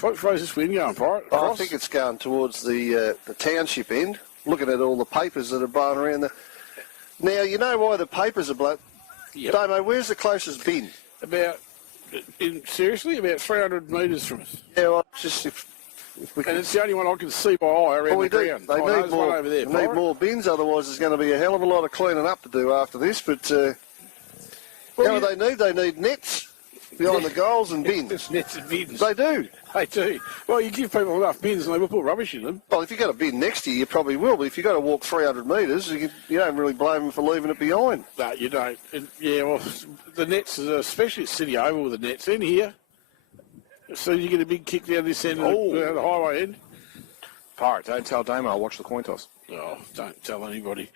Which way's this wind going for it? I think it's going towards the township end. Looking at all the papers that are blowing around. Now, you know why the papers are blowing? Yep. Damo, where's the closest bin? Seriously, about 300 metres from us. Yeah, well, just if we can... And it's the only one I can see by eye around the ground. They need more. Over there, need more bins, otherwise there's going to be a hell of a lot of cleaning up to do after this. But what do they need? They need nets behind the goals and bins. Nets and bins. They do. They do. Well, you give people enough bins and they will put rubbish in them. Well, if you've got a bin next to you, you probably will. But if you've got to walk 300 metres, you don't really blame them for leaving it behind. No, you don't. And, well, the nets, especially at City Oval with the nets in here. So you get a big kick down this end of the highway end. Pirate, don't tell Damo I'll watch the coin toss. Oh, don't tell anybody.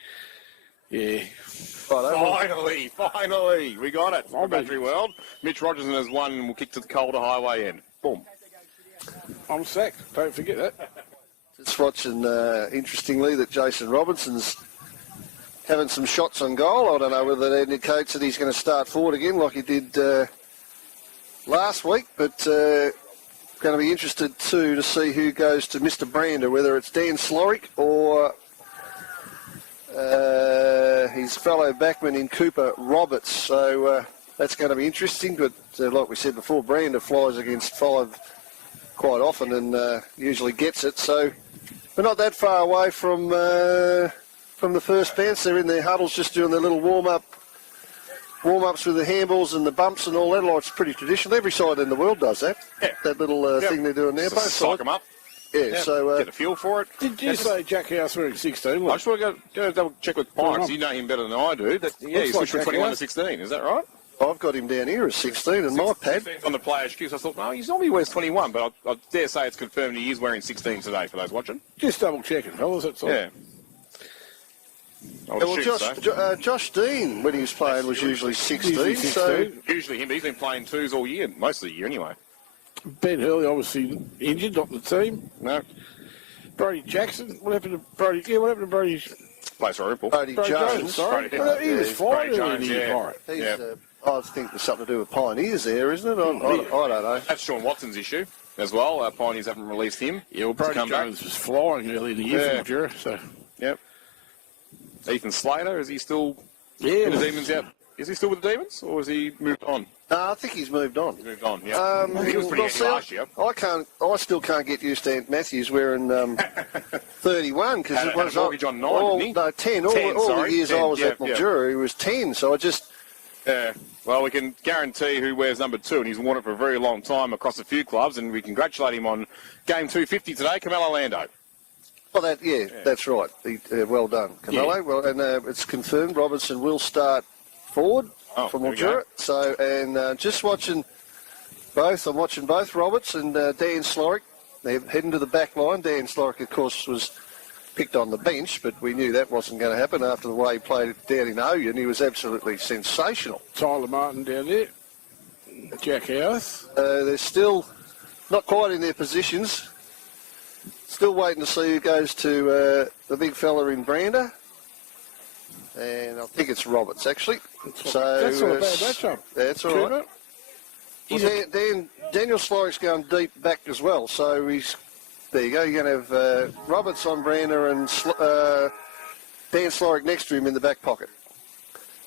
Yeah. Finally, we got it. Country World. Mitch Rogerson has won and will kick to the Calder highway end. Boom. I'm sacked. Don't forget that. Just watching, interestingly, that Jason Robinson's having some shots on goal. I don't know whether that indicates that he's going to start forward again like he did last week, but going to be interested too to see who goes to Mr. Brander, whether it's Dan Slorick or his fellow backman in Cooper Roberts. So that's going to be interesting, but like we said before, Brander flies against 5 quite often and usually gets it. So we're not that far away from the first bounce. They're in their huddles just doing their little warm-ups with the handballs and the bumps and all that. Like, it's pretty traditional. Every side in the world does that. Yeah. That little thing they're doing there. Both sides. Them up. Yeah, so... get a feel for it. Did you say Jack House wearing 16? I just want to go double check with Pine, because you know him better than I do. He switched from 21 to 16. Is that right? I've got him down here as 16 in my pad. On the players' queue, so I thought, no, he's normally wears 21, but I dare say it's confirmed he is wearing 16 today for those watching. Just double checking, fellas, that's all. Yeah. Josh Dean, when he was playing, was usually 16. So usually him, he's been playing twos all year, most of the year anyway. Ben Hurley obviously injured, not in the team. No. Brody Jackson, what happened to Brody? Yeah, what happened to Brody? Plays for Ripple. Brody Jones. Sorry. He was fine early in the year. I think there's something to do with Pioneers there, isn't it? I don't know. That's Sean Watson's issue as well. Pioneers haven't released him. Yeah, well, Brody Jones was flying early in the year from Mildura, so... Yep. Ethan Slater, is he still with the Demons out? Is he still with the Demons, or has he moved on? No, I think he's moved on. He moved on, yeah. He was pretty active last year. I still can't get used to Ant Matthews wearing 31 because it was mortgage on 9, didn't he? No, 10. All the years 10, I was at Mildura, he was 10. So I just. Yeah. Well, we can guarantee who wears number 2, and he's worn it for a very long time across a few clubs, and we congratulate him on game 250 today, Camelo Lando. Well, that's right. Well done, Camelo. Yeah. Well, and it's confirmed Robertson will start forward for Mildura. So, and just watching both. I'm watching both Roberts and Dan Slorick. They're heading to the back line. Dan Slorick, of course, was picked on the bench, but we knew that wasn't going to happen after the way he played down in Oyen. He was absolutely sensational. Tyler Martin down there. Jack House. They're still not quite in their positions. Still waiting to see who goes to the big fella in Brander. And I think it's Roberts, actually. That's not a bad matchup. That's all right. Well, Daniel Slorick's going deep back as well, so there you go. You're going to have Roberts on Brander and Dan Slorick next to him in the back pocket.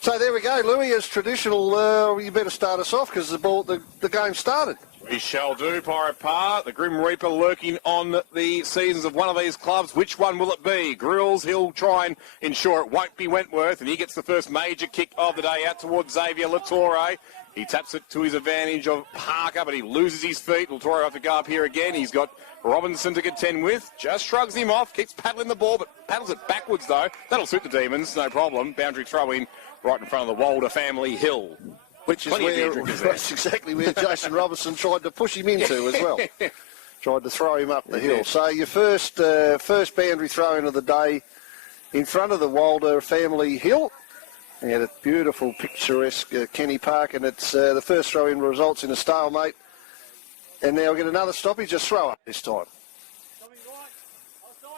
So there we go, Louis. As traditional, you better start us off because the game started. We shall do, Pirate Pa. The Grim Reaper lurking on the seasons of one of these clubs. Which one will it be? Grills, he'll try and ensure it won't be Wentworth, and he gets the first major kick of the day out towards Xavier Latore. He taps it to his advantage of Parker, but he loses his feet. Latore will have to go up here again. He's got Robinson to contend with. Just shrugs him off, keeps paddling the ball, but paddles it backwards, though. That'll suit the Demons, no problem. Boundary throw in right in front of the Walder family hill. Which is that's exactly where Jason Robinson tried to push him into as well. Tried to throw him up the hill. So your first boundary throw-in of the day in front of the Walder family hill. He had a beautiful, picturesque Kenny Park, and it's the first throw-in results in a stalemate. And now we'll get another stoppage, a throw-up this time.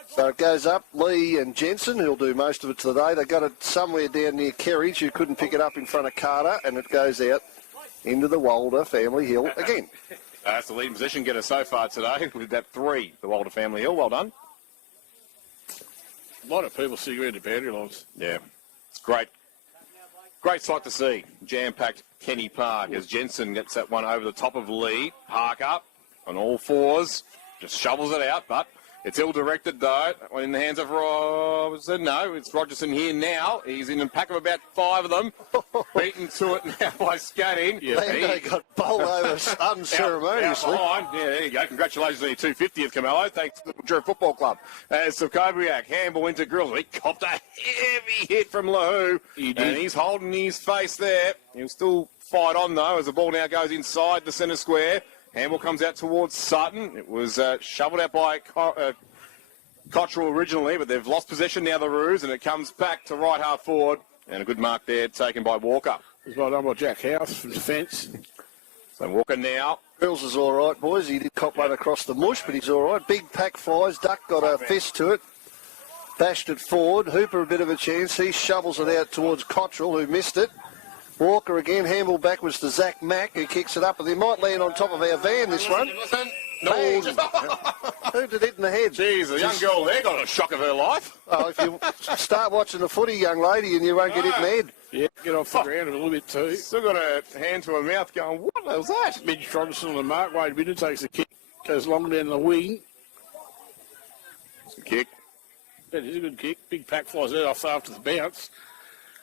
So it goes up, Lee and Jensen, who'll do most of it today. They got it somewhere down near Kerridge, who couldn't pick it up in front of Carter, and it goes out into the Walder family hill again. That's the leading position getter so far today with that 3, the Walter Family Hill. Well done. A lot of people sitting around the boundary lines. Yeah, it's great. Great sight to see. Jam-packed Kenny Park as Jensen gets that one over the top of Lee. Park up on all fours. Just shovels it out, but it's ill-directed, though. That one in the hands of Robertson. No, it's Rogerson here now. He's in a pack of about 5 of them. Beaten to it now by skating. Yeah, they got bowled over unceremoniously. Yeah, there you go. Congratulations on your 250th, Carmelo. Thanks to the Mildura Football Club. As Sokobiak, handball into Grills. He copped a heavy hit from Lahu. And he's holding his face there. He'll still fight on, though, as the ball now goes inside the centre square. Handball comes out towards Sutton. It was shoveled out by Cottrell originally, but they've lost possession now, the Roos, and it comes back to right half forward. And a good mark there taken by Walker. It was well done by Jack House from defence. So Walker now. Grills is all right, boys. He did cop one across the mush, but he's all right. Big pack flies. Duck got a fist to it. Bashed it forward. Hooper a bit of a chance. He shovels it out towards Cottrell, who missed it. Walker again, handball backwards to Zach Mack, who kicks it up, and they might land on top of our van, this one. No. Who did it in the head? Jeez, the young girl there got a shock of her life. Oh, if you start watching the footy, young lady, and you won't get hit in the head. Yeah, get off the ground a little bit too. Still got a hand to her mouth going, what the hell's that? Midge Robinson on the mark. Wade Bidder takes the kick, goes long down the wing. It's a kick. That is a good kick. Big pack flies out off after the bounce.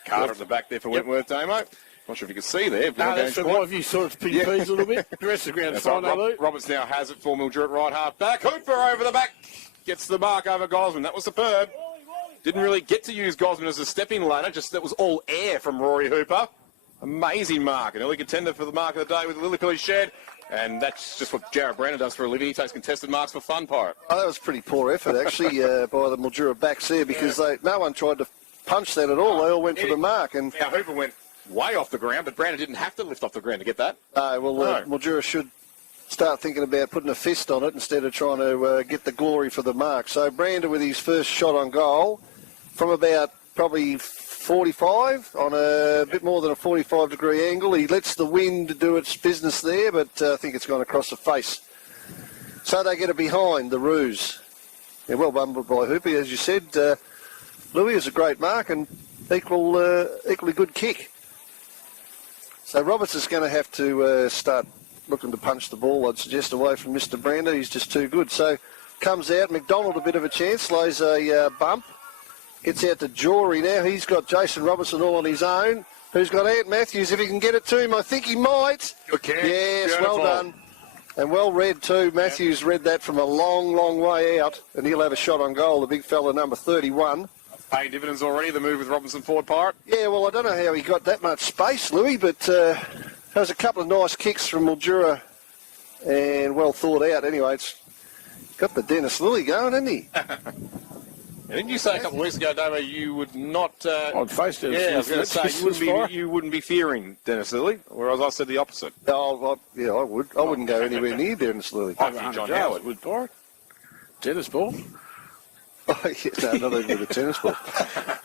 Carter at the back there for Wentworth, Damo. Not sure if you can see there. No, that's from my view, sort of PPs a little bit. The rest of the ground is fine, though. Roberts now has it for Mildura at right half back. Hooper over the back. Gets the mark over Gosman. That was superb. Didn't really get to use Gosman as a stepping ladder. Just that was all air from Rory Hooper. Amazing mark. An early contender for the mark of the day with the Lillipilly shed. And that's just what Jared Brandon does for a living. He takes contested marks for fun, Pirate. Oh, that was pretty poor effort, actually, by the Mildura backs there, because no one tried to punch that at all. They all went for the mark. And yeah, Hooper went way off the ground, but Brandon didn't have to lift off the ground to get that. Mildura should start thinking about putting a fist on it instead of trying to get the glory for the mark. So Brandon with his first shot on goal from about probably 45 on a bit more than a 45-degree angle. He lets the wind do its business there, but I think it's gone across the face. So they get it behind the Roos. Yeah, well done by Hoopy, as you said. Louis is a great mark and equally good kick. So Roberts is going to have to start looking to punch the ball, I'd suggest, away from Mr. Brander. He's just too good. So comes out. McDonald a bit of a chance. Slows a bump. Gets out to Jory now. He's got Jason Robertson all on his own. Who's got Ant Matthews? If he can get it to him, I think he might. Okay. Yes, Beautiful. well done. And well read too. Matthews read that from a long, long way out. And he'll have a shot on goal, the big fella, number 31. Paying dividends already, the move with Robinson forward, Pirate. Yeah, well, I don't know how he got that much space, Louis, but there's a couple of nice kicks from Mildura and well thought out. Anyway, it's got the Dennis Lilly going, hasn't he? Didn't you say a couple of weeks ago, Damo, you would not... I'd face Dennis Lilly. Yeah, I was going to say, you wouldn't be fearing Dennis Lilly, whereas I said the opposite. Oh, yeah, I would. I wouldn't go anywhere near Dennis Lilly. I fear John Howard. Would Pirate. Tennis ball. Oh, yeah, no, not even with a tennis ball.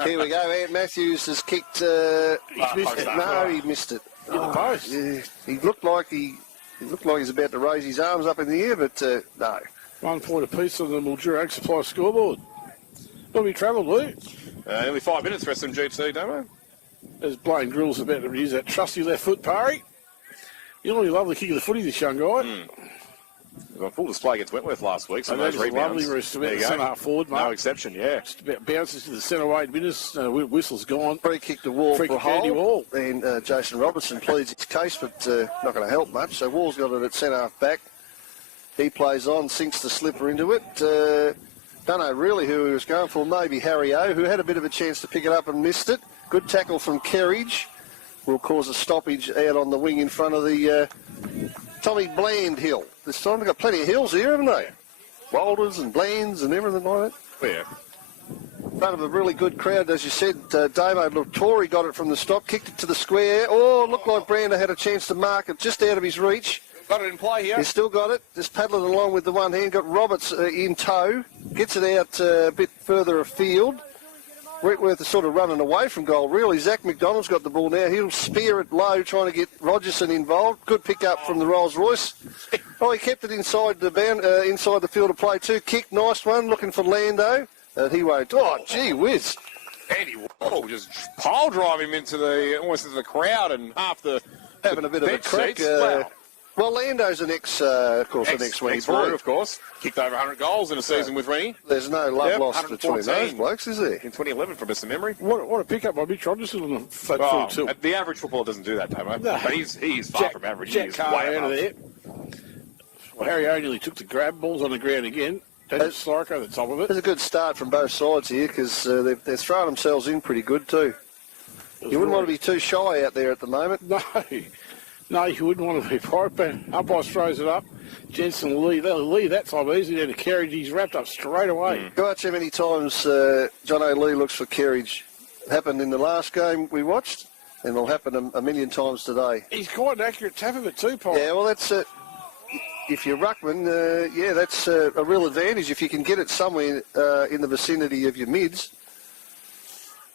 Here we go. Ant Matthews has kicked... He's missed it. No, he missed it. In the post. Yeah, he looked like he's about to raise his arms up in the air, but no. 1 point apiece on the Mildura Ag Supply scoreboard. Will we travel, Lou? Nearly 5 minutes for SMGT, Damo. As Blaine Grill's about to use that trusty left foot parry. You know, he loved the kick of the footy, this young guy. He was on full display against Wentworth last week. Some of those rebounds. Lovely roost about the centre half forward, mate. No exception, yeah. Just about bounces to the centre Wade Minnis. Whistle's gone. Free kick to Wall Free for a kick Andy hole. Wall. And Jason Robertson pleads his case, but not going to help much. So Wall's got it at centre half back. He plays on, sinks the slipper into it. Don't know really who he was going for. Maybe Harry O, who had a bit of a chance to pick it up and missed it. Good tackle from Kerridge. Will cause a stoppage out on the wing in front of the Tommy Bland hill. This time they've got plenty of hills here, haven't they? Walders and Blands and everything like that. Yeah. In front of a really good crowd, as you said. Damo Lattori got it from the stop, kicked it to the square. Oh, looked like Brander had a chance to mark it just out of his reach. Got it in play here. He's still got it. Just paddling along with the one hand. Got Roberts in tow. Gets it out a bit further afield. Wentworth is sort of running away from goal, really. Zach McDonald's got the ball now. He'll spear it low, trying to get Rogerson involved. Good pick up from the Rolls-Royce. Oh, he kept it inside the field of play too. Kick, nice one, looking for Lando. He won't. Oh, gee whiz. Andy Wall just pile drive him almost into the crowd and half the having a bit of a crack. Wow. Well, Lando's an ex Winnie boy, of course. Kicked over 100 goals in a season with Rennie. There's no love lost between those blokes, is there? In 2011, from best of memory. What a pickup by Mitch Rogerson on the flat foot too. The average footballer doesn't do that, Tomo. No. But he's far from average. Jack He's Carter way out of there. Well, Harry O'Neill took the grab, balls on the ground again. That's Slark over the top of it. There's a good start from both sides here because they're throwing themselves in pretty good too. You wouldn't want to be too shy out there at the moment. No, you wouldn't want to be right, but umpire throws it up. Jensen will leave. They'll leave that time easy down to Kerridge. He's wrapped up straight away. Watch how many times John O'Lee looks for Kerridge. Happened in the last game we watched, and it'll happen a million times today. He's quite an accurate tap of it too, Paul. Yeah, well, that's if you're ruckman, that's a real advantage if you can get it somewhere in the vicinity of your mids.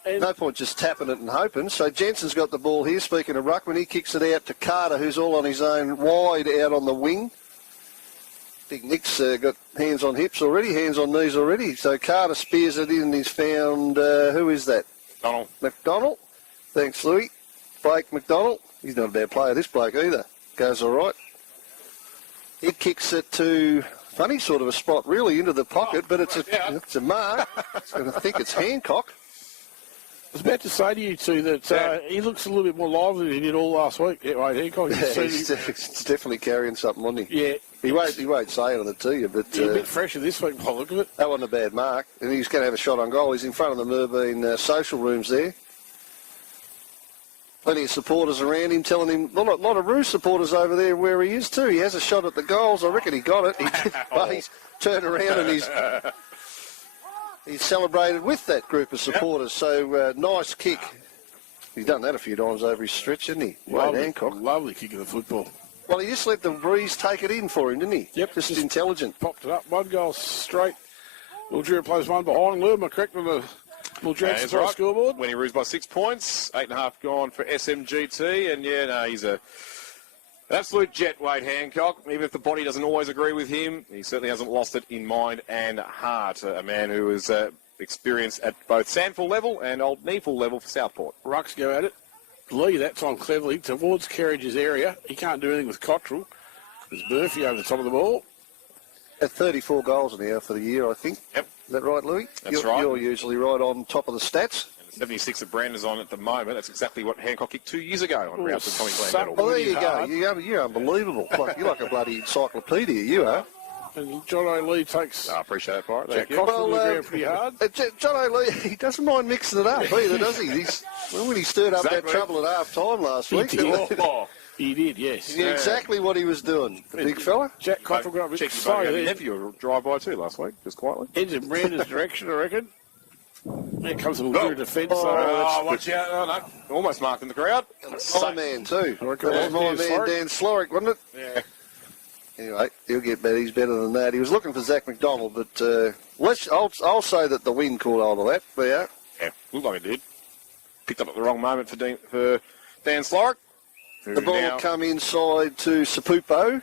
And no point just tapping it and hoping. So Jensen's got the ball here. Speaking of ruckman, he kicks it out to Carter, who's all on his own, wide out on the wing. Big Nick's got hands on hips already, hands on knees already. So Carter spears it in and he's found, who is that? McDonald. Thanks, Louis. Blake McDonald. He's not a bad player, this bloke either. Goes all right. He kicks it to funny sort of a spot, really, into the pocket, but it's a mark. I think it's Hancock. I was about to say to you two that he looks a little bit more lively than he did all last week. Yeah, Hancock. He's definitely carrying something, wasn't he? Yeah. He won't say it on it to you, but he's a bit fresher this week by the look of it. That wasn't a bad mark, and he's going to have a shot on goal. He's in front of the Merbeen social rooms there. Plenty of supporters around him, telling him, a lot of Roo supporters over there where he is too. He has a shot at the goals. I reckon he got it. He's turned around and he's celebrated with that group of supporters. So nice kick. He's done that a few times over his stretch, hasn't he? Wade Hancock. Lovely kick of the football. Well, he just let the breeze take it in for him, didn't he? Yep. Just intelligent. Popped it up. 1 goal straight. Mildura plays one behind. Lou, am I correct on the Mildura scoreboard? When he roos by 6 points. 8.5 gone for SMGT. And, he's an absolute jet, Wade Hancock. Even if the body doesn't always agree with him, he certainly hasn't lost it in mind and heart. A man who is experienced at both Sandford level and Old Neefle level for Southport. Rucks go at it. Lee that time cleverly towards Kerridge's area. He can't do anything with Cottrell. There's Murphy over the top of the ball. At 34 goals now for the year, I think. Yep. Is that right, Louis? That's right. You're usually right on top of the stats. And the 76 that Brandon's on at the moment, that's exactly what Hancock kicked 2 years ago on route to Tommy Glenn medal. Well, there you go. You're unbelievable. You're like a bloody encyclopedia, you are. And John O'Lee takes... I appreciate that part. Jack Cottrell pretty hard. John O'Lee, he doesn't mind mixing it up either, does he? When he stirred up that trouble at half-time last week. He did, yes. He knew exactly what he was doing, the big fella. Jack Cottrell got a bit slow there. Nephew drive-by too last week, just quietly. Heads in Brandon's direction, I reckon. There comes a Mildura defence. Watch out. Oh, no. Almost marked in the crowd. My man, too. That was my man, Dan Slorick, wasn't it? Yeah. Anyway, he'll get better. He's better than that. He was looking for Zach McDonald, but I'll say that the wind caught hold of that. But yeah, looked like it did. Picked up at the wrong moment for Dan Slorick. The ball will come inside to Sapupo.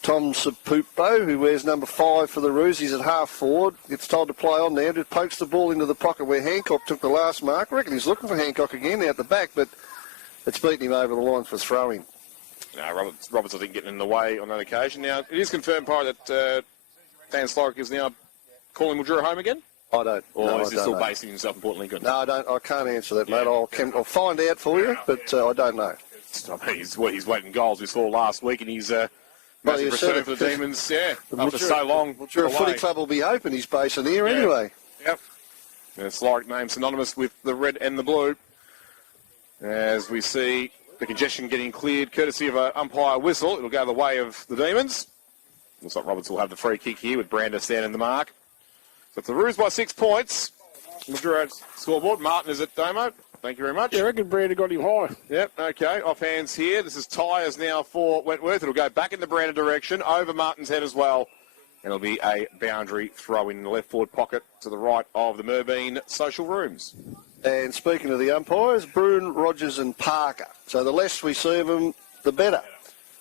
Tom Sapupo, who wears number 5 for the Roos. He's at half forward. Gets told to play on there. Just pokes the ball into the pocket where Hancock took the last mark. I reckon he's looking for Hancock again out the back, but it's beaten him over the line for throwing. No, Roberts, I think, getting in the way on that occasion. Now, it is confirmed, Pirate, that Dan Slorick is now calling Mildura home again? I don't. Or is he still basing himself in Port Lincoln? No, I don't. I can't answer that, mate. I'll find out for you, but I don't know. I mean, he's waiting goals we saw last week, and he's massive return for the Demons. Yeah, after so long. Sure, a footy club will be open. He's basing here anyway. Yep. Slorick name synonymous with the red and the blue. As we see the congestion getting cleared, courtesy of an umpire whistle. It'll go the way of the Demons. Looks like Roberts will have the free kick here with Brander standing the mark. So it's the Roos by 6 points. Mildura scoreboard. Martin is at Domo. Thank you very much. Yeah, I reckon Brander got him high. Yep, okay. Off hands here. This is tyres now for Wentworth. It'll go back in the Brander direction, over Martin's head as well. And it'll be a boundary throw in the left forward pocket to the right of the Merbeen social rooms. And speaking of the umpires, Bruin, Rogers and Parker. So the less we see of them, the better.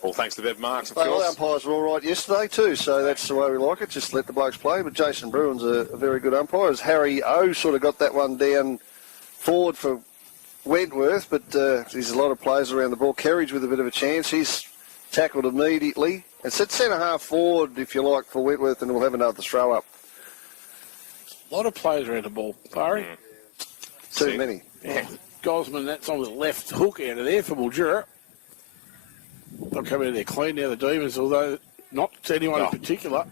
All thanks to Bev Marks, of All the course. umpires were all right yesterday too, so that's the way we like it. Just let the blokes play. But Jason Bruin's a very good umpire. As Harry O sort of got that one down forward for Wentworth, but there's a lot of players around the ball. Kerridge with a bit of a chance. He's tackled immediately. It's at centre-half forward, if you like, for Wentworth, and we'll have another throw up. A lot of players around the ball, Barry. Too many. Yeah. Gosman, that's on the left hook out of there for Mildura. They'll come out of there clean now, the Demons, although not to anyone in particular.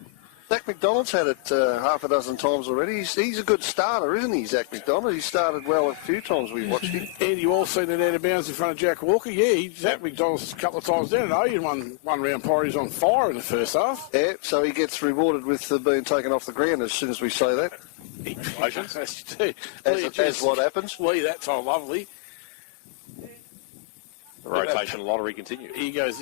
Zach McDonald's had it half a dozen times already. He's a good starter, isn't he, Zach McDonald? He started well a few times we watched him. Andy Wall's seen it out of bounds in front of Jack Walker. Yeah, Zach McDonald's a couple of times down. No, you won one round Porridge on fire in the first half. Yeah, so he gets rewarded with being taken off the ground as soon as we say that. As what happens. Lee, that's all lovely. The rotation lottery continues. He goes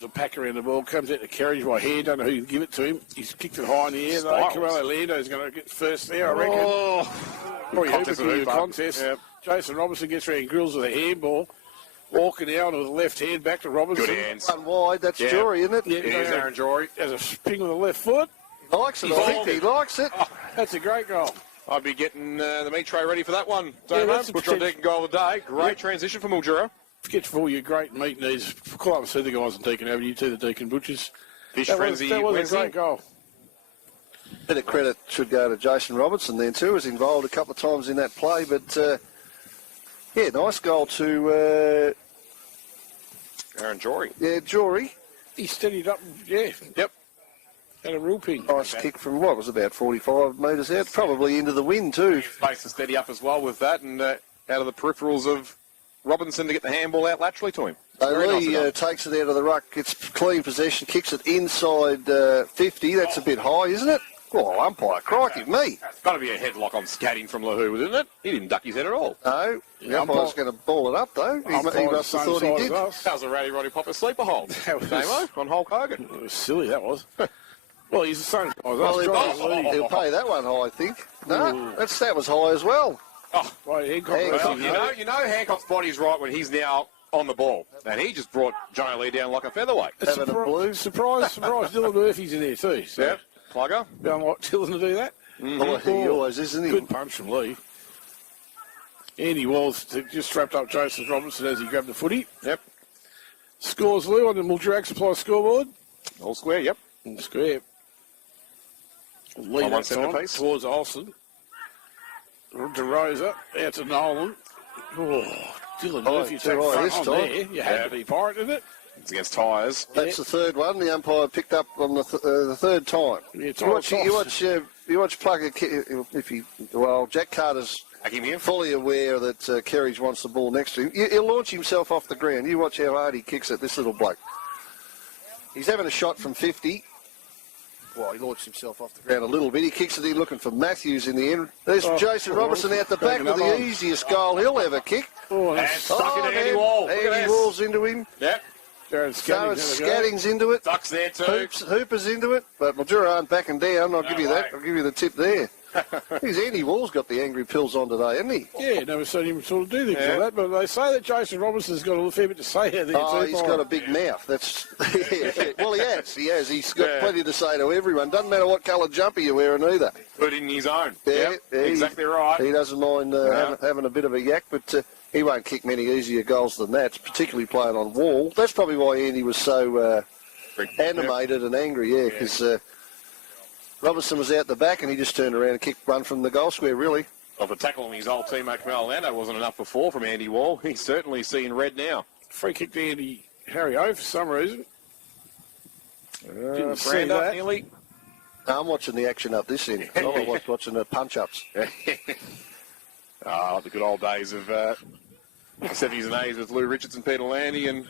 the pack around the ball, comes out to Kerridge by hand, don't know who can give it to him. He's kicked it high in the air though. Carmelo Lando's going to get first there, I reckon. Probably contest. Yep. Jason Robertson gets around Grills with a handball. Walking out with the left hand back to Robertson. Good hands. One wide, that's Jory, isn't it? Yeah, Here's Aaron Jory. Has a spin with the left foot. He likes it, I think he likes it. Oh, that's a great goal. I'd be getting the meat tray ready for that one. Yeah, that's a Butcher on deck and goal of the day. Great transition for Mildura. Forget for all your great meat needs. Call up and see the guys in Deacon Avenue, to the Deacon Butchers. Fish that Frenzy that was Wednesday. a great goal. Bit of credit should go to Jason Robertson then too. Was involved a couple of times in that play, but yeah, nice goal to Aaron Jory. yeah, Jory. He steadied up, yeah. Yep. Had a real ping. Nice kick from what was about 45 metres out, probably into the wind too. Makes the steady up as well with that, and out of the peripherals of Robinson to get the handball out laterally to him. Lee takes it out of the ruck, gets clean possession, kicks it inside 50. That's a bit high, isn't it? Oh, umpire, crikey, me. It's got to be a headlock on scatting from Lahoo, isn't it? He didn't duck his head at all. No, the umpire's going to ball it up though. He must have thought he did. That was a Roddy Popper sleeper hold. Damo on Hulk Hogan. It was silly, that was. Well, he's the same. Well, he'll pay that one high, I think. No, that was high as well. Oh, well, you know Hancock's body's right when he's now on the ball. And he just brought Johnny Lee down like a featherweight. Having a blue. Surprise, Dylan Murphy's in there too. So. Yep, plugger. Don't like Dylan to do that. Oh, he always is, isn't he? Good punch from Lee. Andy Walls just strapped up Jason Robinson as he grabbed the footy. Yep. Scores Lou on the Mildura Supply scoreboard. All square, yep. Square. Lee On one that time centrepiece. towards Olsen. To Rosa, out to Nolan. Oh, Dylan Murphy too high this time. there. You had to be pirate, didn't it? It's against Tyres. That's the third one. The umpire picked up on the third time. Yeah, you watch Plugger. Jack Carter's fully aware that Kerridge wants the ball next to him. He'll launch himself off the ground. You watch how hard he kicks at this little bloke. He's having a shot from 50. Well, he launched himself off the ground a little bit. He kicks it in looking for Matthews in the end. There's Jason Robertson out the back with the easiest goal he'll ever kick. And stuck into Andy Wall. Andy Wall's into him. Yep. Scatting's into it. Ducks there too. Hooper's into it. But Mildura aren't backing down. I'll give you that. I'll give you the tip there. He's Andy Wall's got the angry pills on today, hasn't he? Yeah, never seen him sort of do things like that. But they say that Jason Robinson's got a fair bit to say out there. Oh, he's got a big mouth. That's well, he has. He's got plenty to say to everyone. Doesn't matter what coloured jumper you're wearing either. Put in his own. Yeah, exactly right. He doesn't mind having a bit of a yak, but he won't kick many easier goals than that, particularly playing on Wall. That's probably why Andy was so animated and angry, because Robertson was out the back and he just turned around and kicked one from the goal square, really. Well, the tackle on his old teammate Camille Lando wasn't enough before from Andy Wall. He's certainly seeing red now. Free kick to Andy Harry O for some reason. Didn't see Brand up that. nearly. No, I'm watching the action up this end. I'm watching the punch-ups. The good old days of the 70s and 80s with Lou Richardson, Peter Landy and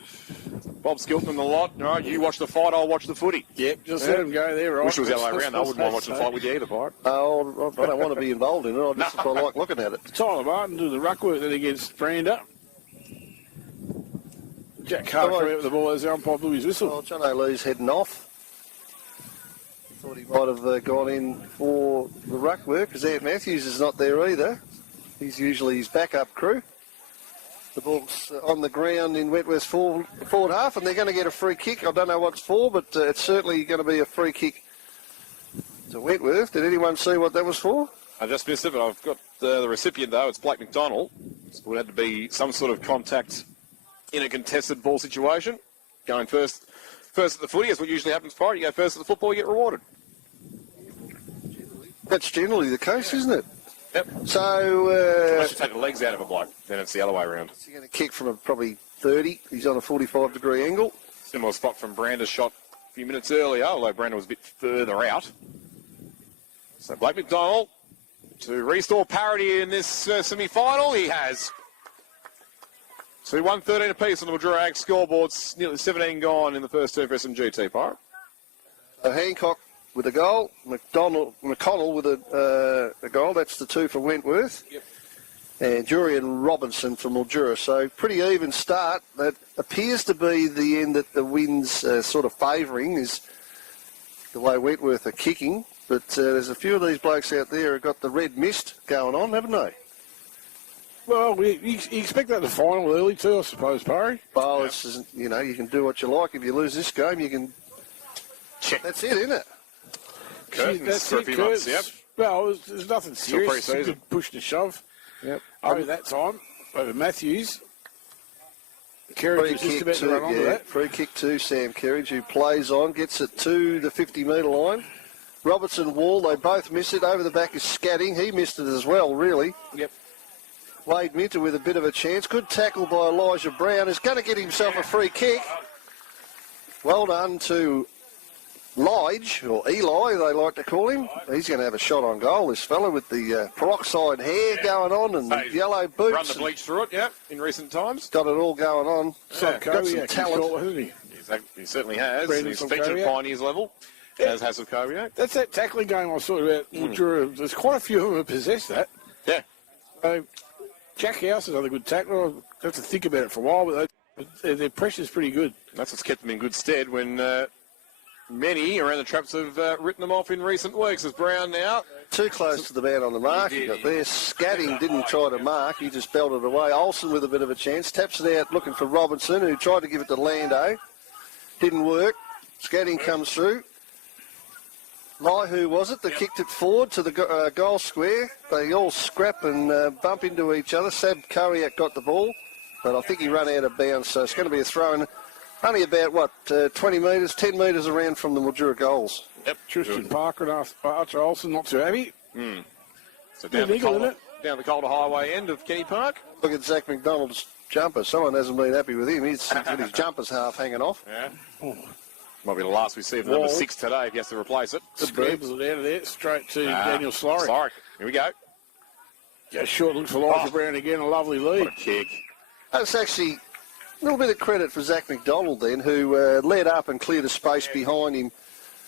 Bob Skilton and the lot. Right, you watch the fight, I'll watch the footy. Yep, just let him go there, right? Wish it was the other way around. I wouldn't mind watching the fight with you either, Pirate. Oh, I don't want to be involved in it. I like looking at it. Tyler Martin do the ruck work then against Brander. Jack Carter come out with the ball as the umpire blew his whistle. Well, John O'Lee's heading off. Thought he might have gone in for the ruck work because Ant Matthews is not there either. He's usually his backup crew. The ball's on the ground in Wentworth's forward half, and they're going to get a free kick. I don't know what it's for, but it's certainly going to be a free kick to Wentworth. Did anyone see what that was for? I just missed it, but I've got the recipient, though. It's Blake McDonald. So it had to be some sort of contact in a contested ball situation. Going first at the footy is what usually happens, Pirate. You go first at the football, you get rewarded. That's generally the case, isn't it? Yep. So... Unless you take the legs out of a bloke, then it's the other way around. He's going to kick from probably 30. He's on a 45-degree angle. Similar spot from Brander's shot a few minutes earlier, although Brander was a bit further out. So Blake McDonald to restore parity in this semi-final. He has. So 113 apiece on the Mildura Ag scoreboards. Nearly 17 gone in the first term for SMGT, Pirate. Hancock with a goal. McConnell with a goal. That's the two for Wentworth. Yep. And Jurian Robinson for Mildura. So pretty even start. That appears to be the end that the wind's sort of favouring is the way Wentworth are kicking. But there's a few of these blokes out there who've got the red mist going on, haven't they? Well, you expect that in the final early too, I suppose, Parry. Well, yep. This isn't, you can do what you like. If you lose this game, you can... That's it, isn't it? Curtains for a few months, yep. Well, there's nothing serious. It's a good push to shove. Yep. Over that time, over Matthews. Kerridge was just about to run onto that. Free kick to Sam Kerridge, who plays on, gets it to the 50-metre line. Robertson, Wall, they both miss it. Over the back is Scatting. He missed it as well, really. Yep. Wade Minter with a bit of a chance. Good tackle by Elijah Brown. Is going to get himself a free kick. Well done to Lige, or Eli, they like to call him. He's going to have a shot on goal, this fella, with the peroxide hair going on and the yellow boots. Run the bleach through it, yeah, in recent times. Got it all going on. Got some talent, hasn't he? He certainly has. Brandon He's featured at Pioneers level, as has Koviak. That's that tackling game I was talking about. There's quite a few of them who possess that. Yeah. Jack House is another good tackler. I have to think about it for a while, but their pressure's pretty good. That's what's kept them in good stead when many around the traps have written them off in recent weeks. As Brown now. Too close to the man on the mark. But there, Scatting didn't try to mark. He just belted away. Olsen with a bit of a chance. Taps it out looking for Robinson, who tried to give it to Lando. Didn't work. Scatting comes through. Who was it that kicked it forward to the goal square? They all scrap and bump into each other. Sab Kowiak got the ball, but I think he ran out of bounds, so it's going to be a throw-in. Only about, 20 metres, 10 metres around from the Mildura goals. Yep. Tristan Parker and Archer Olsen, not too happy. So down the Calder Highway end of Kenny Park. Look at Zach McDonald's jumper. Someone hasn't been happy with him. He's got his jumper's half hanging off. Yeah. Might be the last we see of number 6 today if he has to replace it. Scrambles it out of there, straight to Daniel Slorick. Slorick, here we go. Yeah, short look for Elijah Brown again, a lovely lead. What a kick. That's actually a little bit of credit for Zach McDonald then, who led up and cleared a space behind him.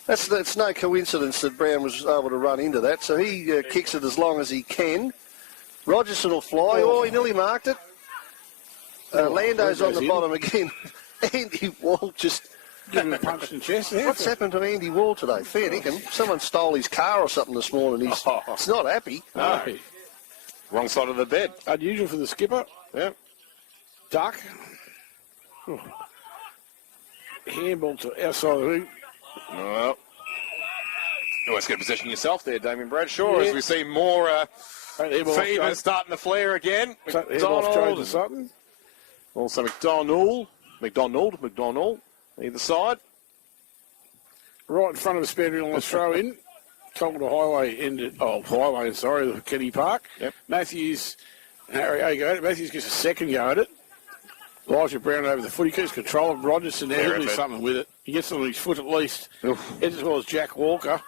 It's no coincidence that Brown was able to run into that, so he kicks it as long as he can. Rogerson will fly. Oh, he nearly marked it. Lando's on the bottom again. Andy Wall just... Give him a punch in the chest there. What's happened to Andy Wall today? Fair dinkum. Someone stole his car or something this morning. He's not happy. No. Wrong side of the bed. Unusual for the skipper. Yeah. Duck. Handball to outside of the ring. Well, always get possession yourself there, Damien Bradshaw, as we see more fever starting to flare again. McDonald. Sutton. Also McDonald, either side. Right in front of us, Spandry on the throw in. Calder Highway the Kenny Park. Yep. Matthews and Harry go at it. Matthews gets a second go at it. Elijah Brown over the foot. He keeps control of Rogerson there. He'll do something with it. He gets it on his foot at least. As well as Jack Walker.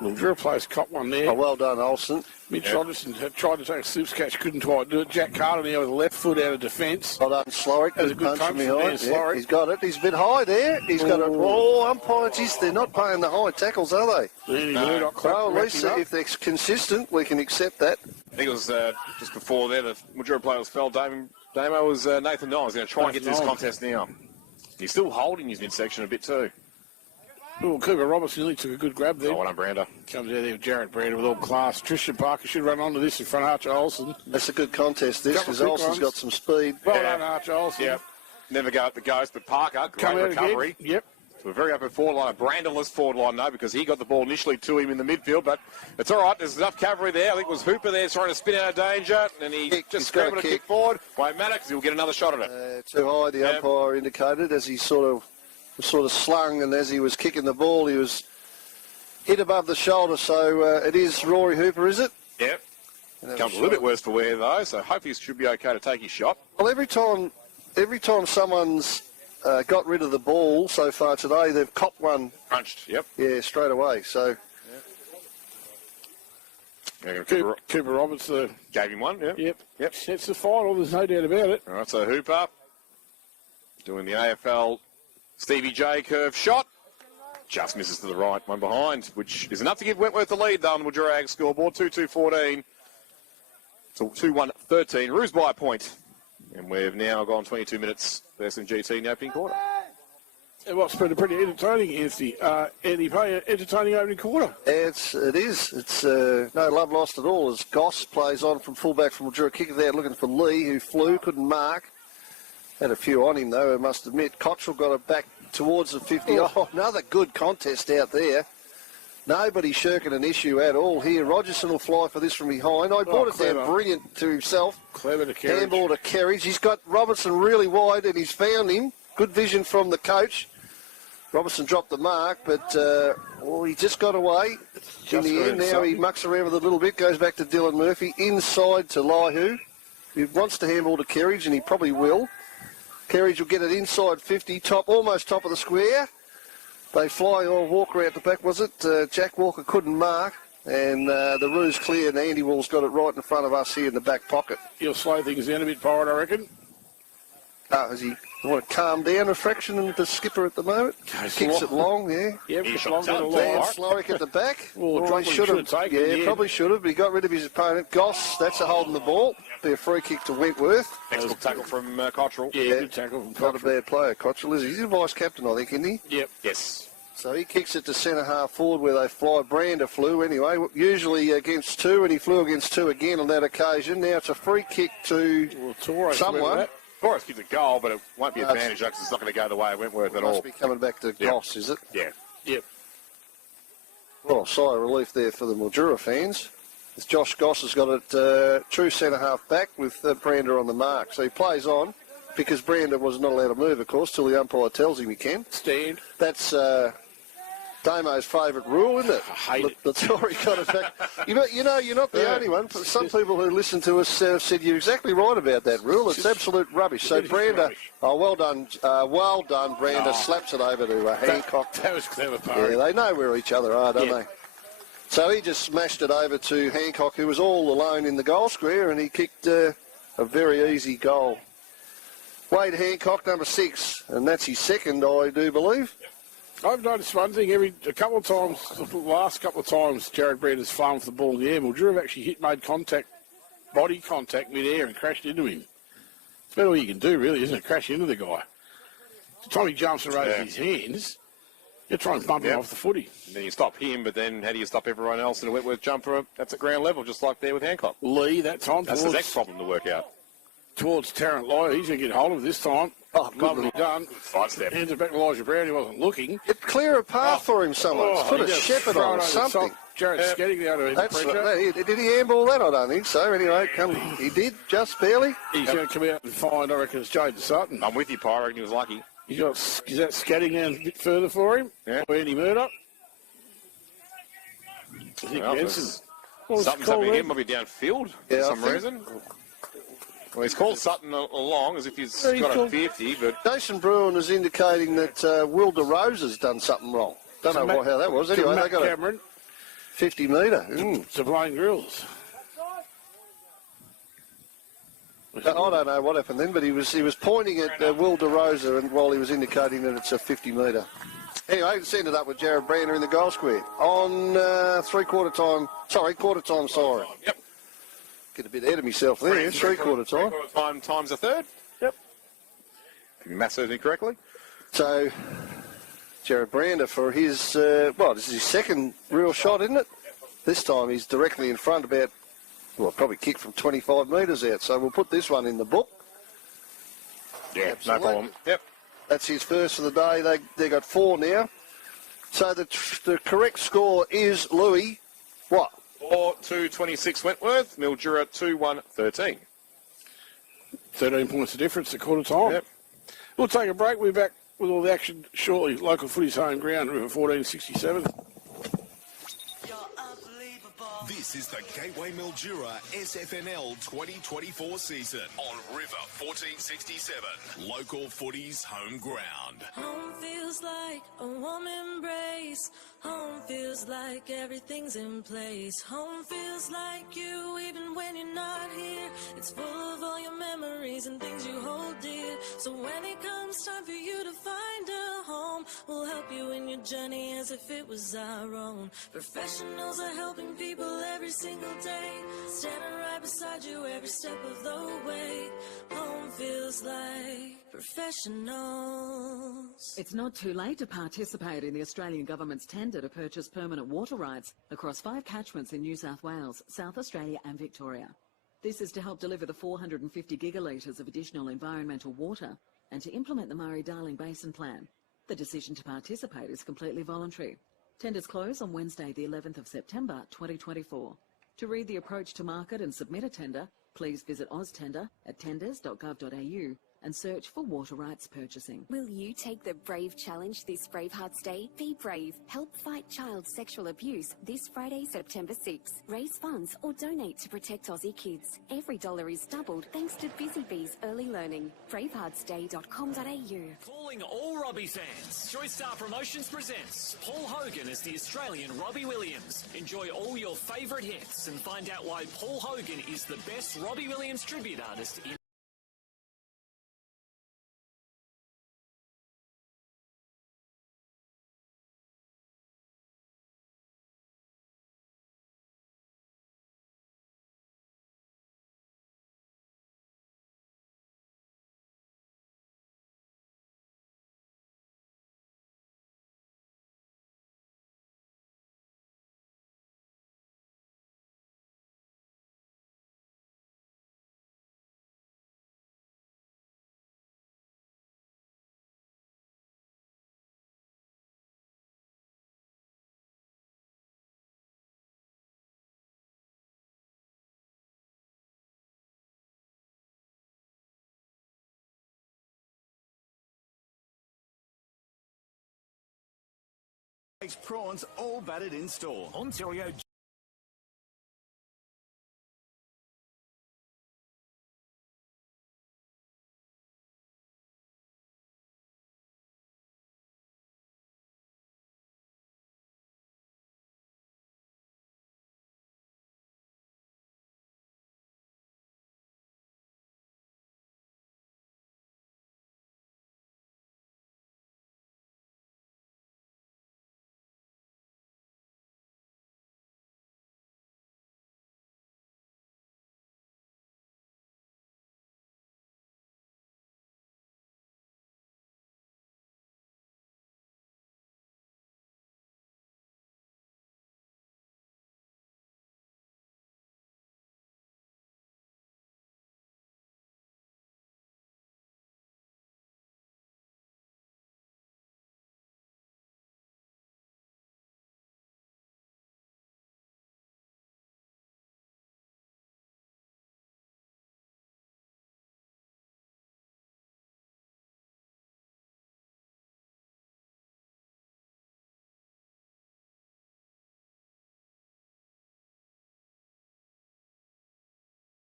Mildura players cop one there. Oh, well done, Olsen. Mitch Rogerson tried to take a slip catch, couldn't quite do it. Jack Carter there with the left foot out of defence. Well done, Slorick. Has a good punch behind. Yeah, he's got it. He's a bit high there. He's got it. Oh, umpires, they're not paying the high tackles, are they? No. Well, at least if they're consistent, we can accept that. I think it was just before there, the Mildura players fell. Damo was Nathan Nye. He's going to try and get to this contest now. He's still holding his midsection a bit too. Oh, Cooper Robertson really took a good grab there. Oh, well done, Brander. Comes out there with Jared Brander with all class. Tristan Parker should run onto this in front of Archer Olsen. That's a good contest, this, because Olsen's got some speed. Well done, Archer Olsen. Yep. Never go up the ghost, but Parker, great recovery. Again. Yep. So a very open forward line, a Branderless forward line, no, because he got the ball initially to him in the midfield, but it's all right. There's enough cavalry there. I think it was Hooper there trying to spin out of danger, and he just scrambled a kick forward. Won't matter because he'll get another shot at it. Too high, the umpire indicated, as he sort of slung, and as he was kicking the ball, he was hit above the shoulder. So it is Rory Hooper, is it? Yep. Comes a little bit worse for wear, though, so hopefully he should be okay to take his shot. Well, every time someone's got rid of the ball so far today, they've copped one. Crunched, yep. Yeah, straight away. So Cooper Roberts gave him one, yep. Sets the final, there's no doubt about it. All right, so Hooper doing the AFL Stevie J curve shot. Just misses to the right, one behind, which is enough to give Wentworth the lead, though, on the Mildura Ag scoreboard, 2-2-14. So 2-1-13, Roos by a point. And we've now gone 22 minutes for SMGT in the opening quarter. What's been a pretty entertaining, Anthony. Andy Pay, entertaining opening quarter. It is. It's no love lost at all as Goss plays on from fullback from Mildura. Kick there looking for Lee, who flew, couldn't mark. Had a few on him, though, I must admit. Cottrell got it back towards the 50. Oh, another good contest out there. Nobody shirking an issue at all here. Rogerson will fly for this from behind. I brought it down brilliant to himself. Clever to Kerridge. Handball to Kerridge. He's got Robertson really wide and he's found him. Good vision from the coach. Robertson dropped the mark, but he just got away in the end. Now he mucks around with it a little bit. Goes back to Dylan Murphy. Inside to Laihu. He wants to handball to Kerridge, and he probably will. Kerridge will get it inside 50, almost top of the square. They fly or Walker out the back, was it? Jack Walker couldn't mark, and the Roos clear, and Andy Wall's got it right in front of us here in the back pocket. He'll slow things down a bit, Pirate, I reckon. Does he want to calm down a fraction and the skipper at the moment? Kicks it long, yeah. Yeah, he long. Dan Slorick at the back. Well, he should have taken it. Yeah, probably should have, but he got rid of his opponent. Goss, that's a holding the ball. Be a free kick to Wentworth. Excellent tackle from Cottrell. Yeah, good tackle from Cottrell. Not a bad player, Cottrell, is he? He's a vice-captain, I think, isn't he? Yep. Yes. So he kicks it to centre-half forward where they fly. Brander flew anyway, usually against two, and he flew against two again on that occasion. Now it's a free kick to someone. Torres gives a goal, but it won't be advantage because it's not going to go the way of Wentworth at all. Must be coming back to Goss, is it? Yeah. Yep. Well, sigh of relief there for the Mildura fans. As Josh Goss has got it true centre-half back with Brander on the mark. So he plays on because Brander was not allowed to move, of course, till the umpire tells him he can. Stand. That's Damo's favourite rule, isn't it? I hate it. The Tory got it back. You know, you're not the only one. Some people who listen to us have said you're exactly right about that rule. It's absolute rubbish. So Brander, well done, Brander slaps it over to Hancock. That was clever, Pirate. Yeah, they know where each other are, don't they? So he just smashed it over to Hancock, who was all alone in the goal square, and he kicked a very easy goal. Wade Hancock, number 6, and that's his second, I do believe. I've noticed one thing a couple of times, the last couple of times Jared Brander's flown with the ball in the air, Mildura have actually made body contact mid-air and crashed into him. It's about all you can do, really, isn't it? Crash into the guy. The time he jumps and raises his hands, you try and bump him off the footy. And then you stop him, but then how do you stop everyone else in a Wentworth jumper? That's at ground level, just like there with Hancock. Lee, that time. That's the next problem to work out. Towards Tarrant Lawyer, he's going to get hold of it this time. Oh, lovely done. Sidestep. Hands it back to Elijah Brown, he wasn't looking. It clear a path for him, someone. Put a shepherd on something. Jared Skedding out of pressure. Did he handball that? I don't think so. Anyway, he did, just barely. He's going to come out and find, I reckon, it's Jaden Sutton. I'm with you, Pi. I reckon he was lucky. Is that Skedding down a bit further for him? Yeah. Or Andy Murdoch? I think Benson. Something's happening here. Might be downfield for some reason. Well, he's called Sutton along as if he's got a 50, but... Jason Bruin is indicating that Will DeRose has done something wrong. Don't know how that was. Anyway, they got Cameron. 50 metre. To Blaine Grills. I don't know what happened then, but he was pointing at Will DeRosa and while he was indicating that it's a 50 metre. Anyway, it's ended up with Jared Brander in the goal square on quarter time siren. Yep. Get a bit ahead of myself there. Three-quarter time. Times a third. Yep. If you math serves me correctly. So Jared Brander for his, this is his second real shot, isn't it? This time he's directly in front about, probably kicked from 25 metres out. So we'll put this one in the book. Yeah, absolutely. No problem. Yep. That's his first for the day. They got 4 now. So the correct score is, Louis, what? 4-2-26 Wentworth, Mildura 2-1-13. 13 points of difference at quarter time. Yep. We'll take a break. We're back with all the action shortly. Local footy's home ground, River 1467. This is the Gateway Mildura SFNL 2024 season on River 1467. Local footy's home ground. Home feels like a warm embrace. Home feels like everything's in place. Home feels like you even when you're not here. It's full of all your memories and things you hold dear. So when it comes time for you to find a home, we'll help you in your journey as if it was our own. Professionals are helping people every single day, standing right beside you every step of the way. Home feels like professionals. It's not too late to participate in the Australian government's tender to purchase permanent water rights across 5 catchments in New South Wales, South Australia and Victoria. This is to help deliver the 450 gigalitres of additional environmental water and to implement the Murray-Darling Basin Plan. The decision to participate is completely voluntary. Tenders close on Wednesday, the 11th of September, 2024. To read the approach to market and submit a tender, please visit AusTender at tenders.gov.au and search for water rights purchasing. Will you take the Brave Challenge this Bravehearts Day? Be brave. Help fight child sexual abuse this Friday, September 6th. Raise funds or donate to protect Aussie kids. Every dollar is doubled thanks to Busy Bees Early Learning. braveheartsday.com.au. Calling all Robbie fans. Joy Star Promotions presents Paul Hogan as the Australian Robbie Williams. Enjoy all your favourite hits and find out why Paul Hogan is the best Robbie Williams tribute artist in Prawns all battered in store. Ontario.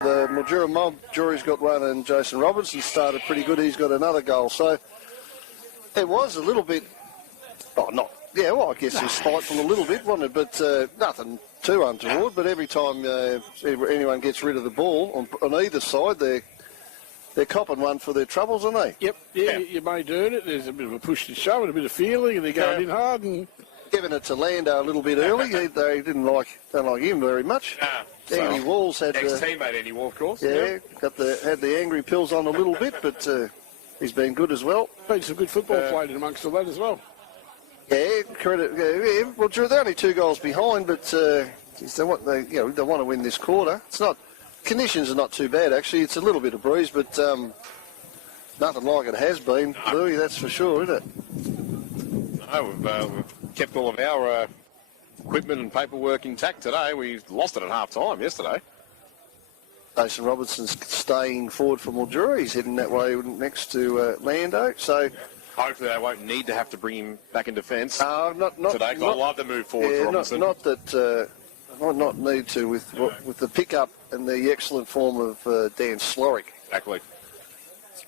The Mildura Mob jury's got one, and Jason Robertson started pretty good. He's got another goal. So it was a little bit, I guess it was spiteful a little bit, wasn't it? But nothing too untoward. But every time anyone gets rid of the ball on either side, they're copping one for their troubles, aren't they? Yep, yeah. You may do it. There's a bit of a push to shove and a bit of feeling, and they're going in hard. And giving it to Lando a little bit early. They don't like him very much. Andy Walls had ex-teammate Andy Wall, of course. Yeah, had the angry pills on a little bit, but he's been good as well. Been some good football played in amongst all that as well. Yeah, credit. Yeah, well, Drew, they're only 2 goals behind, but they want to win this quarter. It's not. Conditions are not too bad actually. It's a little bit of breeze, but nothing like it has been, Louis. That's for sure, isn't it? No, we've kept all of our equipment and paperwork intact today. We lost it at half time yesterday. Jason Robertson's staying forward for Mildura. He's heading that way next to Lando. So hopefully they won't need to have to bring him back in defence not today. I love the move forward for Robinson. Not that might not need to with the pickup and the excellent form of Dan Slorick. Exactly. It's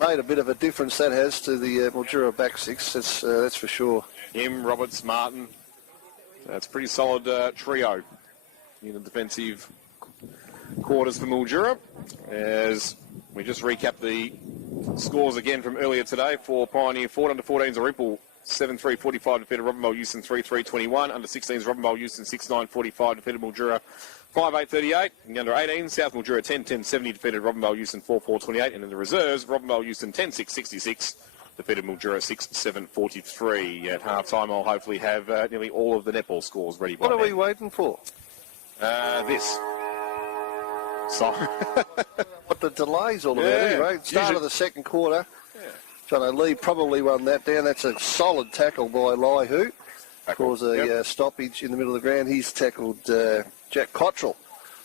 made a bit of a difference, that has, to the Mildura back six. That's for sure. Him, Roberts, Martin. That's a pretty solid trio in the defensive quarters for Mildura. As we just recap the scores again from earlier today for Pioneer Ford under 14s are Ripple 7-3-45 defeated Robinvale Euston 3-3-21. Under 16s Robinvale Euston 6-9-45 defeated Mildura 5-8-38. And under 18s South Mildura 10-10-70 defeated Robinvale Euston 4-4-28. And in the reserves Robinvale Euston 10-6-66 defeated Mildura 6-7-43. At half time I'll hopefully have nearly all of the netball scores ready by What are we waiting for? This. Sorry. What the delay's all about anyway. Start of the second quarter. Jono Lee probably won that down. That's a solid tackle by Laihu. Caused a stoppage in the middle of the ground. He's tackled Jack Cottrell.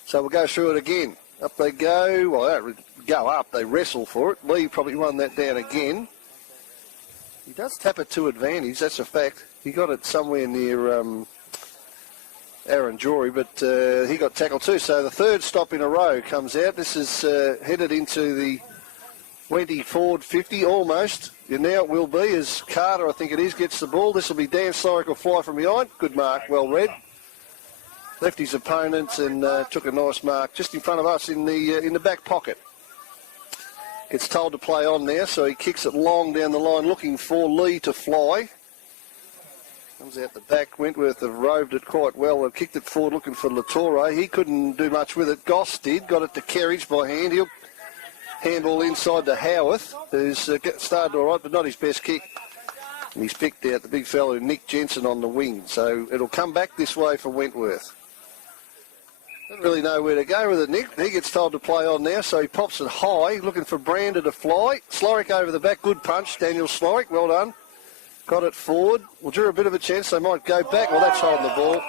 So we'll go through it again. Up they go. Well, they don't go up. They wrestle for it. Lee probably won that down again. He does tap it to advantage. That's a fact. He got it somewhere near Aaron Jory, but he got tackled too. So the third stop in a row comes out. This is headed into the Wendy Ford 50 almost. And now it will be as Carter, I think it is, gets the ball. This will be Dan Slorick will fly from behind. Good mark, well read. Left his opponent and took a nice mark just in front of us in the back pocket. Gets told to play on now, so he kicks it long down the line, looking for Lee to fly. Comes out the back. Wentworth have roved it quite well. They've kicked it forward, looking for Latore. He couldn't do much with it. Goss did. Got it to Kerridge by hand. He'll handball inside to Howarth, who's started all right, but not his best kick. And he's picked out the big fellow, Nick Jensen, on the wing. So it'll come back this way for Wentworth. Don't really know where to go with it, Nick. He gets told to play on now, so he pops it high, looking for Brander to fly. Slorick over the back. Good punch, Daniel Slorick. Well done. Got it forward. Well, drew a bit of a chance. They might go back. Well, that's holding the ball.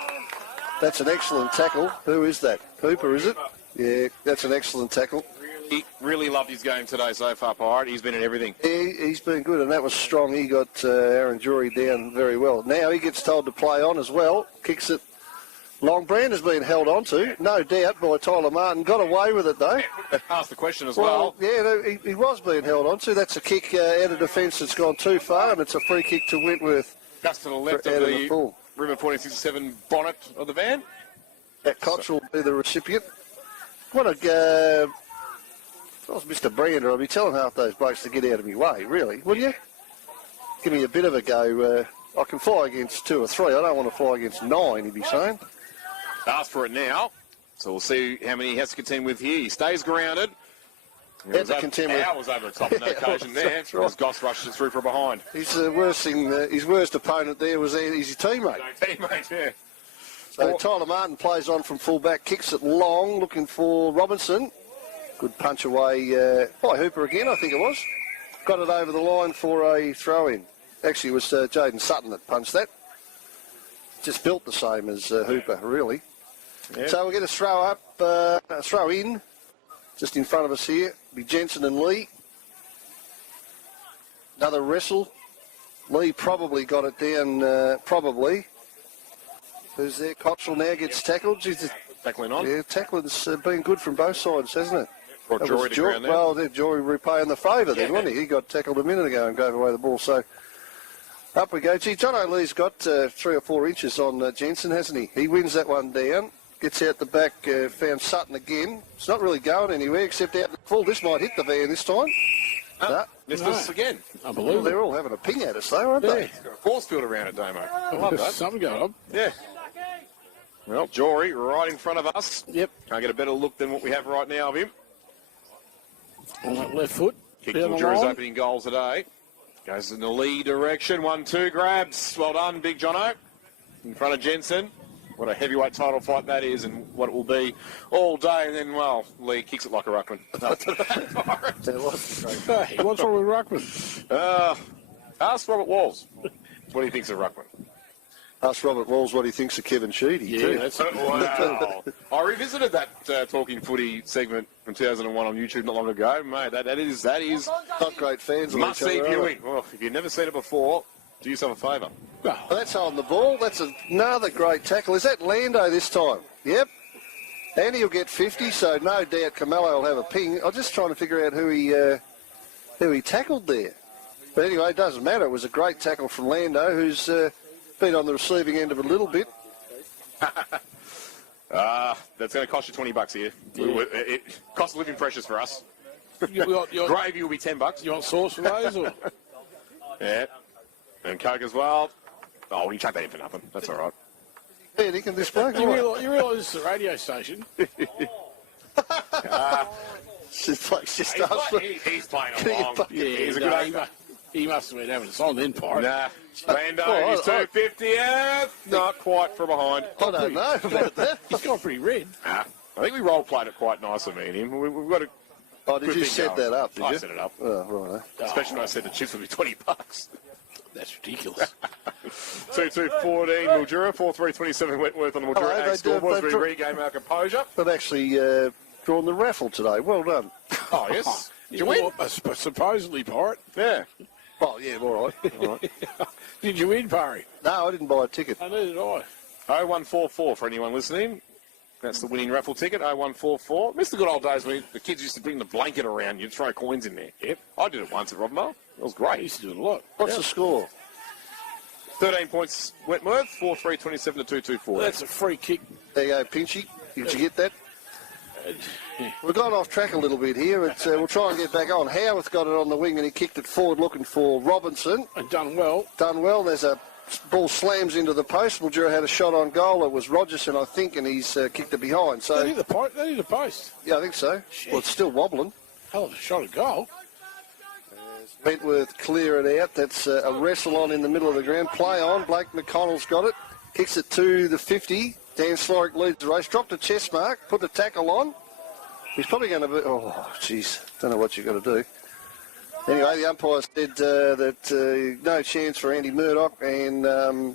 That's an excellent tackle. Who is that? Hooper, is it? Yeah, that's an excellent tackle. He really loved his game today so far, Pirate. He's been in everything. He's been good, and that was strong. He got Aaron Jury down very well. Now he gets told to play on as well. Kicks it long. Brander's been held on to, no doubt, by Tyler Martin. Got away with it, though. Asked the question as well. Yeah, no, he was being held on to. That's a kick out of defence that's gone too far, and it's a free kick to Wentworth. Just to the left of the River 1467 bonnet of the van. That Cottrell will be the recipient. What a... If I was Mr. Brander, I'd be telling half those blokes to get out of my way, really, wouldn't you? Give me a bit of a go. I can fly against 2 or 3. I don't want to fly against 9, he'd be saying. Ask for it now. So we'll see how many he has to contend with here. He stays grounded. Had to contend with... was over the top on that occasion there. Right. As Goss rushes through from behind. His worst opponent there was his teammate. Teammate, yeah. So Tyler Martin plays on from full-back, kicks it long, looking for Robinson. Good punch away by Hooper again, I think it was. Got it over the line for a throw-in. Actually, it was Jaden Sutton that punched that. Just built the same as Hooper, really. Yep. So we'll get a throw up, a throw in, just in front of us here. Be Jensen and Lee. Another wrestle. Lee probably got it down, probably. Who's there? Cottrell now gets tackled. Tackling on. Yeah, tackling's been good from both sides, hasn't it? Brought Jory to ground there. Well, Jory repaying the favour then, wasn't he? He got tackled a minute ago and gave away the ball. So up we go. Gee, John O'Lee's got 3 or 4 inches on Jensen, hasn't he? He wins that one down. Gets out the back, found Sutton again. It's not really going anywhere except out the full. This might hit the van this time. Missed us again. Unbelievable. They're all having a ping at us though, aren't they? Got a force field around it, Damo. I love that. Something going on. Yeah. Well, Jory right in front of us. Yep. Can't get a better look than what we have right now of him. On that left foot. Kicked Mildura's opening goal today. Goes in the Lee direction. 1-2 grabs. Well done, Big Jono. In front of Jensen. What a heavyweight title fight that is and what it will be all day. And then, well, Lee kicks it like a ruckman. Hey, what's wrong with ruckman? Ask Robert Walls what he thinks of ruckman. Ask Robert Walls what he thinks of Kevin Sheedy, too. That's Wow. I revisited that Talking Footy segment from 2001 on YouTube not long ago. Mate, that is Not great fans of each must-see other, are viewing. Well, if you've never seen it before, do yourself a favour. Well, that's on the ball. That's another great tackle. Is that Lando this time? Yep. And he'll get 50, so no doubt Camelo will have a ping. I'm just trying to figure out who he tackled there. But anyway, it doesn't matter. It was a great tackle from Lando, who's been on the receiving end of it a little bit. That's going to cost you $20 here. Yeah. It cost of living pressures for us. Gravy will be $10. You want sauce for those? Or? Yeah. And Coke as well. Oh, you chuck that in for nothing. That's all right. Yeah, he can display. You realise this is a radio station? He's playing along. Yeah, he's a good actor. He must have been having a song then, Pirate. Nah. Lando, he's 250th. Not quite from behind. I don't know about that. He's gone pretty red. I think we role-played it quite nicely, me and him. We've got a... Oh, did you set that up, did you? I set it up. Oh, right. Especially when I said the chips would be $20. That's ridiculous. 2-2-14 Mildura, 4-3-27 Wentworth on the Mildura Ag scoreboard as we regain our composure. They've actually drawn the raffle today. Well done. Oh, yes. Did you win? Supposedly, Pirate. Yeah. Oh, yeah, all right. Did you win, Parry? No, I didn't buy a ticket. Neither did I. 0144 for anyone listening. That's the winning raffle ticket, 0144. Miss the good old days when the kids used to bring the blanket around. You'd throw coins in there. Yep. I did it once at Robmore. It was great. I used to do it a lot. What's the score? 13 points Wentworth, 4-3-27 to 2-2-4. That's a free kick. There you go, Pinchy. Did you get that? We've gone off track a little bit here. We'll try and get back on. Howarth got it on the wing and he kicked it forward looking for Robinson. And done well. Done well. There's a ball slams into the post. Mildura had a shot on goal. It was Rogerson, I think, and he's kicked it behind. So They need the post. Yeah, I think so. Shit. Well, it's still wobbling. Hell of a shot at goal. Wentworth clear it out. That's a wrestle on in the middle of the ground. Play on. Blake McConnell's got it. Kicks it to the 50. Dan Slorick leads the race. Dropped a chest mark. Put the tackle on. He's probably going to be... Oh, jeez. Don't know what you've got to do. Anyway, the umpire said that no chance for Andy Murdoch, and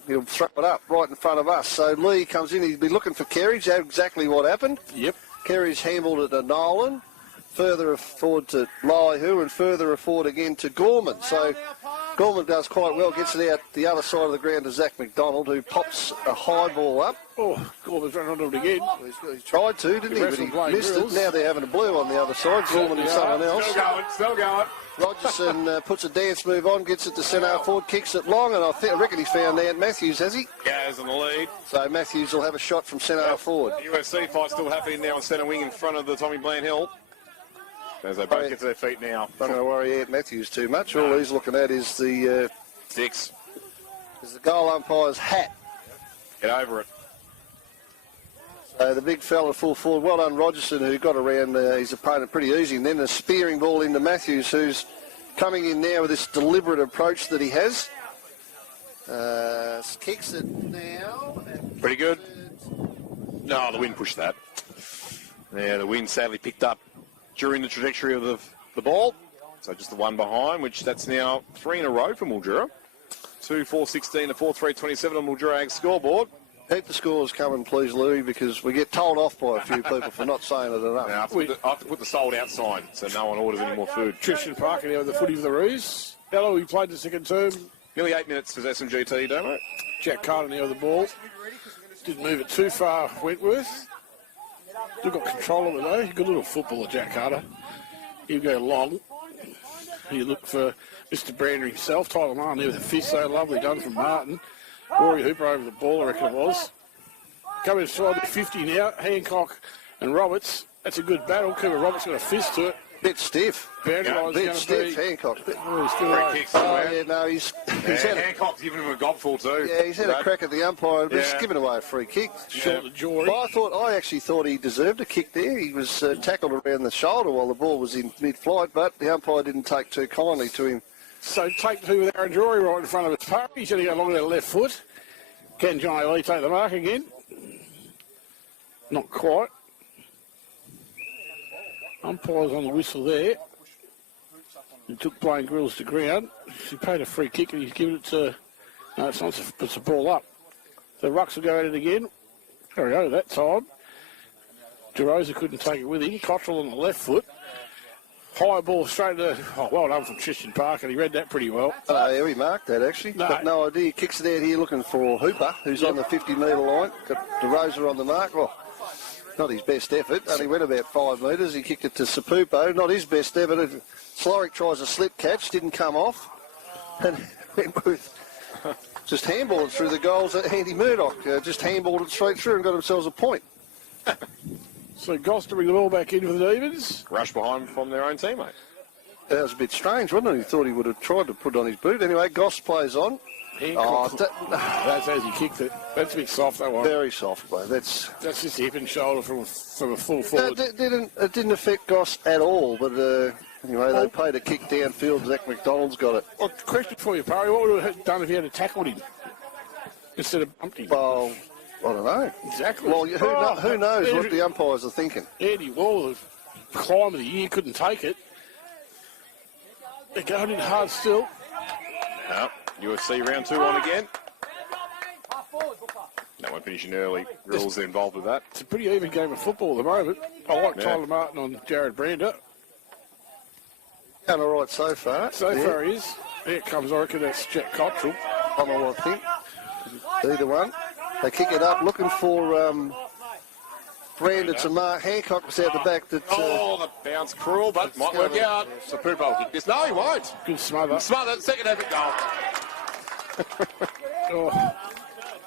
he'll throw it up right in front of us. So Lee comes in. He'll be looking for Kerridge. That's exactly what happened. Yep. Kerridge handled it to Nolan. Further forward to Laihu, and further forward again to Gorman. So Gorman does quite well, gets it out the other side of the ground to Zach McDonald, who pops a high ball up. Oh, Gorman's run onto it again. He tried to, didn't he? But he missed it. Now they're having a blue on the other side. Gorman and someone else. Still going. Rogerson puts a dance move on, gets it to centre forward, kicks it long, and I reckon he's found Ant Matthews, has he? Yeah, he's in the lead. So Matthews will have a shot from centre forward. UFC fight still happening now on centre wing in front of the Tommy Bland Hill. As they both get to their feet now. Not going to worry Ant Matthews too much. All he's looking at is the... Six. Is the goal umpire's hat. Get over it. So the big fella full forward. Well done, Rogerson, who got around his opponent pretty easy. And then a spearing ball into Matthews, who's coming in now with this deliberate approach that he has. Kicks it now. Pretty good. No, the wind pushed that. Yeah, the wind sadly picked up during the trajectory of the ball. So just the one behind, which that's now 3 in a row for Mildura. 2-4-16 to 4-3-27 on Mildura Ag scoreboard. Keep the scores coming, please, Louis, because we get told off by a few people for not saying it enough. Now, I have to put the sold out sign so no one orders any more food. Tristan Parker there with the footy for the Roos. Hello, he played the second term. Nearly 8 minutes for SMGT, don't it? Jack Carter there with the ball. Didn't move it too far, Wentworth. Still got control of it though. Good little footballer, Jack Carter. He'll go long. He looked for Mr. Brander himself. Tyler Martin there with a fist, so lovely done from Martin. Rory Hooper over the ball, I reckon it was. Coming inside the 50 now. Hancock and Roberts. That's a good battle. Cooper Roberts got a fist to it. Bit stiff. Bit stiff, Hancock. Yeah, no, he's had Hancock's giving him a gobful too. Yeah, he's had a crack at the umpire, but he's given away a free kick. Short the jaw. I actually thought he deserved a kick there. He was tackled around the shoulder while the ball was in mid-flight, but the umpire didn't take too kindly to him So take two with Aaron Drury right in front of his pup. He's going to go along their left foot. Can Johnny Lee take the mark again? Not quite. Umpire's on the whistle there. He took Blaine Grills to ground. He paid a free kick and he's given it to... No, it's not. It's a ball up. So Rucks will go at it again. Carry over that time. DeRosa couldn't take it with him. Cottrell on the left foot. High ball straight to... Oh, well done from Tristan Parker. He read that pretty well. Yeah, he marked that, actually. No. Got no idea. He kicks it out here looking for Hooper, who's on the 50-metre line. Got DeRosa on the mark. Well, not his best effort. Only went about 5 metres. He kicked it to Sapupo. Not his best effort. Sloric tries a slip catch. Didn't come off. And Wentworth just handballed it through the goals at Andy Murdoch. Just handballed it straight through and got themselves a point. So Goss to bring the ball back in for the Demons. Rush behind from their own teammate. That was a bit strange, wasn't it? He thought he would have tried to put it on his boot. Anyway, Goss plays on. That's as he kicked it. That's a bit soft, that one. Very soft, mate. That's just hip and shoulder from a full forward. It didn't affect Goss at all, but anyway, they played a kick downfield. Zach McDonald's got it. Well, question for you, Parry. What would have done if you had tackled him instead of bumped him? Well, I don't know. Exactly. Well, who knows what the umpires are thinking? Andy Wall, the climb of the year, couldn't take it. They're going in hard still. No, UFC round 2 on again. That one finishing early. Grills involved with that. It's a pretty even game of football at the moment. I like Tyler Martin on Jared Brander. Going all right so far. So far he is. Here it comes, I reckon that's Jack Cottrell. I think. Either one. They kick it up, looking for Brander to mark. Hancock was out the back. The bounce cruel, but might work out. Sapupo will kick this. No, he won't. Good smother. Smothered, second effort goal.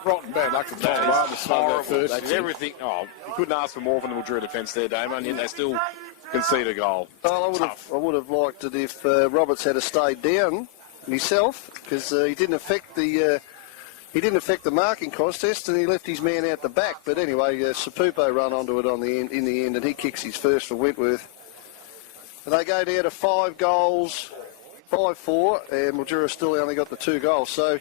Rotten bad luck from Tyler Martin to smother that first. That's everything. Oh, you couldn't ask for more from the Mildura defence there, Damon, yet they still concede a goal. Well, I would have liked it if Roberts had stayed down himself, because he didn't affect the... He didn't affect the marking contest, and he left his man out the back. But anyway, Sapupo run onto it in the end, and he kicks his first for Wentworth. And they go down to 5 goals, 5-4, and Mildura still only got the 2 goals. So,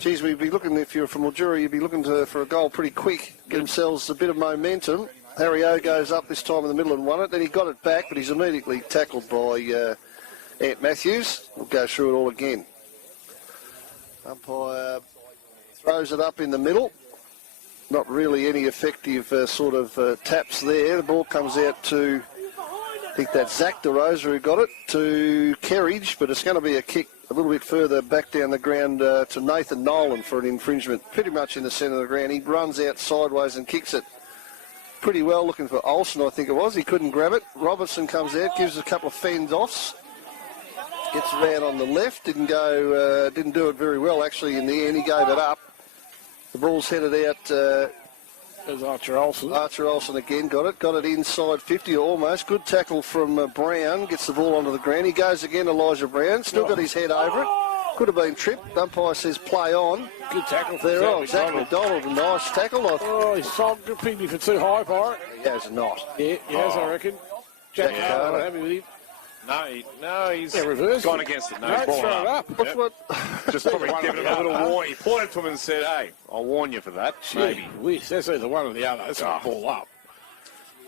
geez, we'd be looking, if you're from Mildura, you'd be looking for a goal pretty quick, get themselves a bit of momentum. Harry O goes up this time in the middle and won it. Then he got it back, but he's immediately tackled by Ant Matthews. We'll go through it all again. Umpire throws it up in the middle. Not really any effective taps there. The ball comes out to, I think that's Zach DeRosa who got it, to Kerridge, but it's going to be a kick a little bit further back down the ground to Nathan Nolan for an infringement, pretty much in the centre of the ground. He runs out sideways and kicks it pretty well, looking for Olsen, I think it was. He couldn't grab it. Robertson comes out, gives a couple of fends offs. Gets around on the left, didn't do it very well actually in the end. He gave it up. The ball's headed out. There's Archer Olsen. Archer Olsen again got it inside 50 almost. Good tackle from Brown. Gets the ball onto the ground. He goes again, Elijah Brown. Still got his head over it. Could have been tripped. Umpire says play on. Good tackle there. Zach McDonald. A nice tackle. He's sold me for too high, Pirate. He has not. Yeah, he has, I reckon. Jack Carter, happy with him. No, he's gone against it. No, throw it up. What? Just probably giving him a little warning. He pointed to him and said, hey, I'll warn you for that. Maybe. That's either one or the other. That's a ball up.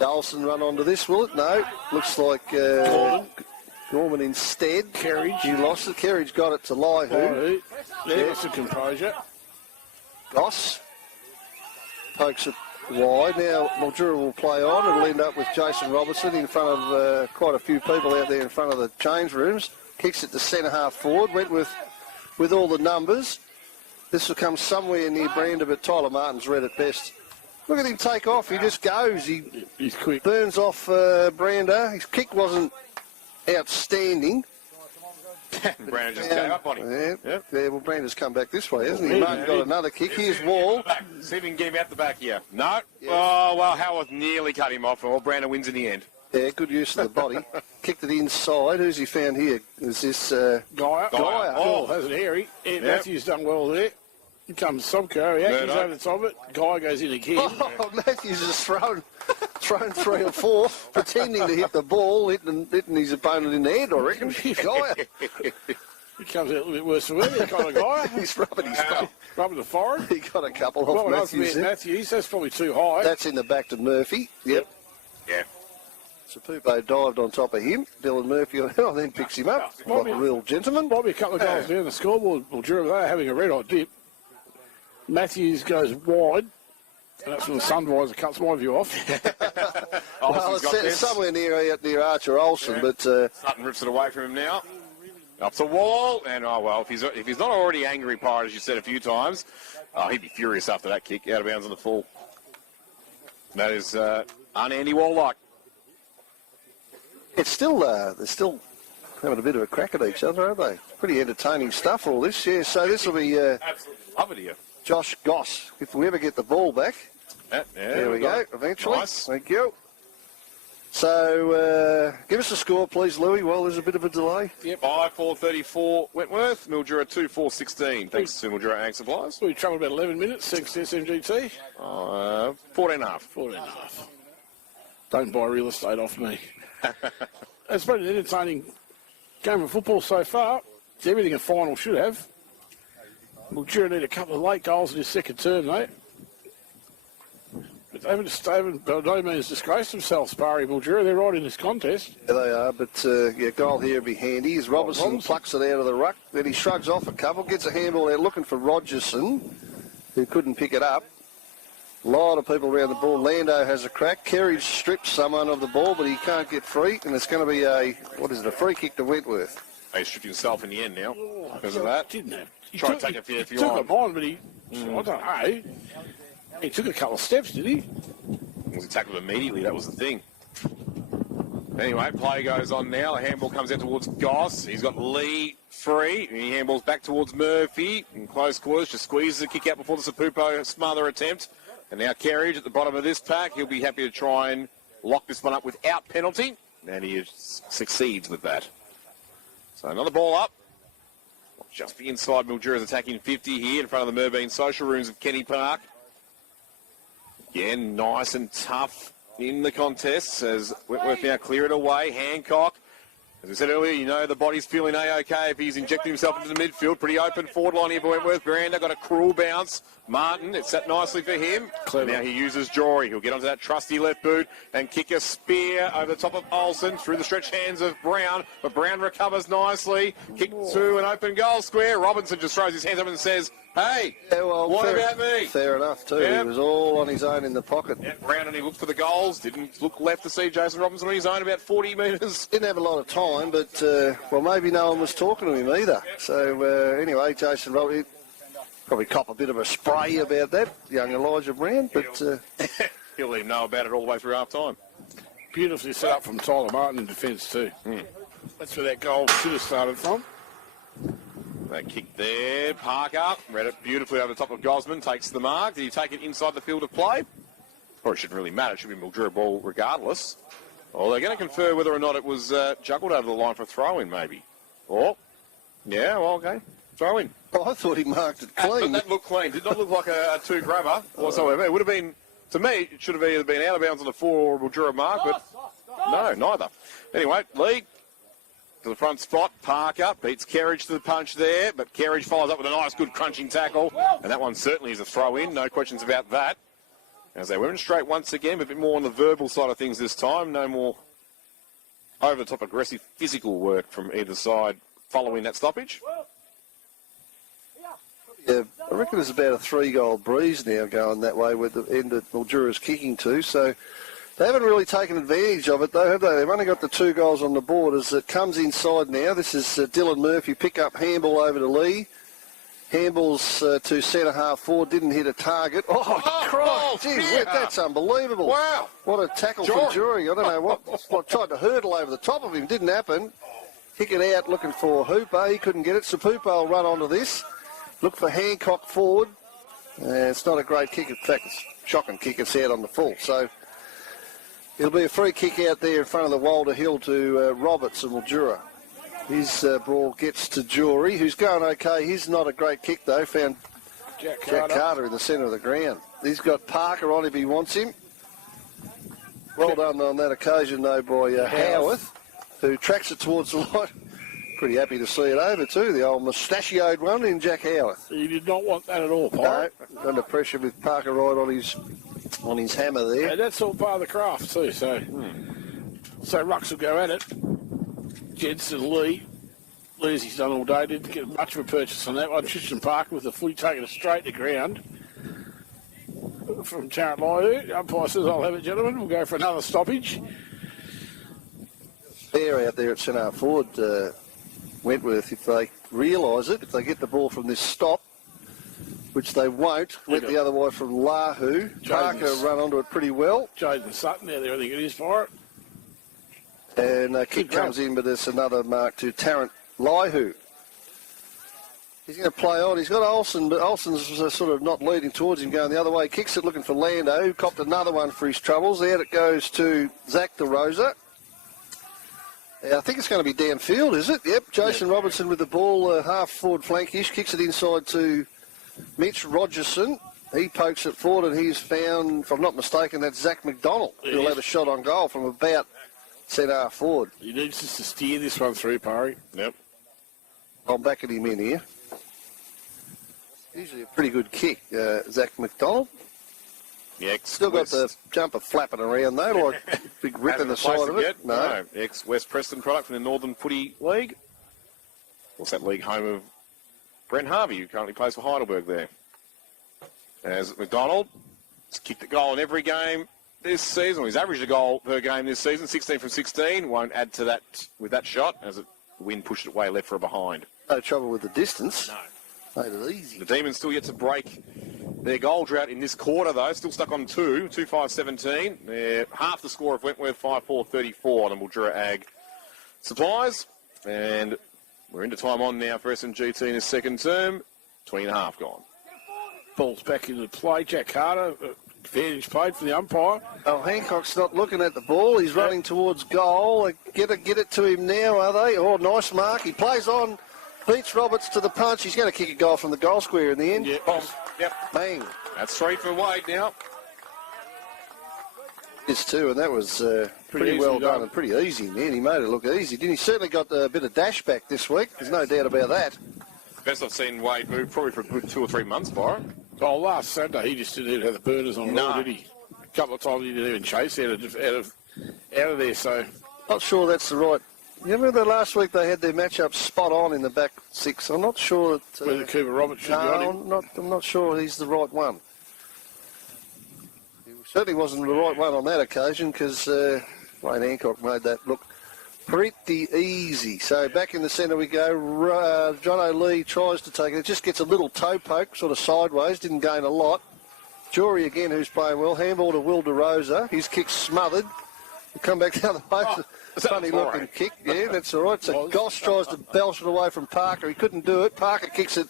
Olsen run onto this, will it? No. Looks like Gorman instead. Kerridge. He lost it. Kerridge got it to Laihu. There's some composure. Goss pokes it wide. Now Mildura will play on. It'll end up with Jason Robertson in front of quite a few people out there in front of the change rooms. Kicks it to centre half forward. Wentworth with all the numbers. This will come somewhere near Brander, but Tyler Martin's read it best. Look at him take off. He just goes. He's quick. Burns off Brander. His kick wasn't outstanding. Brander just gave up on him. Yeah, well, Brander's come back this way, hasn't he? Martin got another kick. Here's Wall. See if he can get him out the back here. No. Yes. Oh, well, Howarth nearly cut him off. Well, Brander wins in the end. Yeah, good use of the body. Kicked it inside. Who's he found here? Is this Geyer? Oh, has it hairy. Matthews done well there. Here comes Sobko. He actually over the top of it. Guy goes in again. Oh, Matthews has thrown 3 or 4, pretending to hit the ball, hitting his opponent in the head, I reckon. Guy. He comes out a little bit worse than me, that kind of guy. He's rubbing his Rubbing the forehead. He got a couple off Matthews. Matthews, that's probably too high. That's in the back to Murphy. Yep. Yeah. Sapupo dived on top of him. Dylan Murphy then picks him up like a real gentleman. Probably a couple of goals down the scoreboard. Mildura, they're having a red-hot dip. Matthews goes wide. And that's when the Sunraysia cuts my view off. Well, it's somewhere near Archer Olsen, but Sutton rips it away from him now. Up the wall, and if he's not already angry, Pirate, as you said a few times, he'd be furious after that kick, out of bounds on the full. That is un-Andy Wall-like. It's still they're still having a bit of a crack at each other, aren't they? Pretty entertaining stuff, all this. Yeah, so this will be absolutely love it here. Josh Goss, if we ever get the ball back. Yeah, there we go, eventually. Nice. Thank you. So, give us a score, please, Louis, while there's a bit of a delay. Yep. 5-4-34 Wentworth, Mildura 2-4-16. Thanks to Mildura Ag Supplies. We travelled about 11 minutes, thanks to SMGT. 14.5. 14.5. Don't buy real estate off me. It's been an entertaining game of football so far. It's everything a final should have. Mildura need a couple of late goals in his second term, mate. But they haven't by no means disgraced themselves, Sparry Mildura. They're right in this contest. Yeah, they are, but goal here would be handy. As Robertson plucks it out of the ruck, then he shrugs off a couple, gets a handball out looking for Rogerson, who couldn't pick it up. A lot of people around the ball. Lando has a crack. Kerridge strips someone of the ball, but he can't get free, and it's going to be a free kick to Wentworth. He stripped himself in the end now because of that. Didn't have. Try to take it if you want. want. Took it on, but I don't know. He took a couple of steps, did he? He was tackled immediately, that was the thing. Anyway, play goes on now. A handball comes out towards Goss. He's got Lee free. And he handballs back towards Murphy. In close quarters, just squeezes the kick out before the Sapupo smother attempt. And now Kerridge at the bottom of this pack. He'll be happy to try and lock this one up without penalty. And he succeeds with that. So another ball up. Just the inside, Mildura's attacking 50 here in front of the Merbeen social rooms of Kenny Park. Again, nice and tough in the contests as Wentworth now clear it away. Hancock, as I said earlier, you know the body's feeling A-OK if he's injecting himself into the midfield. Pretty open forward line here for Wentworth. Miranda got a cruel bounce. Martin, it's sat nicely for him. Clever. Now he uses Jory. He'll get onto that trusty left boot and kick a spear over the top of Olsen through the stretched hands of Brown. But Brown recovers nicely. Kick to an open goal square. Robinson just throws his hands up and says, hey, what about me? Fair enough, too. Yep. He was all on his own in the pocket. Yep. Brown and he looked for the goals. Didn't look left to see Jason Robinson on his own, about 40 metres. Didn't have a lot of time, but, maybe no one was talking to him either. So, anyway, Jason Robinson probably cop a bit of a spray about that, young Elijah Brown, but... He'll let him know about it all the way through half-time. Beautifully set up from Tyler Martin in defence, too. That's where that goal should have started from. That kick there, Parker, read it beautifully over the top of Gosman, takes the mark. Did he take it inside the field of play? Probably shouldn't really matter. It should be Mildura ball regardless. Well, they're going to confer whether or not it was juggled over the line for a throw-in, maybe. Or, yeah, well, okay, throw-in. Oh, I thought he marked it clean. That looked clean. Did not look like a two-grabber whatsoever. It would have been, to me, it should have either been out of bounds on the 4 or Mildura mark, but no, neither. Anyway, Lee to the front spot. Parker beats Kerridge to the punch there, but Kerridge follows up with a nice, good crunching tackle, and that one certainly is a throw-in. No questions about that. As they went straight once again, but a bit more on the verbal side of things this time. No more over-the-top aggressive physical work from either side following that stoppage. Yeah, I reckon there's about a 3-goal breeze now going that way with the end that Mildura's kicking to, so they haven't really taken advantage of it, though, have they? They've only got the 2 goals on the board as it comes inside now. This is Dylan Murphy, pick up handball over to Lee. Handballs to centre-half forward, didn't hit a target. Oh, Christ, gee, that's unbelievable. Wow. What a tackle from Jury. I don't know what tried to hurdle over the top of him, didn't happen. Kick it out looking for Hooper, he couldn't get it. Sapupo will run onto this. Look for Hancock forward. It's not a great kick. In fact, it's a shocking kick. It's out on the full. So it'll be a free kick out there in front of the Walder Hill to Roberts and Mildura. His ball gets to Jury, who's going okay. He's not a great kick, though. Found Jack Carter in the centre of the ground. He's got Parker on if he wants him. Well done on that occasion, though, by Howarth, who tracks it towards the line. pretty happy to see it over too, the old mustachioed one in Jack Howarth. He did not want that at all, Pirate. No, under pressure with Parker right on his hammer there. And that's all part of the craft too, so... So Rucks will go at it. Jensen Lee. Lee's he's done all day. Didn't get much of a purchase on that one. Tristan Parker with the footy taking it straight to ground. From Tarrant Laiu. Umpire says, I'll have it, gentlemen. We'll go for another stoppage. Fair out there at centre forward, Wentworth, if they realise it, if they get the ball from this stop, which they won't, went the other way from Lahu. Parker run onto it pretty well. Jaden Sutton there, I think it is for it. And kick comes in, but there's another mark to Tarrant Laiu. He's going to play on. He's got Olsen, but Olsen's sort of not leading towards him, going the other way. Kicks it looking for Lando, who copped another one for his troubles. Out it goes to Zach DeRosa. I think it's going to be downfield, is it? Yep, Jason Robertson with the ball, half forward flankish, kicks it inside to Mitch Rogerson. He pokes it forward and he's found, if I'm not mistaken, that's Zach McDonald, who'll have a shot on goal from about centre forward. He needs just to steer this one through, Parry. Yep. I'm backing him in here. Usually a pretty good kick, Zach McDonald. Yeah, still got the jumper flapping around though, like a big rip in the side of it. No. Ex-West Preston product from the Northern Footy League. What's that league home of Brent Harvey, who currently plays for Heidelberg there. As McDonald has kicked a goal in every game this season. He's averaged a goal per game this season, 16 from 16. Won't add to that with that shot as the wind pushed it way left for a behind. No trouble with the distance. No. Made it easy. The Demons still yet to break their goal drought in this quarter, though. Still stuck on 2-5-17. They're half the score of Wentworth, 5-4-34 on the Mildura Ag Supplies. And we're into time on now for SMGT in his second term. 20 and a half gone. Ball's back into play. Jack Carter, advantage played for the umpire. Oh, Hancock's not looking at the ball. He's running towards goal. Get it to him now, are they? Oh, nice mark. He plays on. Beats Roberts to the punch. He's going to kick a goal from the goal square in the end. Yep. Bang. That's 3 for Wade now. This too, and that was pretty well done and pretty easy in the end. He made it look easy, didn't he? Certainly got a bit of dash back this week. There's no doubt about that. Best I've seen Wade move probably for a good 2 or 3 months, Byron. Oh, last Saturday he just didn't even have the burners on at all, did he? A couple of times he didn't even chase out of there, so... Not sure that's the right... You remember last week they had their matchup spot on in the back six? I'm not sure that... whether Cooper Roberts should be on him. I'm not sure he's the right one. He certainly wasn't the right one on that occasion because Wayne Hancock made that look pretty easy. So back in the centre we go. John O'Lee tries to take it. It just gets a little toe poke, sort of sideways. Didn't gain a lot. Jory again, who's playing well. Handball to Will DeRosa. His kick's smothered. He'll come back the other way. Funny looking kick. Yeah, that's all right. So Goss tries to belch it away from Parker. He couldn't do it. Parker kicks it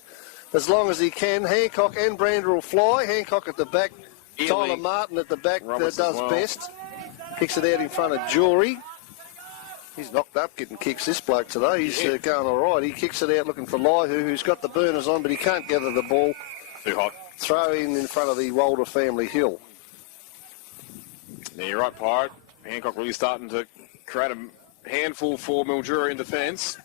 as long as he can. Hancock and Brander will fly. Hancock at the back. Tyler Martin at the back does best. Kicks it out in front of Jory. He's knocked up getting kicks, this bloke today. He's going all right. He kicks it out looking for Laihu, who's got the burners on, but he can't gather the ball. Too hot. Throw in front of the Walder family hill. Yeah, you're right, Pirate. Hancock really starting to create a handful for Mildura in defence.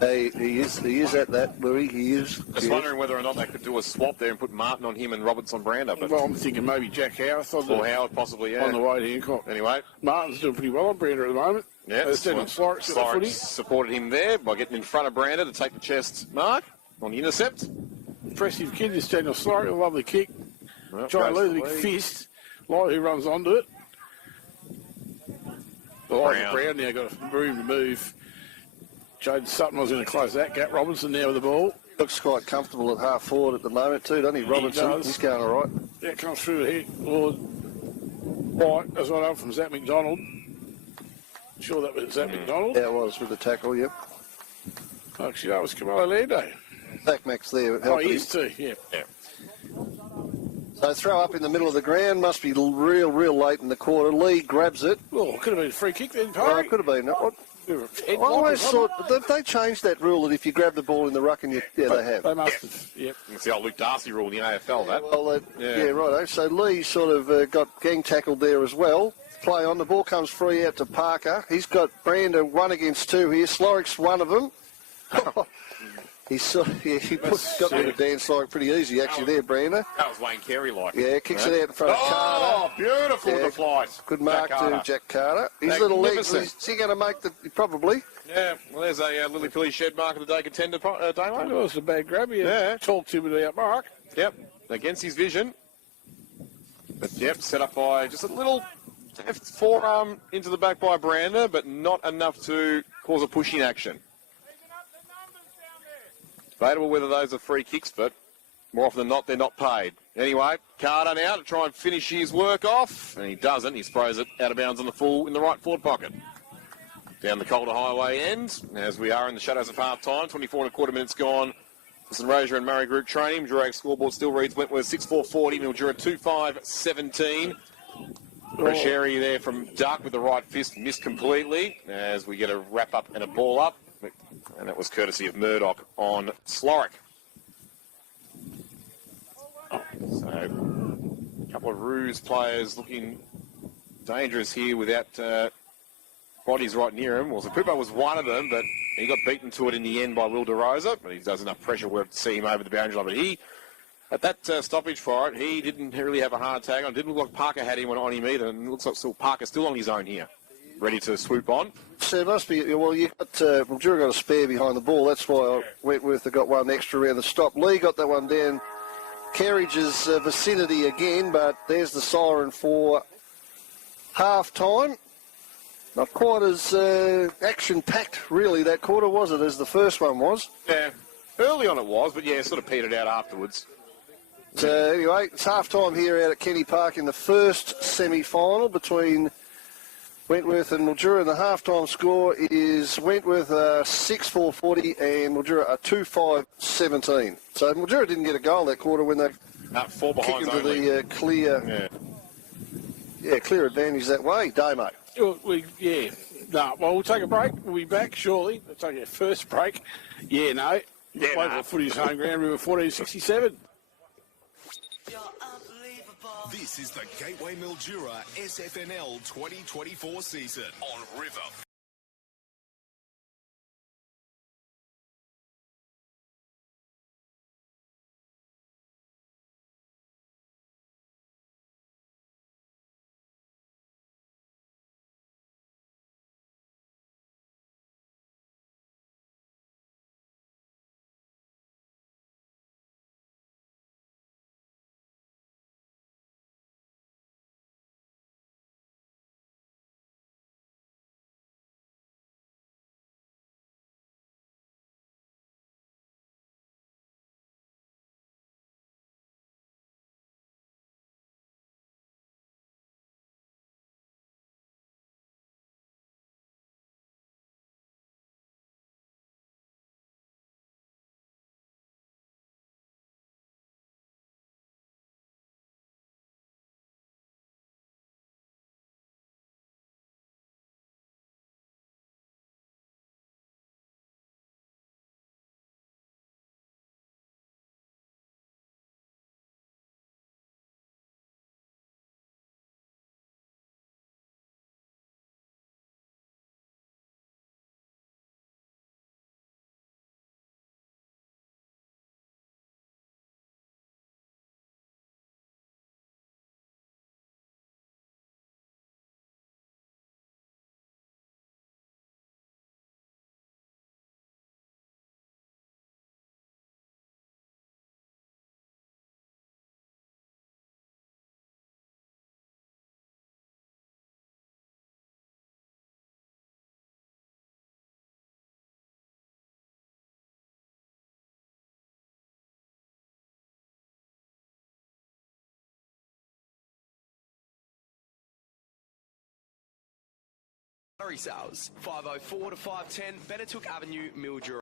He is at that, Louis. He is. Just wondering whether or not they could do a swap there and put Martin on him and Roberts on Brander. But well, I'm thinking maybe Jack Howarth or Howard possibly, on the way to Hancock. Anyway, Martin's doing pretty well on Brander at the moment. Yeah, Slorick supported him there by getting in front of Brander to take the chest mark on the intercept. Impressive kid, this Daniel Slorick, a lovely kick. Well, Trying to lose the big fist. Lloyd who runs onto it. Brown now got a room to move. Jaden Sutton was going to close that gap. Robinson now with the ball. Looks quite comfortable at half forward at the moment too, doesn't he, Robinson? He's going all right. Yeah, comes through the head. White as well from Zach McDonald. Sure that was Zach McDonald? Yeah, it was with the tackle, yep. Actually, that was Camilo Lando. Zach Max there. Oh, he is too, yeah. So throw up in the middle of the ground. Must be real late in the quarter. Lee grabs it. Oh, could have been a free kick then, Parry. Could have been. I always thought they changed that rule that if you grab the ball in the ruck and they have. They must have. Yep. It's the old Luke Darcy rule in the AFL. That. Well, righto. So Lee sort of got gang tackled there as well. play on. The ball comes free out to Parker. He's got Brander 1 against 2 here. Slorik's one of them. He got rid of Dan Slorik pretty easy, actually, there, Brander. That was Wayne Carey-like. Yeah, kicks it out in front of Carter. Oh, beautiful with the flight. Good mark to Jack Carter. His little legs, is he going to make the... Probably. Yeah, well, there's a Lily Pilly shed mark of the day contender, Damo. That was a bad grab. Yeah. Talked to him about mark. Yep, against his vision. But, yep, set up by just a little forearm into the back by Brander, but not enough to cause a pushing action. Debatable whether those are free kicks, but more often than not, they're not paid. Anyway, Carter now to try and finish his work off, and he doesn't. He sprays it out of bounds on the full in the right forward pocket. Down the Calder Highway end, as we are in the shadows of half-time, 24 and a quarter minutes gone. Sunraysia and Murray Group training. Mildura scoreboard still reads Wentworth 6-4-40, Mildura 2-5-17. Fresh area there from Duck with the right fist, missed completely as we get a wrap-up and a ball up. And that was courtesy of Murdoch on Slorik. So, a couple of Roos players looking dangerous here without bodies right near him. Well, Zapupo was one of them, but he got beaten to it in the end by Will DeRosa. But he does enough pressure work to see him over the boundary line. But he, at that stoppage for it, he didn't really have a hard tag on. Didn't look like Parker had anyone on him either. And it looks like Parker's still on his own here, ready to swoop on. So it must be, well, you got, Mildura got a spare behind the ball. That's why Wentworth have got one extra around the stop. Lee got that one down Kerridge's vicinity again, but there's the siren for half-time. Not quite as action-packed, really, that quarter, was it, as the first one was? Yeah, early on it was, but yeah, sort of petered out afterwards. So anyway, it's half-time here out at Kenny Park in the first semi-final between Wentworth and Mildura, and the half-time score is Wentworth 6-4-40 and Mildura 2-5-17. So Mildura didn't get a goal that quarter when they four behind kicked into the clear advantage that way. Damo. Well, we'll take a break. We'll be back shortly. Let's take our first break. Local footy's home ground, River 1467. This is the Gateway Mildura SFNL 2024 season on River. Sales 504 to 510 Benetook Avenue, Mildura.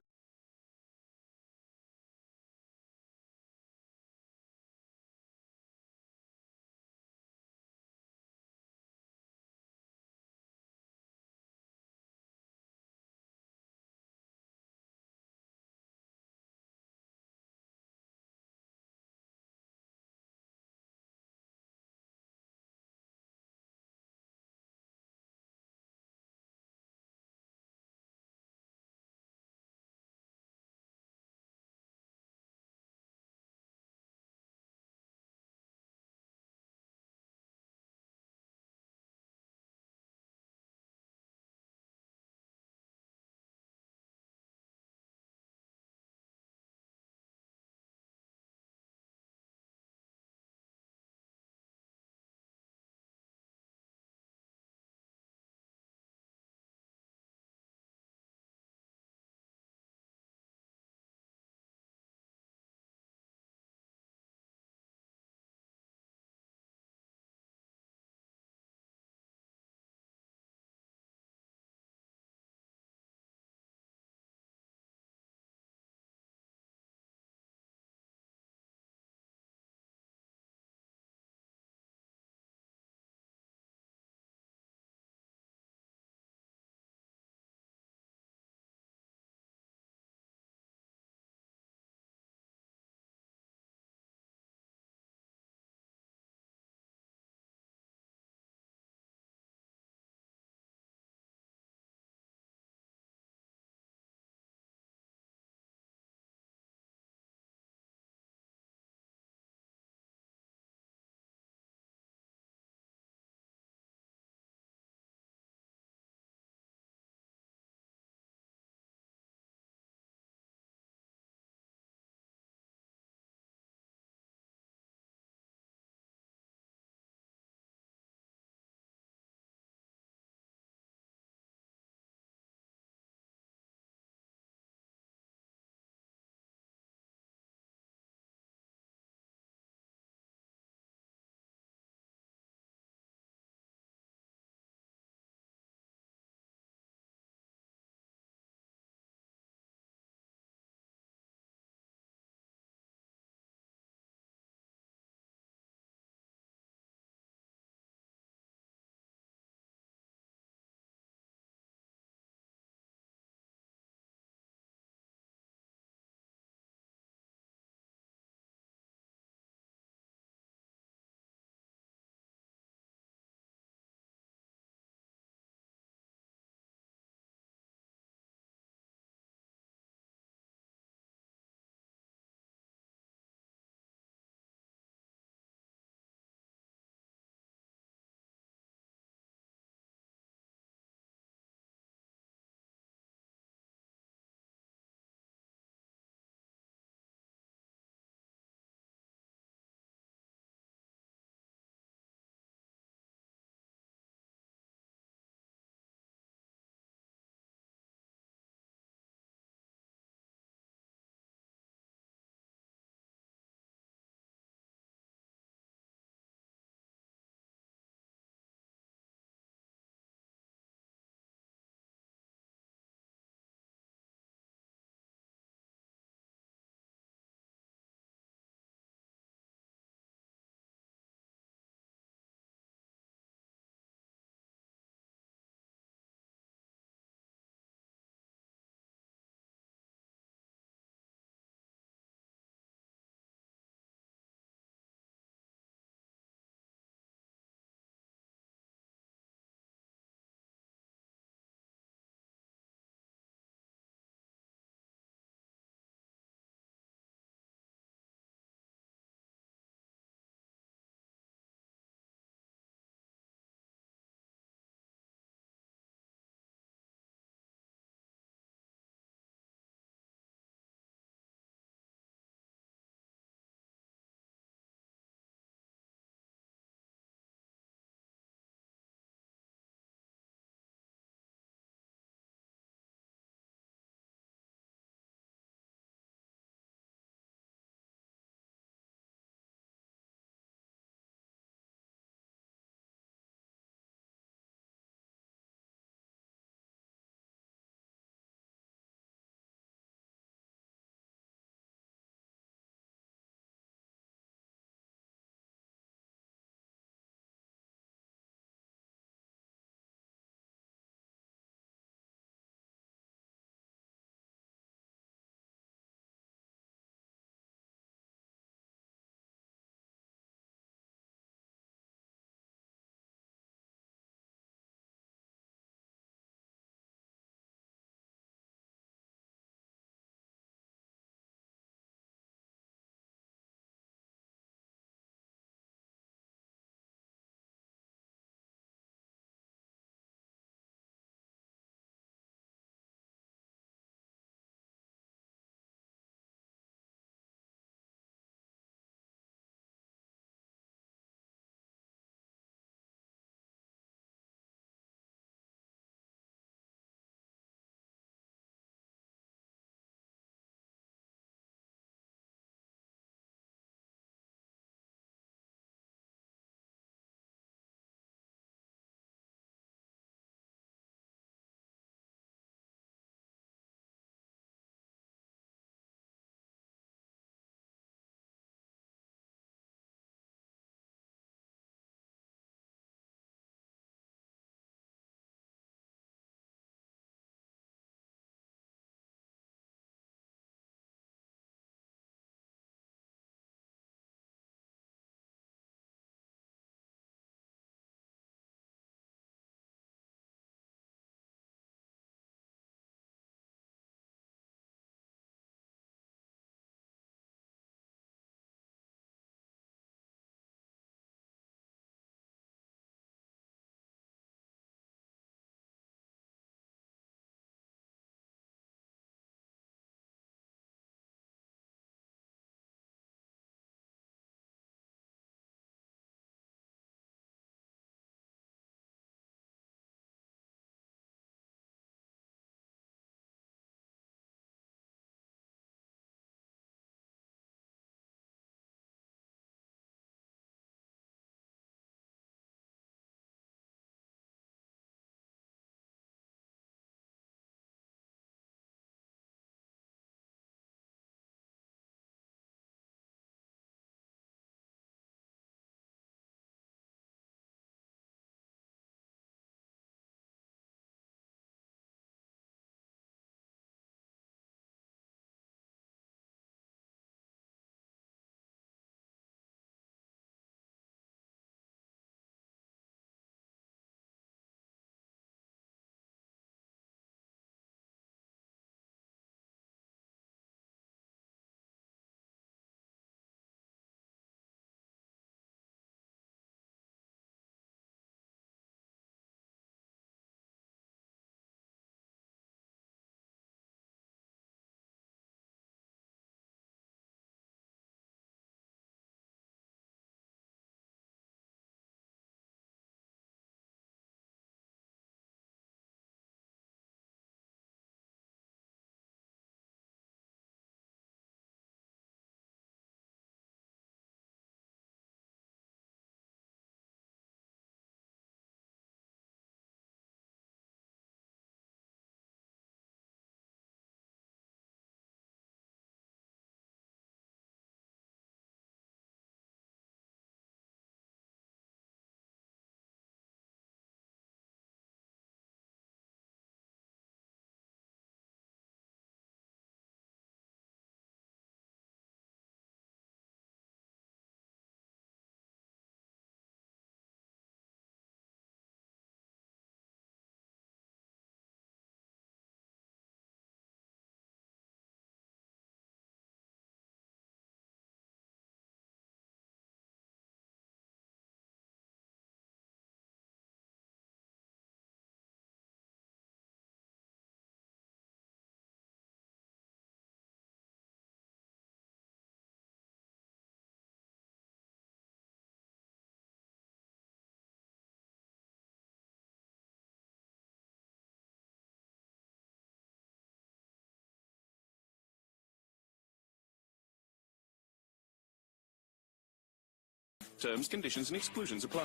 Terms, conditions and exclusions apply.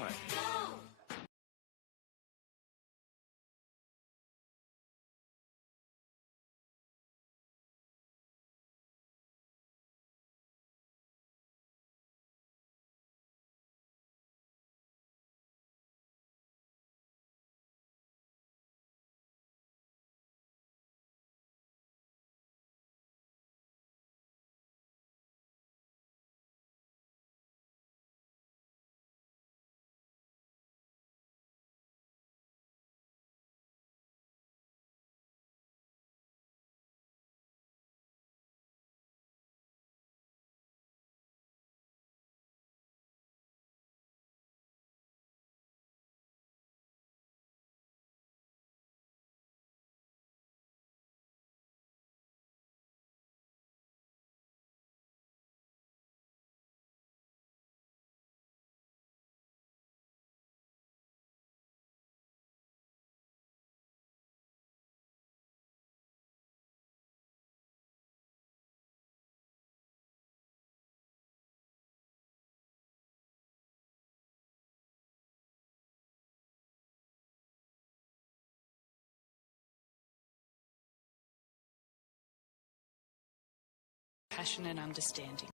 Passion and understanding.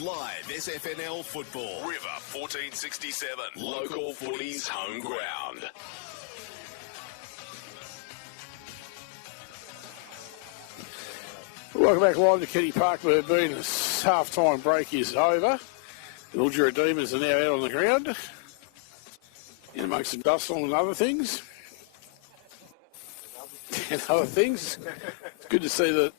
Live SFNL football. River 1467. Local footy's home ground. Welcome back live to Kenny Park. We've been half-time break is over. The Mildura Demons are now out on the ground in amongst some dust on and other things. It's good to see that.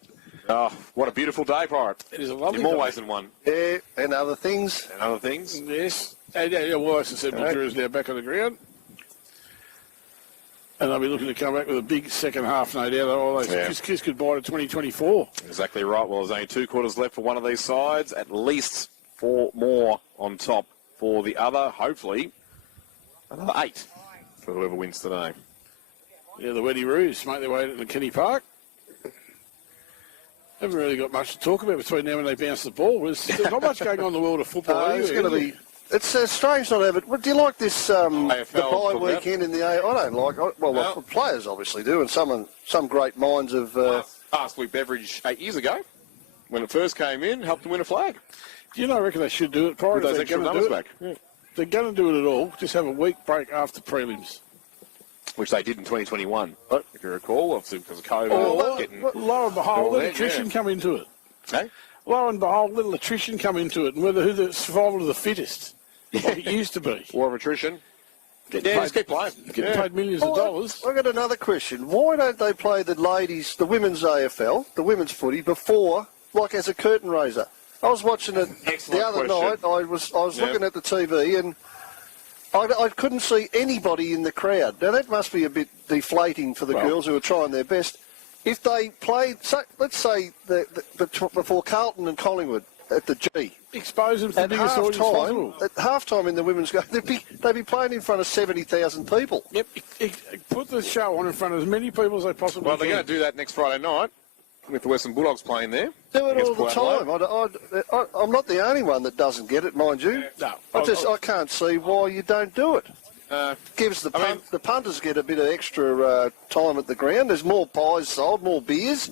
Oh, what a beautiful day, Pirate. It is a lovely in more day. ways than one. Yeah, and other things. And other things. Yes. And well, as I said, Mildura is now back on the ground. And they'll be looking to come back with a big second half, no doubt. All those kiss goodbye to 2024. Exactly right. Well, there's only 2 quarters left for one of these sides. At least 4 more on top for the other. Hopefully, another 8 for whoever wins today. Yeah, the Weddy Roos make their way to Kenny Park. Haven't really got much to talk about between now and they bounce the ball. There's not much going on in the world of football. It's going to be. It's strange not having. Do you like this the bye weekend in the A? I don't like. The players obviously do, and some great minds have. Asked Luke Beveridge 8 years ago when it first came in, helped him win a flag. Do you know? I reckon they should do it prior with those extra numbers back. Yeah. They're going to do it at all. Just have a week break after prelims. Which they did in 2021, if you recall, obviously because of COVID. Lo and behold, let attrition come into it. Hey? Lo and behold, little attrition come into it, and who the survival of the fittest, like it used to be. War of attrition. Just keep playing. Getting paid millions of dollars. I've got another question. Why don't they play the women's AFL, the women's footy, before, like as a curtain raiser? I was watching it the other night. I was looking at the TV and I couldn't see anybody in the crowd. Now, that must be a bit deflating for the girls who are trying their best. If they played, let's say, before Carlton and Collingwood at the G. Expose them to the biggest audience possible. At half-time in the women's game, they'd be playing in front of 70,000 people. Yep. Put the show on in front of as many people as they possibly can. Well, they're going to do that next Friday night with the Western Bulldogs playing there. Do it all the time. I'm not the only one that doesn't get it, mind you. No. I can't see why you don't do it. Gives the punters get a bit of extra time at the ground. There's more pies sold, more beers,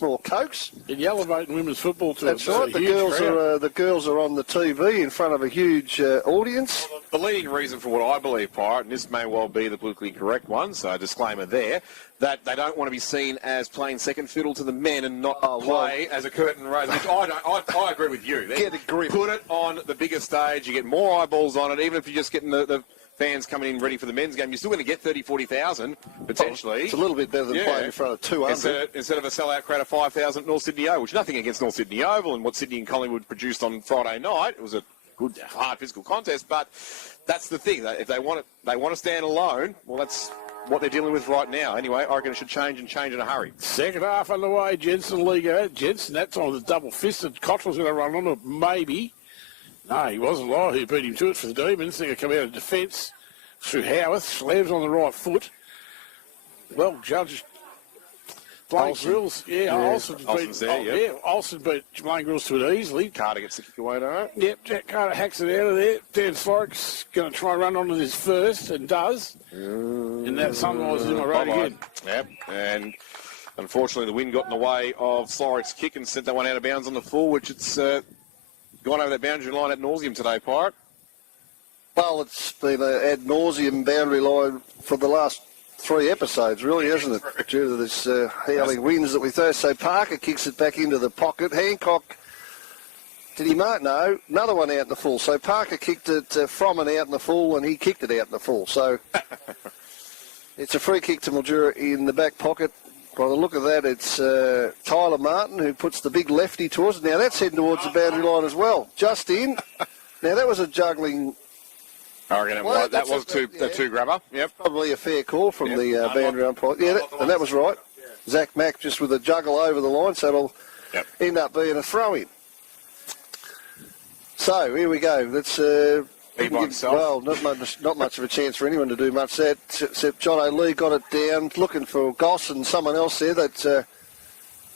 more cokes. And you're elevating women's football to That's right. The girls are on the TV in front of a huge audience. The leading reason for what I believe, Pirate, and this may well be the politically correct one, so disclaimer there, that they don't want to be seen as playing second fiddle to the men and not play as a curtain raiser, which I agree with you. Get a grip. Put it on the bigger stage, you get more eyeballs on it, even if you're just getting the fans coming in ready for the men's game, you're still going to get 30, 40,000, potentially. It's a little bit better than playing in front of 200. Instead of a sellout crowd of 5,000 at North Sydney Oval, which nothing against North Sydney Oval and what Sydney and Collingwood produced on Friday night. It was a good, hard physical contest, but that's the thing. If they want to stand alone, well, that's what they're dealing with right now. Anyway, I reckon it should change in a hurry. Second half underway, Jensen Liga. Jensen, that time was double-fisted. Cottrell's going to run on it, maybe. No, he wasn't. Lau who beat him to it for the Demons. They're going to come out of defence through Howarth. Slams on the right foot. Well, judged. Blaine Grills. Olsen beat Olsen beat Blaine Grills to it easily. Carter gets the kick away, don't it? Yep, Jack Carter hacks it out of there. Dan Florrick's going to try and run onto this first, and does. And that Sunrise is in my road again. Yep, and unfortunately the wind got in the way of Florrick's kick and sent that one out of bounds on the full, which it's gone over that boundary line ad nauseum today, Pirate. Well, it's been an ad nauseum boundary line for the last 3 episodes, really, hasn't it? Due to this howling winds that we throw. So Parker kicks it back into the pocket. Hancock, did he mark? No, another one out in the full. So Parker kicked it from and out in the full, and he kicked it out in the full. So it's a free kick to Mildura in the back pocket. By the look of that, it's Tyler Martin who puts the big lefty towards it. Now that's heading towards the boundary line as well. Just in. Now that was a juggling. I reckon that was a two grabber. Yep. Probably a fair call from the boundary umpire. Yeah, and that was right. Zach Mack just with a juggle over the line, so it'll end up being a throw-in. So here we go. Let's not much of a chance for anyone to do much there, except John O'Lee got it down, looking for Goss and someone else there. That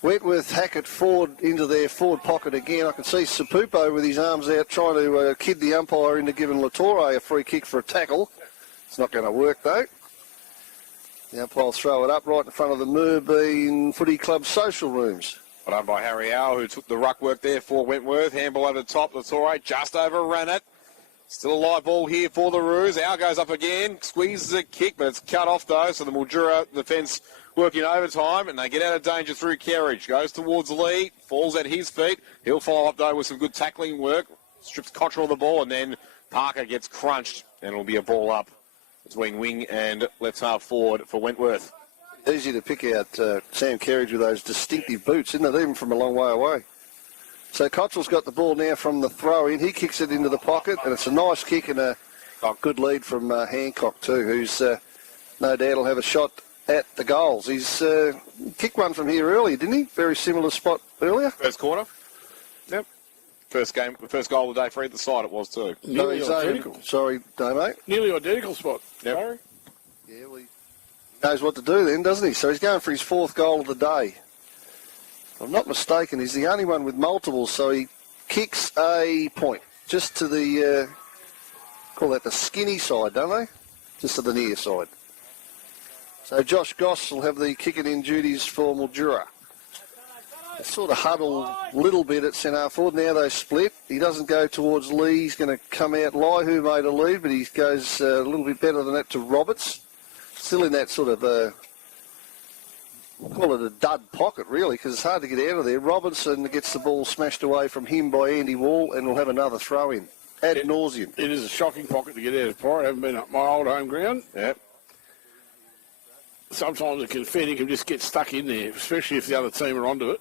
Wentworth Hackett forward into their forward pocket again. I can see Sapupo with his arms out trying to kid the umpire into giving Latore a free kick for a tackle. It's not going to work though. The umpire will throw it up right in front of the Moorbeen Footy Club social rooms. Well done by Harry Howe, who took the ruck work there for Wentworth. Handball over the top. Latore just overran it. Still a live ball here for the Roos. Howe goes up again, squeezes a kick, but it's cut off though. So the Mildura defence working overtime, and they get out of danger through Kerridge. Goes towards Lee, falls at his feet. He'll follow up, though, with some good tackling work. Strips Cottrell of the ball, and then Parker gets crunched, and it'll be a ball up between wing and left half forward for Wentworth. Easy to pick out Sam Kerridge with those distinctive boots, isn't it, even from a long way away. So Cottrell's got the ball now from the throw-in. He kicks it into the pocket, and it's a nice kick and a good lead from Hancock, too, who's no doubt will have a shot at the goals. He's kicked one from here earlier, didn't he? Very similar spot earlier. First quarter. Yep. First goal of the day for either side it was too. Nearly identical. Sorry, Damo. Nearly identical spot. Yep. Sorry. Yeah, well, he knows what to do then, doesn't he? So he's going for his 4th goal of the day. If I'm not mistaken, he's the only one with multiples, so he kicks a point just to the, call that the skinny side, don't they? Just to the near side. So Josh Goss will have the kicking in duties for Mildura. They sort of huddle a little bit at centre forward. Now they split. He doesn't go towards Lee. He's going to come out. Lai, who made a lead, but he goes a little bit better than that to Roberts. Still in that sort of, we'll call it a dud pocket, really, because it's hard to get out of there. Robinson gets the ball smashed away from him by Andy Wall, and we'll have another throw-in. Ad nauseum. It is a shocking pocket to get out of. I haven't been up my old home ground. Yep. Sometimes a confetti can just get stuck in there, especially if the other team are onto it.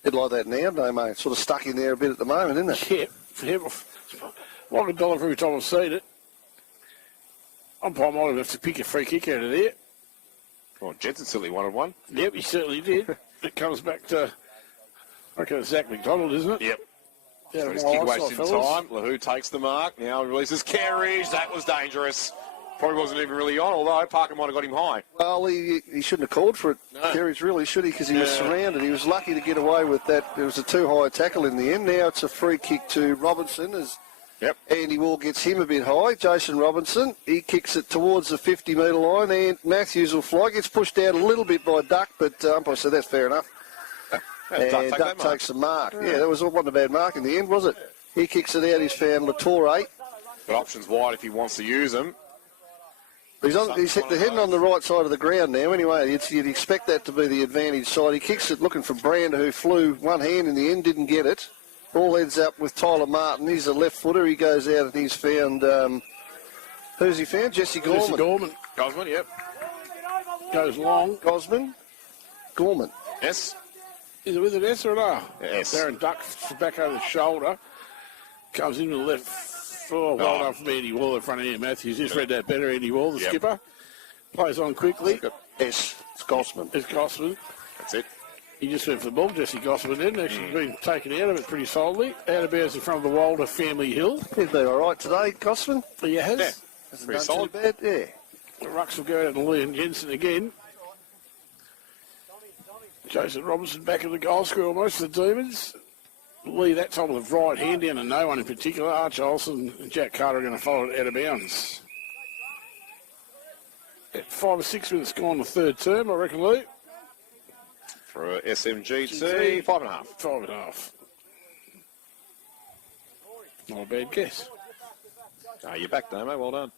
A bit like that now, no, mate. It's sort of stuck in there a bit at the moment, isn't it? Yeah. Like $1 for every time I've seen it. Umpire might have to pick a free kick out of there. Well, Jensen certainly wanted one. Yep, he certainly did. It comes back to, I reckon it's Zach McDonald, isn't it? Yep. Yeah, his kick wasted time. Lahu takes the mark. Now releases Kerridge. That was dangerous. Probably wasn't even really on, although Parker might have got him high. Well, he shouldn't have called for it. No. Kerridge really should he, because he was surrounded. He was lucky to get away with that. It was a too high tackle in the end. Now it's a free kick to Robinson as Andy Wall gets him a bit high. Jason Robinson, he kicks it towards the 50-metre line, and Matthews will fly. Gets pushed out a little bit by Duck, but umpire said that's fair enough. And Duck takes the mark. Yeah, that wasn't a bad mark in the end, was it? He kicks it out. He's found Latore. But options wide if he wants to use them. He's heading on the right side of the ground now. Anyway, you'd expect that to be the advantage side. He kicks it looking for Brander, who flew one hand in the end, didn't get it. Ball heads up with Tyler Martin. He's a left footer. He goes out and he's found... who's he found? Jesse Gorman. Jesse Gorman. Gosman, yep. Goes long. Gosman. Gorman. Yes. Is it with an S or an R? Yes. Darren ducks back over the shoulder. Comes in with the left. Oh, well done from Andy Wall in front of Ian Matthews. Just read that better, Andy Wall, the skipper. Plays on quickly. Yes, it's Gosman. It's Gosman. That's it. He just went for the ball. Jesse Gosman didn't. Actually been taken out of it pretty solidly. Out of bounds in front of the Walder Family Hill. He's been all right today, Gosman. He has. Yeah. Pretty solid. Bad. Yeah. The rucks will go out to Liam Jensen again. Jason Robinson back in the goal score almost for the Demons. Lee, that time with the right hand down to no one in particular. Arch Olsen and Jack Carter are going to follow it out of bounds. At 5 or 6 minutes gone the third term, I reckon, Lee. For SMGT, 5.5. 5.5. Not a bad guess. You're back, Damo. Well done.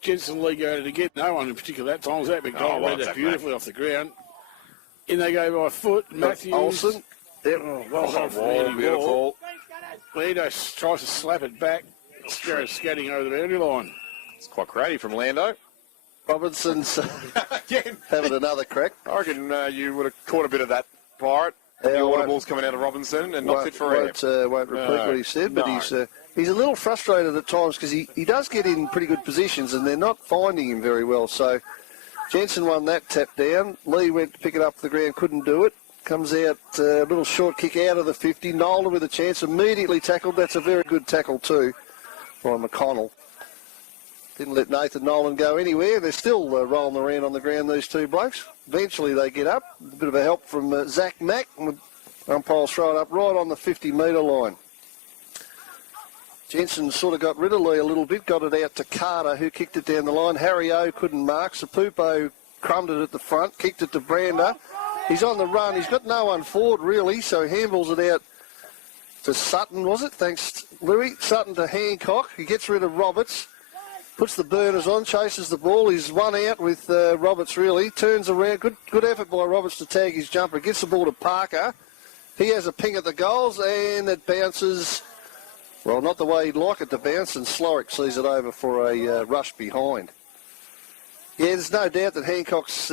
Jensen Lee go at it again. No one in particular that time. Zach McDonald read that beautifully off the ground. In they go by foot. Matthews. Olsen. Yep. Oh, well done from Andy Wall. Lando tries to slap it back. Jared scatting over the boundary line. It's quite creative from Lando. Robinson's having another crack. I reckon you would have caught a bit of that, Pirate. The audibles coming out of Robinson and not fit for air. Won't repeat what he said, but he's a little frustrated at times because he does get in pretty good positions and they're not finding him very well. So Jensen won that tap down. Lee went to pick it up the ground, couldn't do it. Comes out, a little short kick out of the 50. Nolan with a chance, immediately tackled. That's a very good tackle too by McConnell. Didn't let Nathan Nolan go anywhere. They're still rolling around on the ground, these two blokes. Eventually they get up. A bit of a help from Zach Mack. Umpires throw it up right on the 50-metre line. Jensen sort of got rid of Lee a little bit, got it out to Carter, who kicked it down the line. Harry O couldn't mark. Sapupo crumbed it at the front, kicked it to Brander. He's on the run. He's got no one forward, really, so handballs it out to Sutton, was it? Thanks, Louis. Sutton to Hancock. He gets rid of Roberts, puts the burners on, chases the ball. He's one out with Roberts, really. Turns around. Good effort by Roberts to tag his jumper. Gets the ball to Parker. He has a ping at the goals, and it bounces, well, not the way he'd like it to bounce, and Slorick sees it over for a rush behind. Yeah, there's no doubt that Hancock's...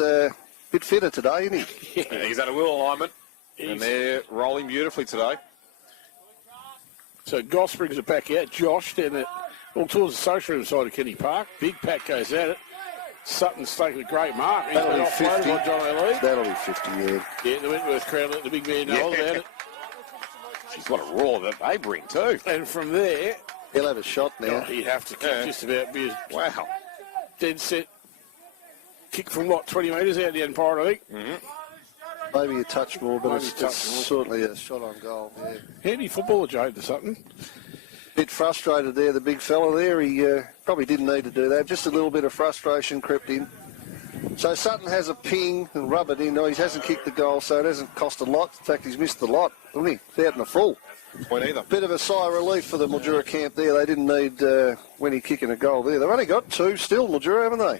bit fitter today, isn't he? Yeah, he's had a wheel alignment, and they're rolling beautifully today. So Goss brings it back out. Josh down it, all towards the social room side of Kenny Park. Big pack goes at it. Sutton's taking a great mark. That'll be 50. By John O'Lee. That'll be 50, yeah. Yeah, the Wentworth crowd let the big man know about it. She's got a roar that they bring too. And from there... He'll have a shot now. He'd have to kick just about. Wow. Dead set. Kick from, 20 metres out the end part, I think. Mm-hmm. Maybe a touch more, but it's certainly a shot on goal. Yeah. Handy footballer, Jade, to Sutton. Bit frustrated there, the big fella there. He probably didn't need to do that. Just a little bit of frustration crept in. So Sutton has a ping and rub it in. No, he hasn't kicked the goal, so it hasn't cost a lot. In fact, he's missed the lot, hasn't he? He's out in the full. Point either. Bit of a sigh of relief for the Mildura camp there. They didn't need Winnie kicking a goal there. They've only got 2 still, Mildura, haven't they?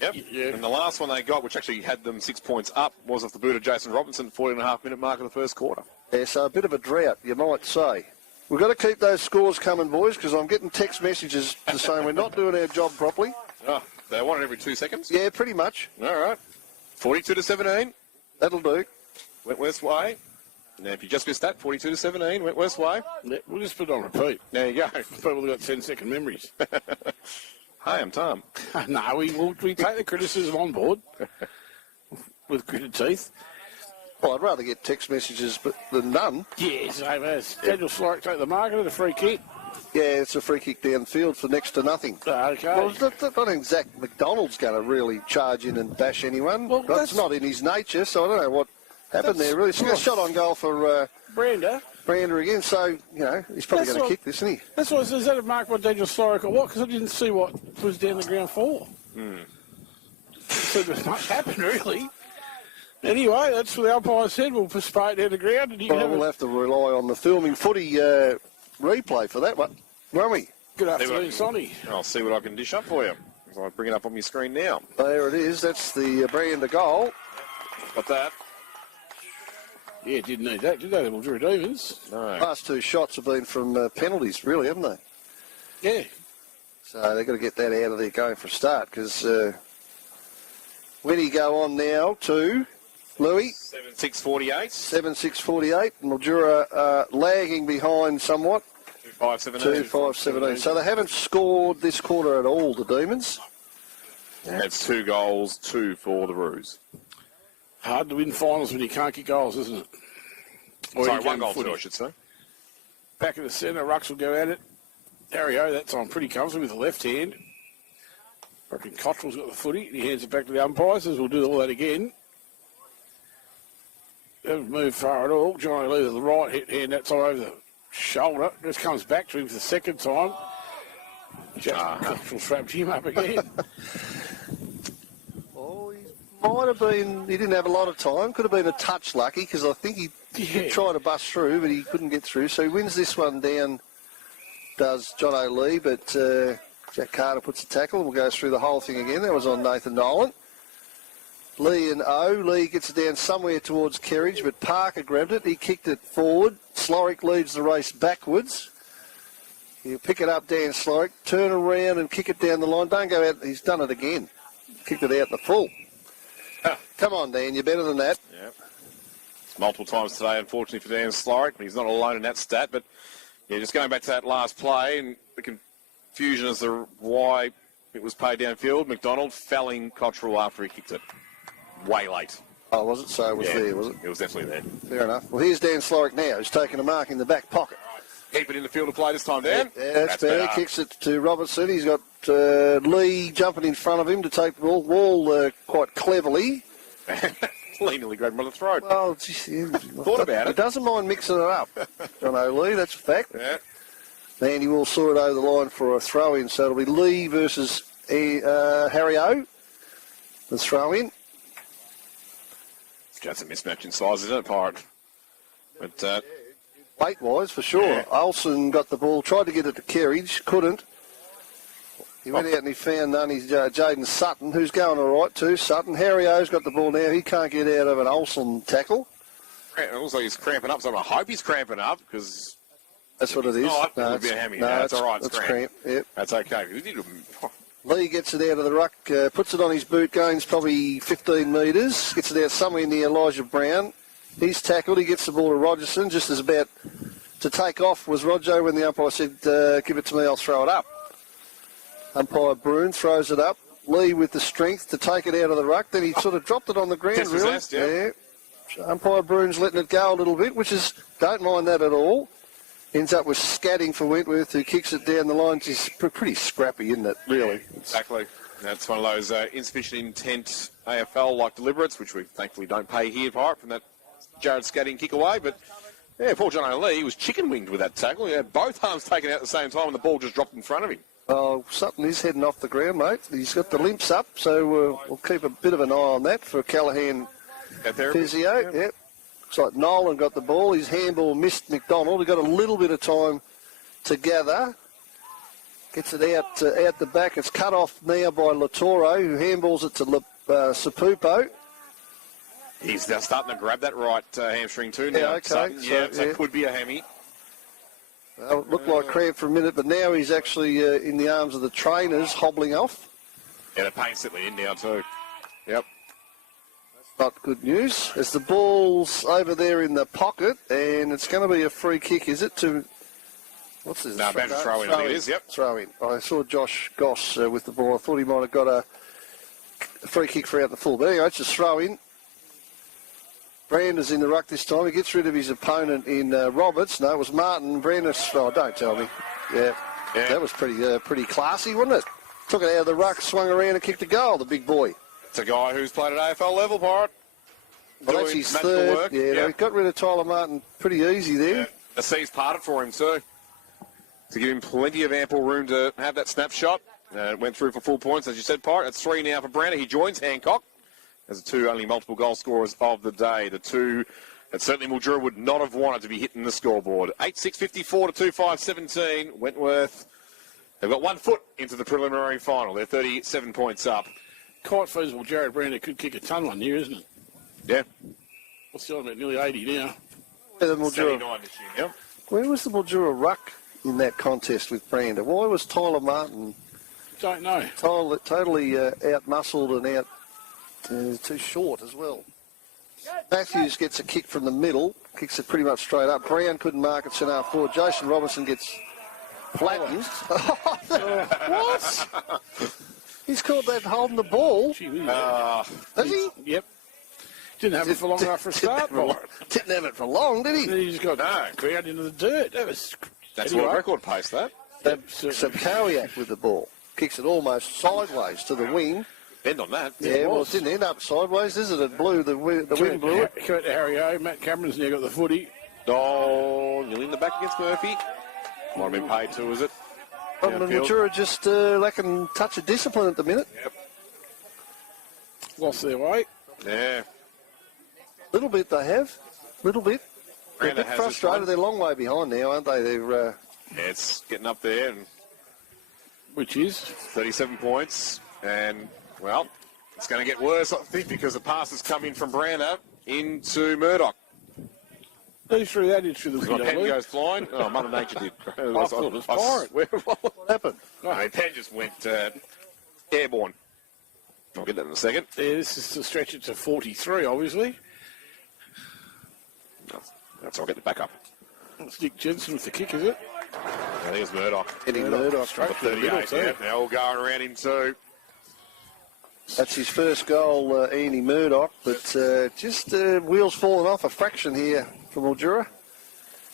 Yep. Yeah. And the last one they got, which actually had them 6 points up, was off the boot of Jason Robinson, 40.5-minute mark of the first quarter. Yeah, so a bit of a drought, you might say. We've got to keep those scores coming, boys, because I'm getting text messages to saying we're not doing our job properly. Oh, they want it every 2 seconds? Yeah, pretty much. All right. 42-17. That'll do. Wentworth's way. Now, if you just missed that, 42-17, Wentworth's way. Yeah, we'll just put it on repeat. There you go. People have got 10-second memories. Hi, I'm Tom. No, we take the criticism on board with gritted teeth. Well, I'd rather get text messages than none. Yeah, same as. Daniel Slorick take the market of the free kick. Yeah, it's a free kick downfield for next to nothing. Okay. Well, I think Zach McDonald's going to really charge in and bash anyone. Well, that's not in his nature, so I don't know what happened there, really. It's a shot on goal for Brander again, so, he's probably going to kick this, isn't he? That's what I said. Is that a mark by Daniel Slorick or what? Because I didn't see what was down the ground for. So there's much happened, really. Anyway, that's what the umpire said. We'll participate down the ground. And we'll have to rely on the filming footy replay for that one, won't we? Good afternoon, Sonny. I'll see what I can dish up for you. I'll bring it up on my screen now. There it is. That's the brand of goal. What's that? Yeah, didn't need that, did they, Mildura Demons? No. Last two shots have been from penalties, really, haven't they? Yeah. So they've got to get that out of there going for a start, because when you go on now to Louis. 7-6-48. 7-6-48. Mildura lagging behind somewhat. 2-5-17. 2-5-17. So they haven't scored this quarter at all, the Demons. That's 2 goals, 2 for the Roos. Hard to win finals when you can't kick goals, isn't it? Or Sorry, 1 goal, 2, I should say. Back in the centre, Rucks will go at it. Dario, that's on pretty comfortable with the left hand. I reckon Cottrell's got the footy. He hands it back to the umpires. We'll do all that again. Doesn't move far at all. Johnny Lee with the right hand, that time over the shoulder. Just comes back to him for the second time. Cottrell trapped him up again. Might have been, he didn't have a lot of time. Could have been a touch lucky, because I think he did try to bust through, but he couldn't get through. So he wins this one down, does John O'Lee, but Jack Carter puts a tackle and we'll go through the whole thing again. That was on Nathan Nolan. Lee and O. Lee gets it down somewhere towards Kerridge, but Parker grabbed it. He kicked it forward. Slorick leads the race backwards. He'll pick it up, Dan Slorick, turn around and kick it down the line. Don't go out. He's done it again. Kicked it out the full. Come on, Dan, you're better than that. Yep. It's multiple times today, unfortunately, for Dan Slorick, but he's not alone in that stat. But, yeah, just going back to that last play and the confusion as to why it was paid downfield. McDonald felling Cottrell after he kicked it. Way late. Oh, was it? So it was there, was it? It was definitely there. Fair enough. Well, here's Dan Slorick now, who's taking a mark in the back pocket. Keep it in the field of play this time, Dan. Yeah, that's better. Kicks it to Robertson. He's got Lee jumping in front of him to take the ball. Wall quite cleverly. Lee nearly grabbed him by the throat. Well, geez, thought about it. He doesn't mind mixing it up, John O'Lee, that's a fact. Yeah. Andy Wall saw it over the line for a throw-in, so it'll be Lee versus Harry O. The throw-in. That's a mismatch in size, isn't it, Pirate? But weight-wise, for sure. Yeah. Olsen got the ball, tried to get it to Kerridge, couldn't. He went out and he found none. He's Jaden Sutton, who's going all right too. Sutton. Harry O's got the ball now. He can't get out of an Olsen tackle. It looks like he's cramping up, so I hope he's cramping up, because... That's what it is. No, it would be a hammy. No, that's all right. It's cramp. Yep. That's okay. Lee gets it out of the ruck, puts it on his boot, gains probably 15 metres, gets it out somewhere near Elijah Brown. He's tackled. He gets the ball to Rogerson, just as about to take off was Rojo when the umpire said, give it to me, I'll throw it up. Umpire Broom throws it up. Lee with the strength to take it out of the ruck. Then he sort of dropped it on the ground, really. Yeah. Umpire Broom's letting it go a little bit, which is, don't mind that at all. Ends up with scatting for Wentworth, who kicks it down the line. She's pretty scrappy, isn't it, really? Exactly. That's one of those insufficient intent AFL-like deliberates, which we thankfully don't pay here, apart from that Jared Scatting kick away. But, yeah, poor John O'Lee was chicken-winged with that tackle. He had both arms taken out at the same time, and the ball just dropped in front of him. Oh, Sutton is heading off the ground, mate. He's got the limps up, so we'll keep a bit of an eye on that for Callaghan physio. Yep. Looks like Nolan got the ball. His handball missed McDonald. He got a little bit of time to gather. Gets it out the back. It's cut off now by Latoro, who handballs it to Sapupo. He's now starting to grab that right hamstring too now. Yeah, okay. So it could be a hammy. Well, it looked like cramp for a minute, but now he's actually in the arms of the trainers, hobbling off. Yeah, the pain's settling in now too. Yep. Not good news. As the ball's over there in the pocket, and it's going to be a free kick, is it, to... What's this? No, about to throw in, I think it is, yep. Throw in. I saw Josh Goss with the ball. I thought he might have got a free kick for out the full. But anyway, it's just throw in. Brander's in the ruck this time. He gets rid of his opponent in Roberts. No, it was Martin. Brander's... Oh, don't tell me. Yeah. That was pretty classy, wasn't it? Took it out of the ruck, swung around and kicked a goal, the big boy. It's a guy who's played at AFL level, Pirate. Well, that's his third. Work. Yeah, he got rid of Tyler Martin pretty easy there. Yeah. The sea's parted for him too, to give him plenty of ample room to have that snapshot. It went through for full points, as you said, Pirate. It's 3 now for Brander. He joins Hancock as the two only multiple goal scorers of the day. The two that certainly Mildura would not have wanted to be hitting the scoreboard. 8-6-54 to 2-5-17. Wentworth They've got 1 foot into the preliminary final. They're 37 points up. Quite feasible Jared Brandon could kick a ton one year, isn't it? Yeah. What's the about nearly 80 now? Yeah, the Mildura. 79 this year. Yep. Where was the Mildura ruck in that contest with Brandon? Why was Tyler Martin Don't know. totally out-muscled and out too short as well? Matthews gets a kick from the middle, kicks it pretty much straight up. Brown couldn't mark it centre forward. Jason Robinson gets flattened. What? He's called that holding the ball. Gee, really, Has he? Yep. Didn't have it for long enough for a start. Didn't have it for long, did he? Then he just got ground into the dirt. That's world record pace, that. Kowiak with the ball. Kicks it almost sideways to the wing. End on that. Yeah, well, it didn't end up sideways, is it? It blew, the wind blew it. Kurt to Harry O. Matt Cameron's now got the footy. Oh, nearly in the back against Murphy. Might have been paid too, is it? Mildura just lacking a touch of discipline at the minute. Yep. Lost their way. Yeah. Little bit they have. Little bit. They're a Brandon bit has frustrated. They're a long way behind now, aren't they? They're Yeah, it's getting up there. And Which is? 37 points. And, well, it's going to get worse, I think, because the pass has come in from Brander into Murdoch. Who threw that into the window? Penn goes flying. Oh, Mother Nature did. I thought it was Byron. What happened? I mean, Penn just went airborne. I'll get that in a second. Yeah, this is to stretch it to 43, obviously. That's I'll get the back up. It's Dick Jensen with the kick, is it? I think it's Murdoch. Eddie Murdoch. Straight The for the middle, 38, yeah. They're all going around him too. That's his first goal, Andy Murdoch, but just wheels falling off a fraction here for Mildura.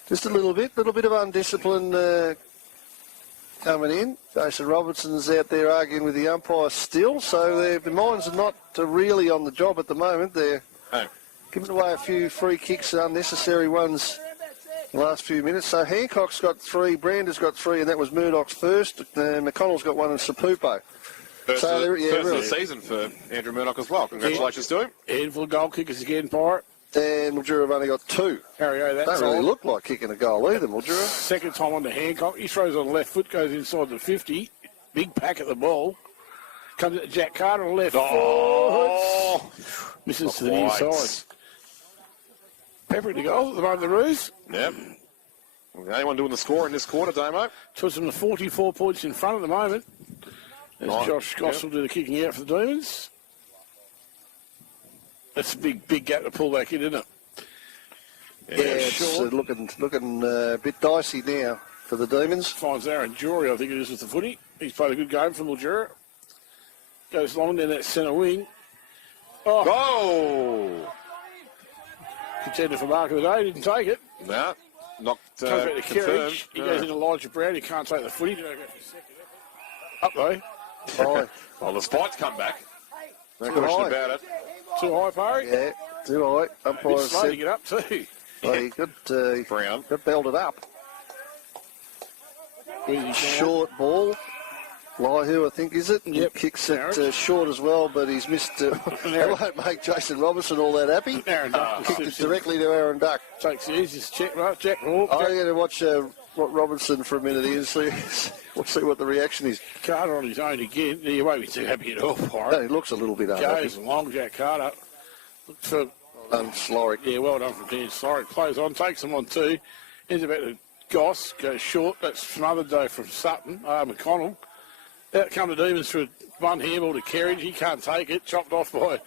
Just a little bit of undiscipline coming in. Jason Robinson's out there arguing with the umpire still, so the minds are not really on the job at the moment. They're giving away a few free kicks, unnecessary ones in the last few minutes. So Hancock's got 3, Brander's got 3, and that was Murdoch's first. McConnell's got 1 and Sapupo. First of the season for Andrew Murdoch as well. Congratulations to him. Handful of goal kickers again, Pirate. And Mildura have only got 2. Harry O, Don't really look like kicking a goal either, Mildura. Second time on to Hancock. He throws on the left foot, goes inside the 50. Big pack at the ball. Comes at Jack Carter on the left foot. Misses to the near side. Pepper to goal at the moment, the Roos. Yep. The only one doing the score in this quarter, Damo. Puts them to 44 points in front at the moment. As Josh Goss will do the kicking out for the Demons. That's a big gap to pull back in, isn't it? Yeah, it's looking a bit dicey now for the Demons. Finds Aaron Jory, I think it is, with the footy. He's played a good game for Mildura. Goes long down that centre wing. Oh! Contender for mark of the day, didn't take it. No, not Comes back to Kerridge. He goes into Elijah Brown. He can't take the footy. Up though. Well, the spikes come back. No question about it. Too high, Parry? Yeah, too high. Umpire slow to get up too. Well, he got belted up. Short ball. Lyhu, I think, is it? Yep. He kicks it short as well, but he's missed. That won't make Jason Robinson all that happy. Aaron Duck kicked it directly to Aaron Duck. Takes the easiest check, right? Jack Hawk. I'm going to watch Robinson for a minute here and see what the reaction is. Carter on his own again. He won't be too happy at all, Pirate. No, he looks a little bit unhappy. Goes along, Jack Carter. Looks for Slorick. Yeah, well done from Dan Slorick. Plays on, takes him on 2. Ends about to Goss, goes short. That's smothered though from Sutton. McConnell. Out come the Demons for one handball to Kerridge. He can't take it. Chopped off by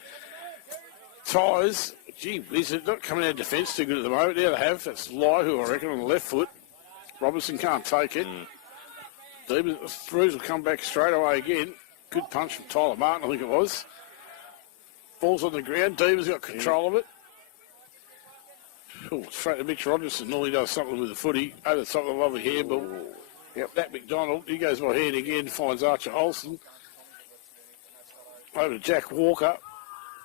Tyres. Gee whiz, it's not coming out of defence too good at the moment. There they have. That's Lyhu, I reckon, on the left foot. Robinson can't take it. Demons, Roos will come back straight away again. Good punch from Tyler Martin, I think it was. Falls on the ground. Demons got control of it. Straight to Mitch Rogerson. Normally does something with the footy. Over the top of the lovely handball. Yep, that McDonald, he goes by hand again, finds Archer Olsen. Over to Jack Walker,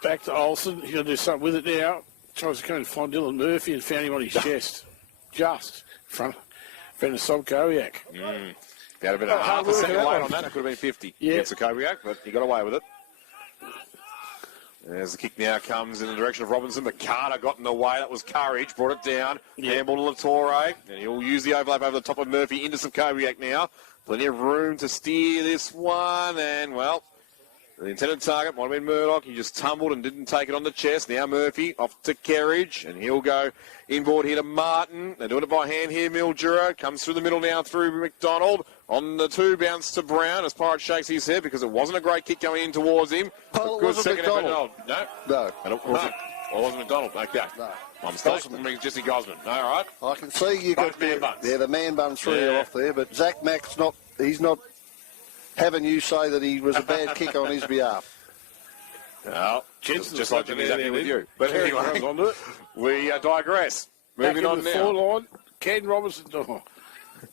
back to Olsen. He's going to do something with it now. Tries to come and find Dylan Murphy and found him on his chest. Just in front of Sob Kowiak. If he had a bit of half a second late on that, it could have been 50 against the Kowiak, but he got away with it. As the kick now comes in the direction of Robinson, but Carter got in the way. That was courage. Brought it down. Handball to Latore. And he'll use the overlap over the top of Murphy into Sokoviak now. Plenty of room to steer this one. And, well, the intended target might have been Murdoch. He just tumbled and didn't take it on the chest. Now Murphy off to Kerridge, and he'll go inboard here to Martin. They're doing it by hand here. Mildura comes through the middle now through McDonald. On the 2, bounce to Brown as Pirate shakes his head because it wasn't a great kick going in towards him. Oh, good second McDonald. No? No. It wasn't McDonald. Okay. No. My mistake. Jesse Gosman. All right. I can see you got man buns. Yeah, the man buns threw you off there, but Zach Mack's he's not having you say that he was a bad kick on his behalf. No, just like Jimmy's happy with you. But anyway, we digress. Moving on now. Forward line, Ken Robinson,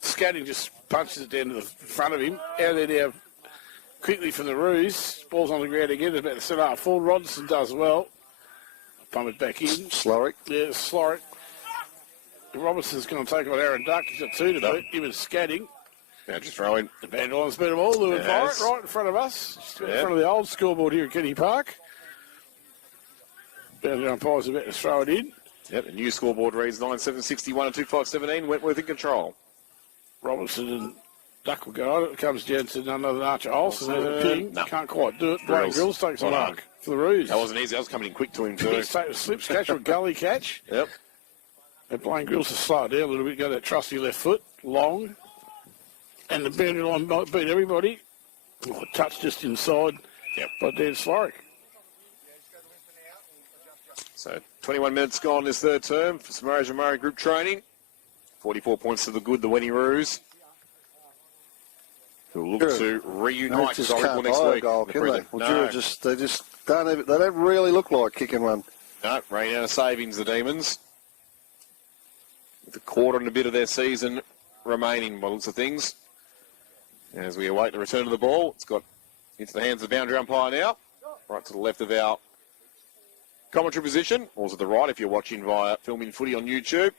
Scatting just punches it down to the front of him. Out there now, quickly from the ruse. Ball's on the ground again. It's about to set up. Full Rodson does well. Pump it back in. Slorick. Yeah, Slorick. Robinson's going to take on Aaron Duck. He's got 2 to do. Him and Scatting. Now just throw in. The Vandaline's beat them all. Lou and Pirate right in front of us. Just in front of the old scoreboard here at Kenny Park. Boundary umpires about to throw it in. Yep, the new scoreboard reads 9-7-61 and 2-5-17. Wentworth in control. Robinson and Duck will go on. It comes down to none other than Archer Olsen. There's a ping. No. Can't quite do it. Blaine Grills takes a mark for the ruse. That wasn't easy. That was coming in quick to him too. Slips catch or a gully catch. Yep. And Blaine Grills has slowed down a little bit. Go that trusty left foot. Long. And the boundary line might beat everybody. Touch just inside. Yep. By Dan Slorick. So 21 minutes gone this third term for Sunraysia Murray group training. 44 points to the good, the Wenny Roos, who look to reunite just Zorrigal next week. Goal, can they? Well, they just don't they don't really look like kicking one. No, rain out of savings, the Demons. With a quarter and a bit of their season remaining by looks of things. As we await the return of the ball, it's got into the hands of the boundary umpire now. Right to the left of our commentary position, or to the right if you're watching via Filming Footy on YouTube.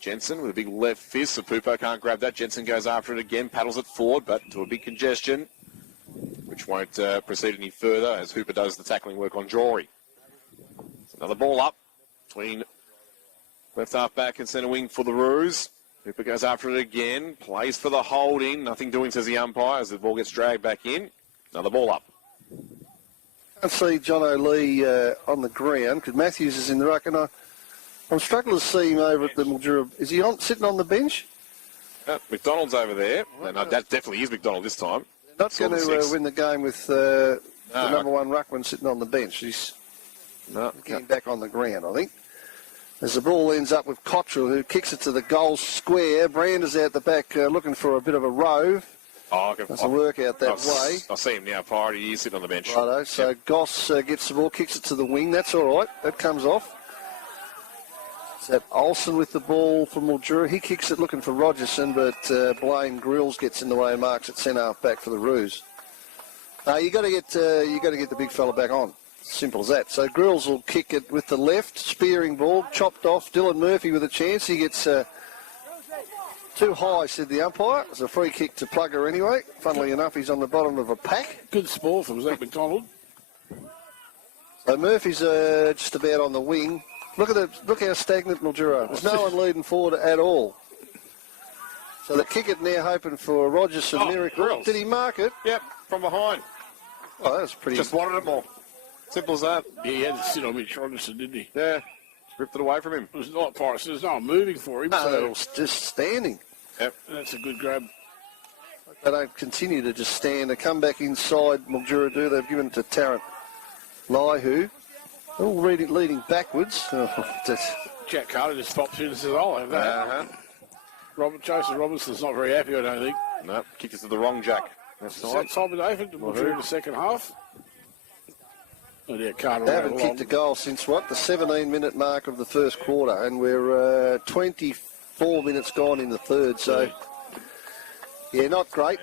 Jensen with a big left fist. Sapupo can't grab that. Jensen goes after it again, paddles it forward, but to a big congestion, which won't proceed any further as Hooper does the tackling work on Jory. So another ball up between left half back and centre wing for the Roos. Hooper goes after it again, plays for the holding. Nothing doing, says the umpire, as the ball gets dragged back in. Another ball up. I see John O'Lee on the ground because Matthews is in the ruck, and I'm struggling to see him over at the Mildura. Is he sitting on the bench? McDonald's over there. No, that definitely is McDonald this time. They're not going to win the game with the number 1 ruckman sitting on the bench. He's getting back on the ground, I think. As the ball ends up with Cottrell, who kicks it to the goal square. Brander's out the back looking for a bit of a rove. Doesn't work out that way. I see him now, Pirate. He's sitting on the bench. Righto, so Goss gets the ball, kicks it to the wing. That's all right. That comes off. Is that Olsen with the ball from Mildura? He kicks it looking for Rogerson, but Blaine Grills gets in the way and marks it centre half back for the Roos. You got to get the big fella back on. Simple as that. So Grills will kick it with the left, spearing ball, chopped off. Dylan Murphy with a chance. He gets too high, said the umpire. It's a free kick to Plugger anyway. Funnily enough, he's on the bottom of a pack. Good sport from Zach McDonald. So Murphy's just about on the wing. Look how stagnant Mildura. There's no one leading forward at all. So they kick it now, hoping for Rogerson miracle. Grills. Did he mark it? Yep, from behind. Oh, that's pretty. Just wanted it more. Simple as that. Yeah, he had to sit on Mitch Rogerson, didn't he? Yeah, ripped it away from him. It was not Pirates. There's no one moving for him. No, So it was just standing. Yep. That's a good grab. They don't continue to just stand. They come back inside. Mildura do. They've given it to Tarrant Laihu. All leading backwards. Jack Carter just pops in and says, I'll have that. Jason Robinson's not very happy, I don't think. No, kicked it to the wrong Jack. That's right. Simon David to Mildura in the second half. Oh, yeah, Carter They haven't kicked a goal since, the 17-minute mark of the first quarter, and we're 24 minutes gone in the third, so, yeah, not great.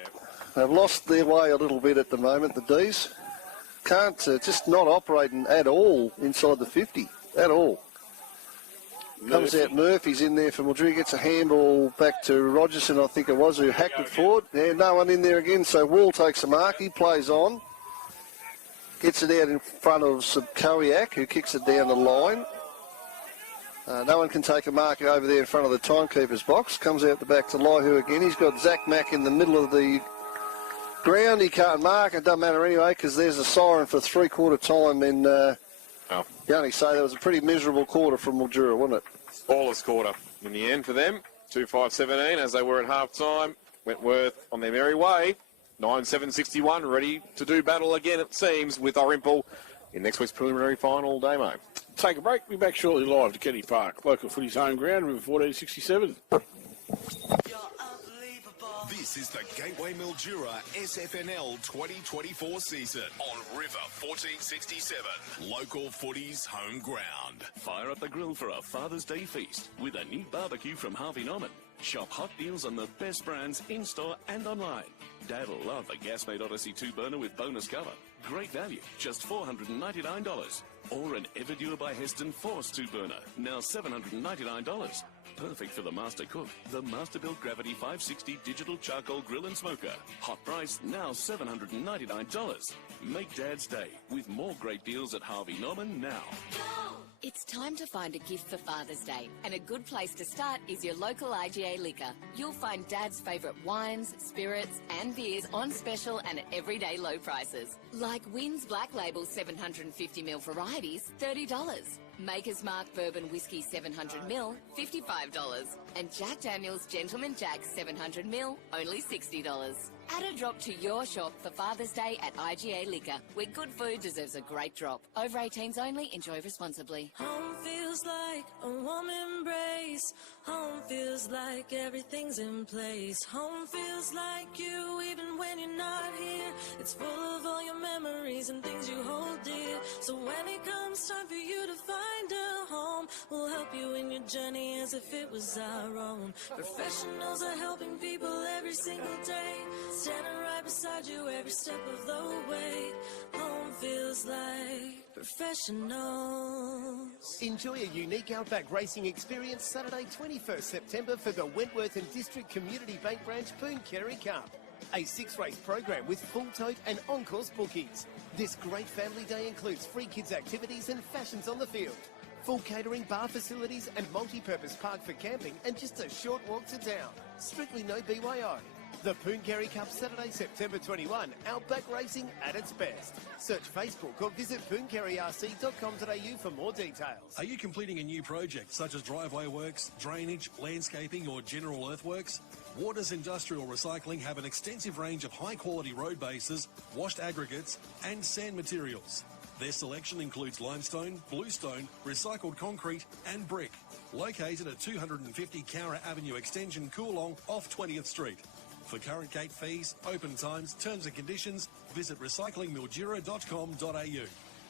They've lost their way a little bit at the moment, the D's. Can't, just not operating at all inside the 50, at all. Comes out Murphy's in there for Mildura, gets a handball back to Rogerson, I think it was, who hacked it forward. Yeah, no one in there again, so Wall takes a mark, he plays on. Gets it out in front of Subkowiak, who kicks it down the line. No one can take a mark over there in front of the timekeeper's box. Comes out the back to Laihu again. He's got Zach Mack in the middle of the ground. He can't mark. It doesn't matter anyway because there's a siren for three-quarter time. And you only say that was a pretty miserable quarter from Mildura, wasn't it? Scoreless quarter in the end for them. 2-5-17 as they were at half-time. Wentworth on their merry way. 9-7-61, ready to do battle again, it seems, with Orimple in next week's preliminary final, Damo. Take a break. We'll be back shortly live to Kenny Park. Local footy's home ground, River 1467. This is the Gateway Mildura SFNL 2024 season on River 1467. Local footy's home ground. Fire up the grill for a Father's Day feast with a neat barbecue from Harvey Norman. Shop hot deals on the best brands in-store and online. Dad'll love a Gasmate Odyssey 2-burner with bonus cover. Great value, just $499. Or an Everdure by Heston Force 2-burner, now $799. Perfect for the master cook. The Masterbuilt Gravity 560 Digital Charcoal Grill and Smoker. Hot price, now $799. Make Dad's day with more great deals at Harvey Norman now. It's time to find a gift for Father's Day, and a good place to start is your local IGA liquor. You'll find Dad's favourite wines, spirits and beers on special and at everyday low prices. Like Wynn's Black Label 750ml varieties, $30. Maker's Mark Bourbon Whiskey 700ml, $55. And Jack Daniel's Gentleman Jack 700ml, only $60. Add a drop to your shop for Father's Day at IGA Liquor, where good food deserves a great drop. Over 18s only, enjoy responsibly. Home feels like a warm embrace. Home feels like everything's in place. Home feels like you even when you're not here. It's full of all your memories and things you hold dear. So when it comes time for you to find a home, we'll help you in your journey as if it was our own. Professionals are helping people every single day, standing right beside you every step of the way. Home feels like professionals. Enjoy a unique outback racing experience Saturday 21st September for the Wentworth and District Community Bank Branch Pooncarie Cup. A 6-race program with full tote and on-course bookings. This great family day includes free kids activities and fashions on the field. Full catering, bar facilities and multi-purpose park for camping and just a short walk to town. Strictly no BYO. The Pooncarie Cup Saturday, September 21. Outback racing at its best. Search Facebook or visit pooncarierc.com.au for more details. Are you completing a new project such as driveway works, drainage, landscaping or general earthworks? Waters Industrial Recycling have an extensive range of high-quality road bases, washed aggregates and sand materials. Their selection includes limestone, bluestone, recycled concrete and brick. Located at 250 Cowra Avenue Extension, Coolong, off 20th Street. For current gate fees, open times, terms and conditions, visit recyclingmildura.com.au.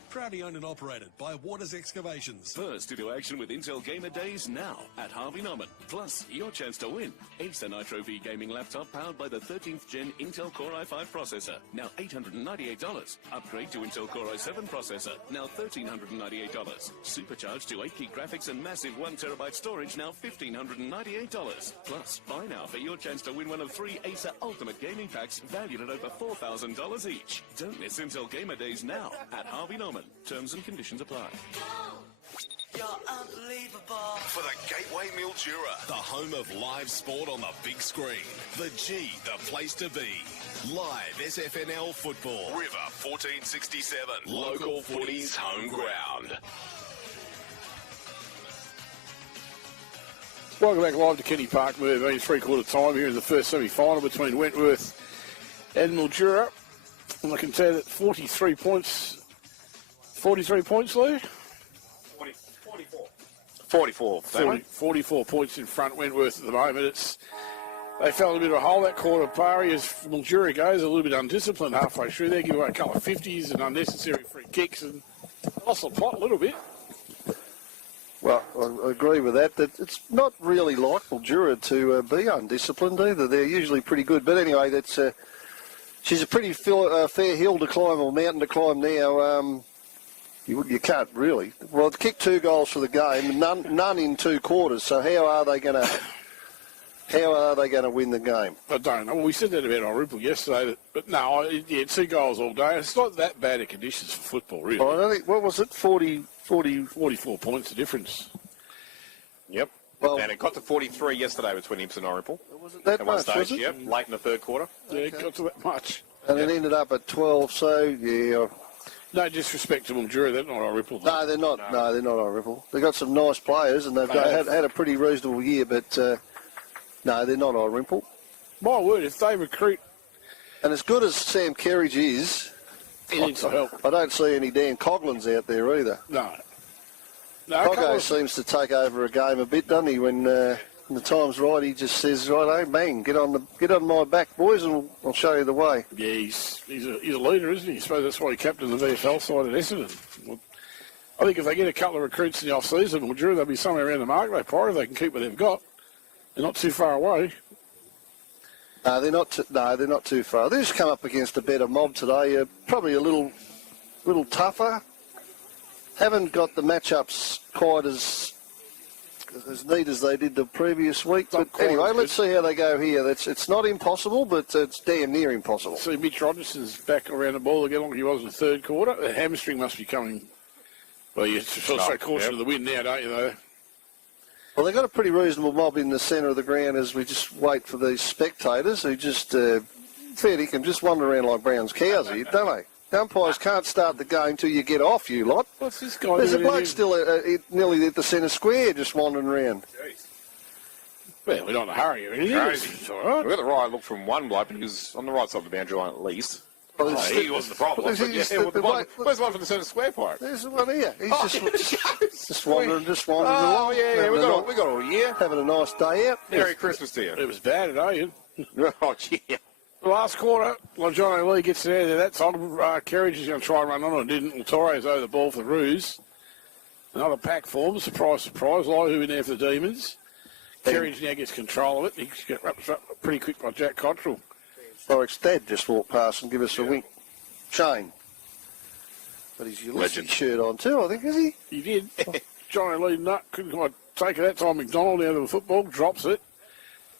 Proudly owned and operated by Waters Excavations. First into action with Intel Gamer Days now at Harvey Norman. Plus, your chance to win. Ace a Nitro V gaming laptop powered by the 13th Gen Intel Core i5 processor, now $898. Upgrade to Intel Core i7 processor, now $1,398. Supercharged to 8 gig graphics and massive 1TB storage, now $1,598. Plus, buy now for your chance to win one of 3 Acer Ultimate Gaming Packs valued at over $4,000 each. Don't miss Intel Gamer Days now at Harvey Norman. Terms and conditions apply. You're unbelievable. For the Gateway Mildura, the home of live sport on the big screen. The G, the place to be. Live SFNL football. River 1467. Local footy's home ground. Welcome back live to Kenny Park. We've been three-quarter time here in the first semi-final between Wentworth and Mildura. And I can tell you that 43 points, Lou? 44. 44 points in front, Wentworth at the moment. They fell in a bit of a hole that quarter, Pari, as Mildura goes, a little bit undisciplined halfway through there, give away a couple of 50s and unnecessary free kicks and lost the plot a little bit. Well, I agree with that. That it's not really like Mildura to be undisciplined either. They're usually pretty good. But anyway, that's she's a pretty fair hill to climb or mountain to climb now. You can't really. Well, kicked 2 goals for the game, none in 2 quarters. So how are they going to How are they going to win the game? I don't know. Well, we said that about Ripple yesterday, but no, yeah, 2 goals all day. It's not that bad of conditions for football, really. I don't think, what was it, 44 points the difference. Yep. Well, and it got to 43 yesterday between Imps and Oripple. Was it that at one much, stage, was it? Yep, late in the third quarter. Yeah, it got to that much. And it ended up at 12, so, yeah. No disrespect to Mildura, they're not Ripple. No, they're not. No, they're not Ripple. They've got some nice players, and they've had a pretty reasonable year, but no, they're not Ripple. My word, if they recruit... And as good as Sam Kerridge is, he needs some help. I don't see any Dan Coglins out there either. No. Coggo seems to take over a game a bit, doesn't he? When the time's right, he just says, "Right, hey, bang, get on my back, boys, and I'll show you the way." Yeah, he's a leader, isn't he? I suppose that's why he captained the VFL side at Essendon. Well, I think if they get a couple of recruits in the off-season, Mildura, they'll be somewhere around the mark. They probably they can keep what they've got. They're not too far away. No, they're not. They're not too far. They just come up against a better mob today. Probably a little tougher. Haven't got the matchups quite as neat as they did the previous week. But anyway, let's see how they go here. It's not impossible, but it's damn near impossible. See, Mitch Rogerson's back around the ball again like he was in the third quarter. The hamstring must be coming. Well, you feel so cautious of the win now, don't you, though? Well, they've got a pretty reasonable mob in the centre of the ground as we just wait for these spectators who just, fair dinkum, just wander around like Brown's cows here, don't they? The umpires can't start the game till you get off, you lot. What's this guy There's a doing bloke still nearly at the centre square just wandering around. Well, we're not in a hurry or anything. It's all right. We got the right look from one bloke, but he was on the right side of the boundary line at least. Well, he wasn't the problem. Where's the one from the centre square part? There's the one here. He's just wandering along. Oh, yeah, we got all year. Having a nice day out. Merry Christmas to you. It was bad today. Oh, yeah. The last quarter, well, John O'Lee gets it out of there. That time, Kerridge is going to try and run on it. Didn't. Well, Torres over the ball for the Roos. Another pack form. Surprise, surprise. Lahu in there for the Demons. Kerridge now gets control of it. He gets wrapped up pretty quick by Jack Cottrell. Lorik's dad just walked past and give us a wink. Shane. But he's Ulysses shirt on too, I think, is he? He did. John O'Lee couldn't quite take it that time. McDonald out of the football, drops it.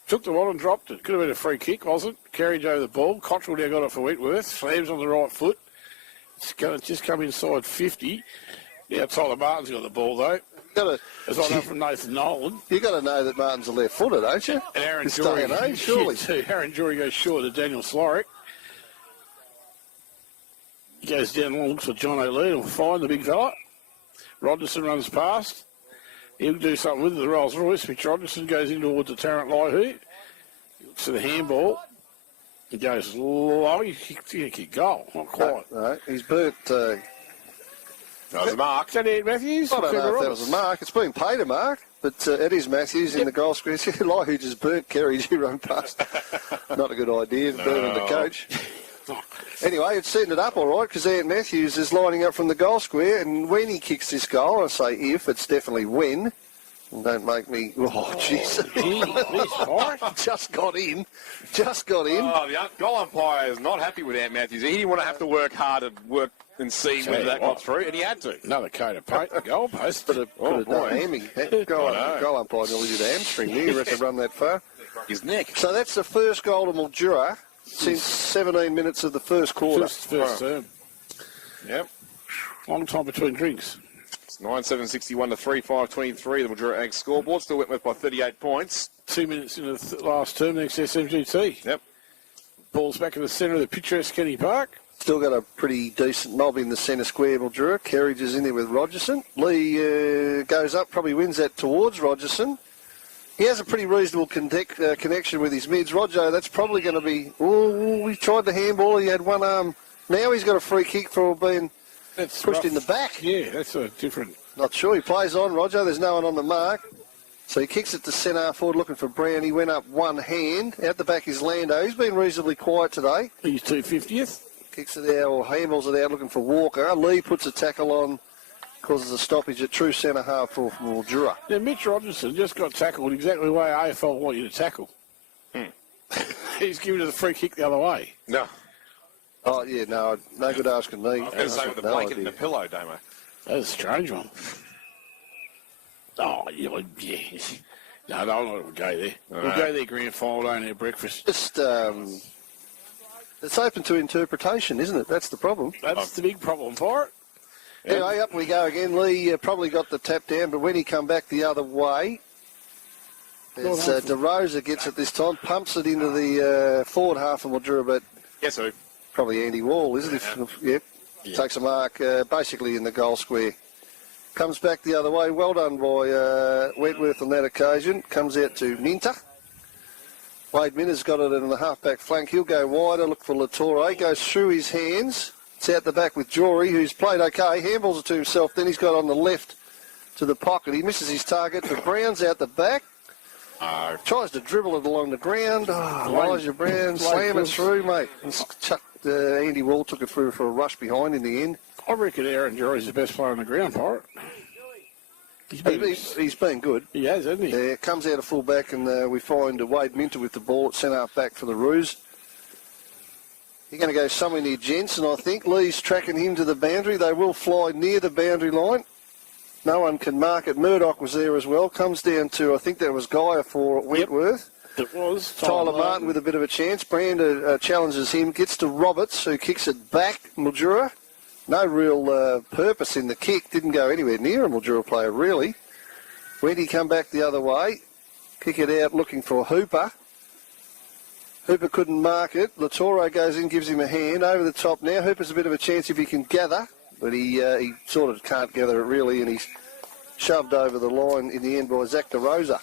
Took the ball and dropped it. Could have been a free kick, wasn't it? Carriage over the ball. Cottrell now got it for Wentworth. Slams on the right foot. It's going to just come inside 50. Now Tyler Martin's got the ball, though. As I know from Nathan Nolan. You've got to know that Martin's a left footer, don't you? And Aaron Jury, surely. Aaron Jury goes short of Daniel Slorick. He goes down and looks for John O'Lee. He'll find the big fella. Rogerson runs past. He'll do something with the Rolls Royce. Mitch Rogerson goes in towards the Tarrant Lahu. He looks for the handball. He goes low. He kicked goal. Not quite. No, he's burnt. That was a mark. Is that Ed Matthews? I don't know if that was a mark. It's been paid a mark. But it is Matthews in the goal square. Lahu just burnt Kerry. You run past. Not a good idea. Burning the coach. Anyway, it's setting it up all right because Ant Matthews is lining up from the goal square, and when he kicks this goal, I say if, it's definitely when. And don't make me... Oh, jeez. Just got in. Oh, the goal umpire is not happy with Ant Matthews. He didn't want to have to work hard and work and see whether that got through, and he had to. Another coat of paint, the goal post. Could have done hammy. Goal umpire nearly did a hamstring there. He had to run that far. His neck. So that's the first goal to Mildura since 17 minutes of the first quarter. First term. Yep. Long time between drinks. It's 9-7-61 to 3-5-23. The Mildura Ag scoreboard. Still Wentworth by 38 points. 2 minutes into the last term next SMGT. Yep. Ball's back in the centre of the picturesque Kenny Park. Still got a pretty decent mob in the centre square, Mildura. Kerridge is in there with Rogerson. Lee goes up, probably wins that towards Rogerson. He has a pretty reasonable connection with his mids. Roger, that's probably going to be... Oh, he tried the handball. He had one arm. Now he's got a free kick for being pushed in the back. Yeah, that's a different... Not sure. He plays on, Roger. There's no one on the mark. So he kicks it to centre forward looking for Brown. He went up one hand. Out the back is Lando. He's been reasonably quiet today. He's 250th. Kicks it out or handballs it out looking for Walker. Lee puts a tackle on. Causes a stoppage at true centre half for Mildura. Now, Mitch Rogerson just got tackled exactly the way AFL want you to tackle. He's giving it a free kick the other way. No. Oh, yeah, no good asking me. I was going to say with the blanket and the pillow, Damo. That's a strange one. Oh, yeah. No, we'll go there. We'll go there grand final, don't have breakfast. Just, it's open to interpretation, isn't it? That's the problem. That's the big problem for it. Anyway, up we go again. Lee probably got the tap down, but when he come back the other way, it's DeRosa gets it this time, pumps it into the forward half of Mildura, but yes, sir. Probably Andy Wall, isn't it? Yep. Takes a mark basically in the goal square. Comes back the other way. Well done by Wentworth on that occasion. Comes out to Minter. Wade Minter's got it in the half-back flank. He'll go wider, look for Latore. Goes through his hands. It's out the back with Jory, who's played okay. Handballs it to himself. Then he's got on the left to the pocket. He misses his target, but Brown's out the back. Tries to dribble it along the ground. Elijah Brown, slam it through, mate. Andy Wall took it through for a rush behind in the end. I reckon Aaron Jory's the best player on the ground for it. He's been good. He has, hasn't he? Yeah, comes out of full back, and we find Wade Minter with the ball at centre-half back for the Roos. He's going to go somewhere near Jensen, I think. Lee's tracking him to the boundary. They will fly near the boundary line. No one can mark it. Murdoch was there as well. Comes down to, I think that was Gaia for Wentworth. It was. Tyler Martin with a bit of a chance. Brander challenges him. Gets to Roberts, who kicks it back. Mildura. No real purpose in the kick. Didn't go anywhere near a Mildura player, really. When he come back the other way, kick it out looking for Hooper. Hooper couldn't mark it. Latore goes in, gives him a hand. Over the top now. Hooper's a bit of a chance if he can gather. But he sort of can't gather it, really, and he's shoved over the line in the end by Zach DeRosa.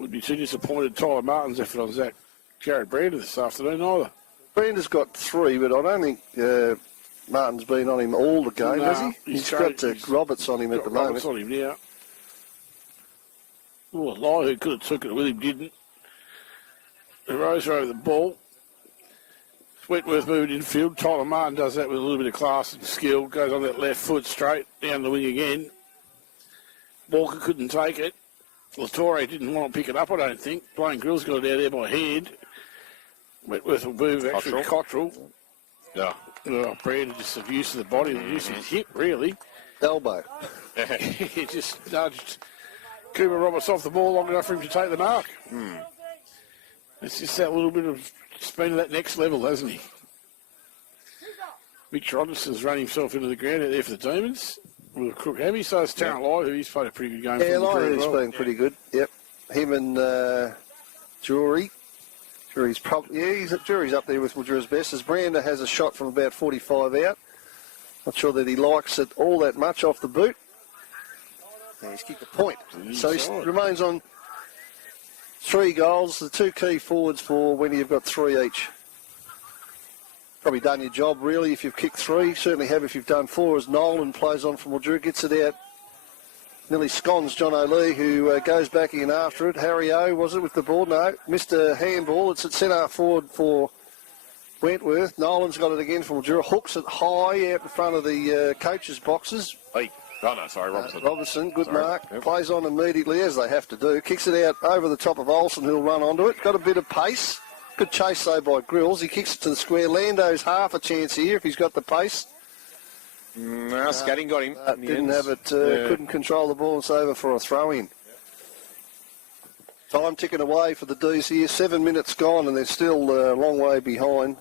Would be too disappointed Tyler Martin's effort on Zach Jared Brander this afternoon either. Brander's got 3, but I don't think Martin's been on him all the game, has he? He's got Roberts on him at the moment. Roberts on him now. Oh, a lie who could have took it with him, didn't. DeRosa over the ball. Wentworth moving infield. Tyler Martin does that with a little bit of class and skill. Goes on that left foot straight down the wing again. Walker couldn't take it. Latore didn't want to pick it up, I don't think. Blaine Grill's got it out there by hand. Wentworth will move actually Cottrell. Yeah. Brandon just the use of the body, the use of his hip, really. Elbow. He just nudged Cooper Roberts off the ball long enough for him to take the mark. It's just that little bit of been to that next level, hasn't he? Mitch Rogerson's run himself into the ground out there for the Demons with a crook hammy. So it's Tarrant Lai, who he's played a pretty good game. Yeah, Lai's been pretty good. Yep. Him and Jury. Jury's probably Jury's up there with Mildura's best. As Brander has a shot from about 45 out. Not sure that he likes it all that much off the boot. And he's kicked a point. So he remains on 3 goals, the 2 key forwards for when you've got 3 each. Probably done your job, really, if you've kicked 3. Certainly have if you've done 4, as Nolan plays on from Mildura, gets it out. Nearly scones John O'Lee, who goes back in after it. Harry O, was it, with the ball? No, missed a handball. It's at centre forward for Wentworth. Nolan's got it again from Mildura. Hooks it high out in front of the coaches' boxes. Robertson, good mark. Yep. Plays on immediately, as they have to do. Kicks it out over the top of Olsen, who'll run onto it. Got a bit of pace. Good chase, though, by Grills. He kicks it to the square. Lando's half a chance here if he's got the pace. Skating got him. Didn't have it. Couldn't control the ball. It's over for a throw-in. Time ticking away for the D's here. 7 minutes gone, and they're still a long way behind.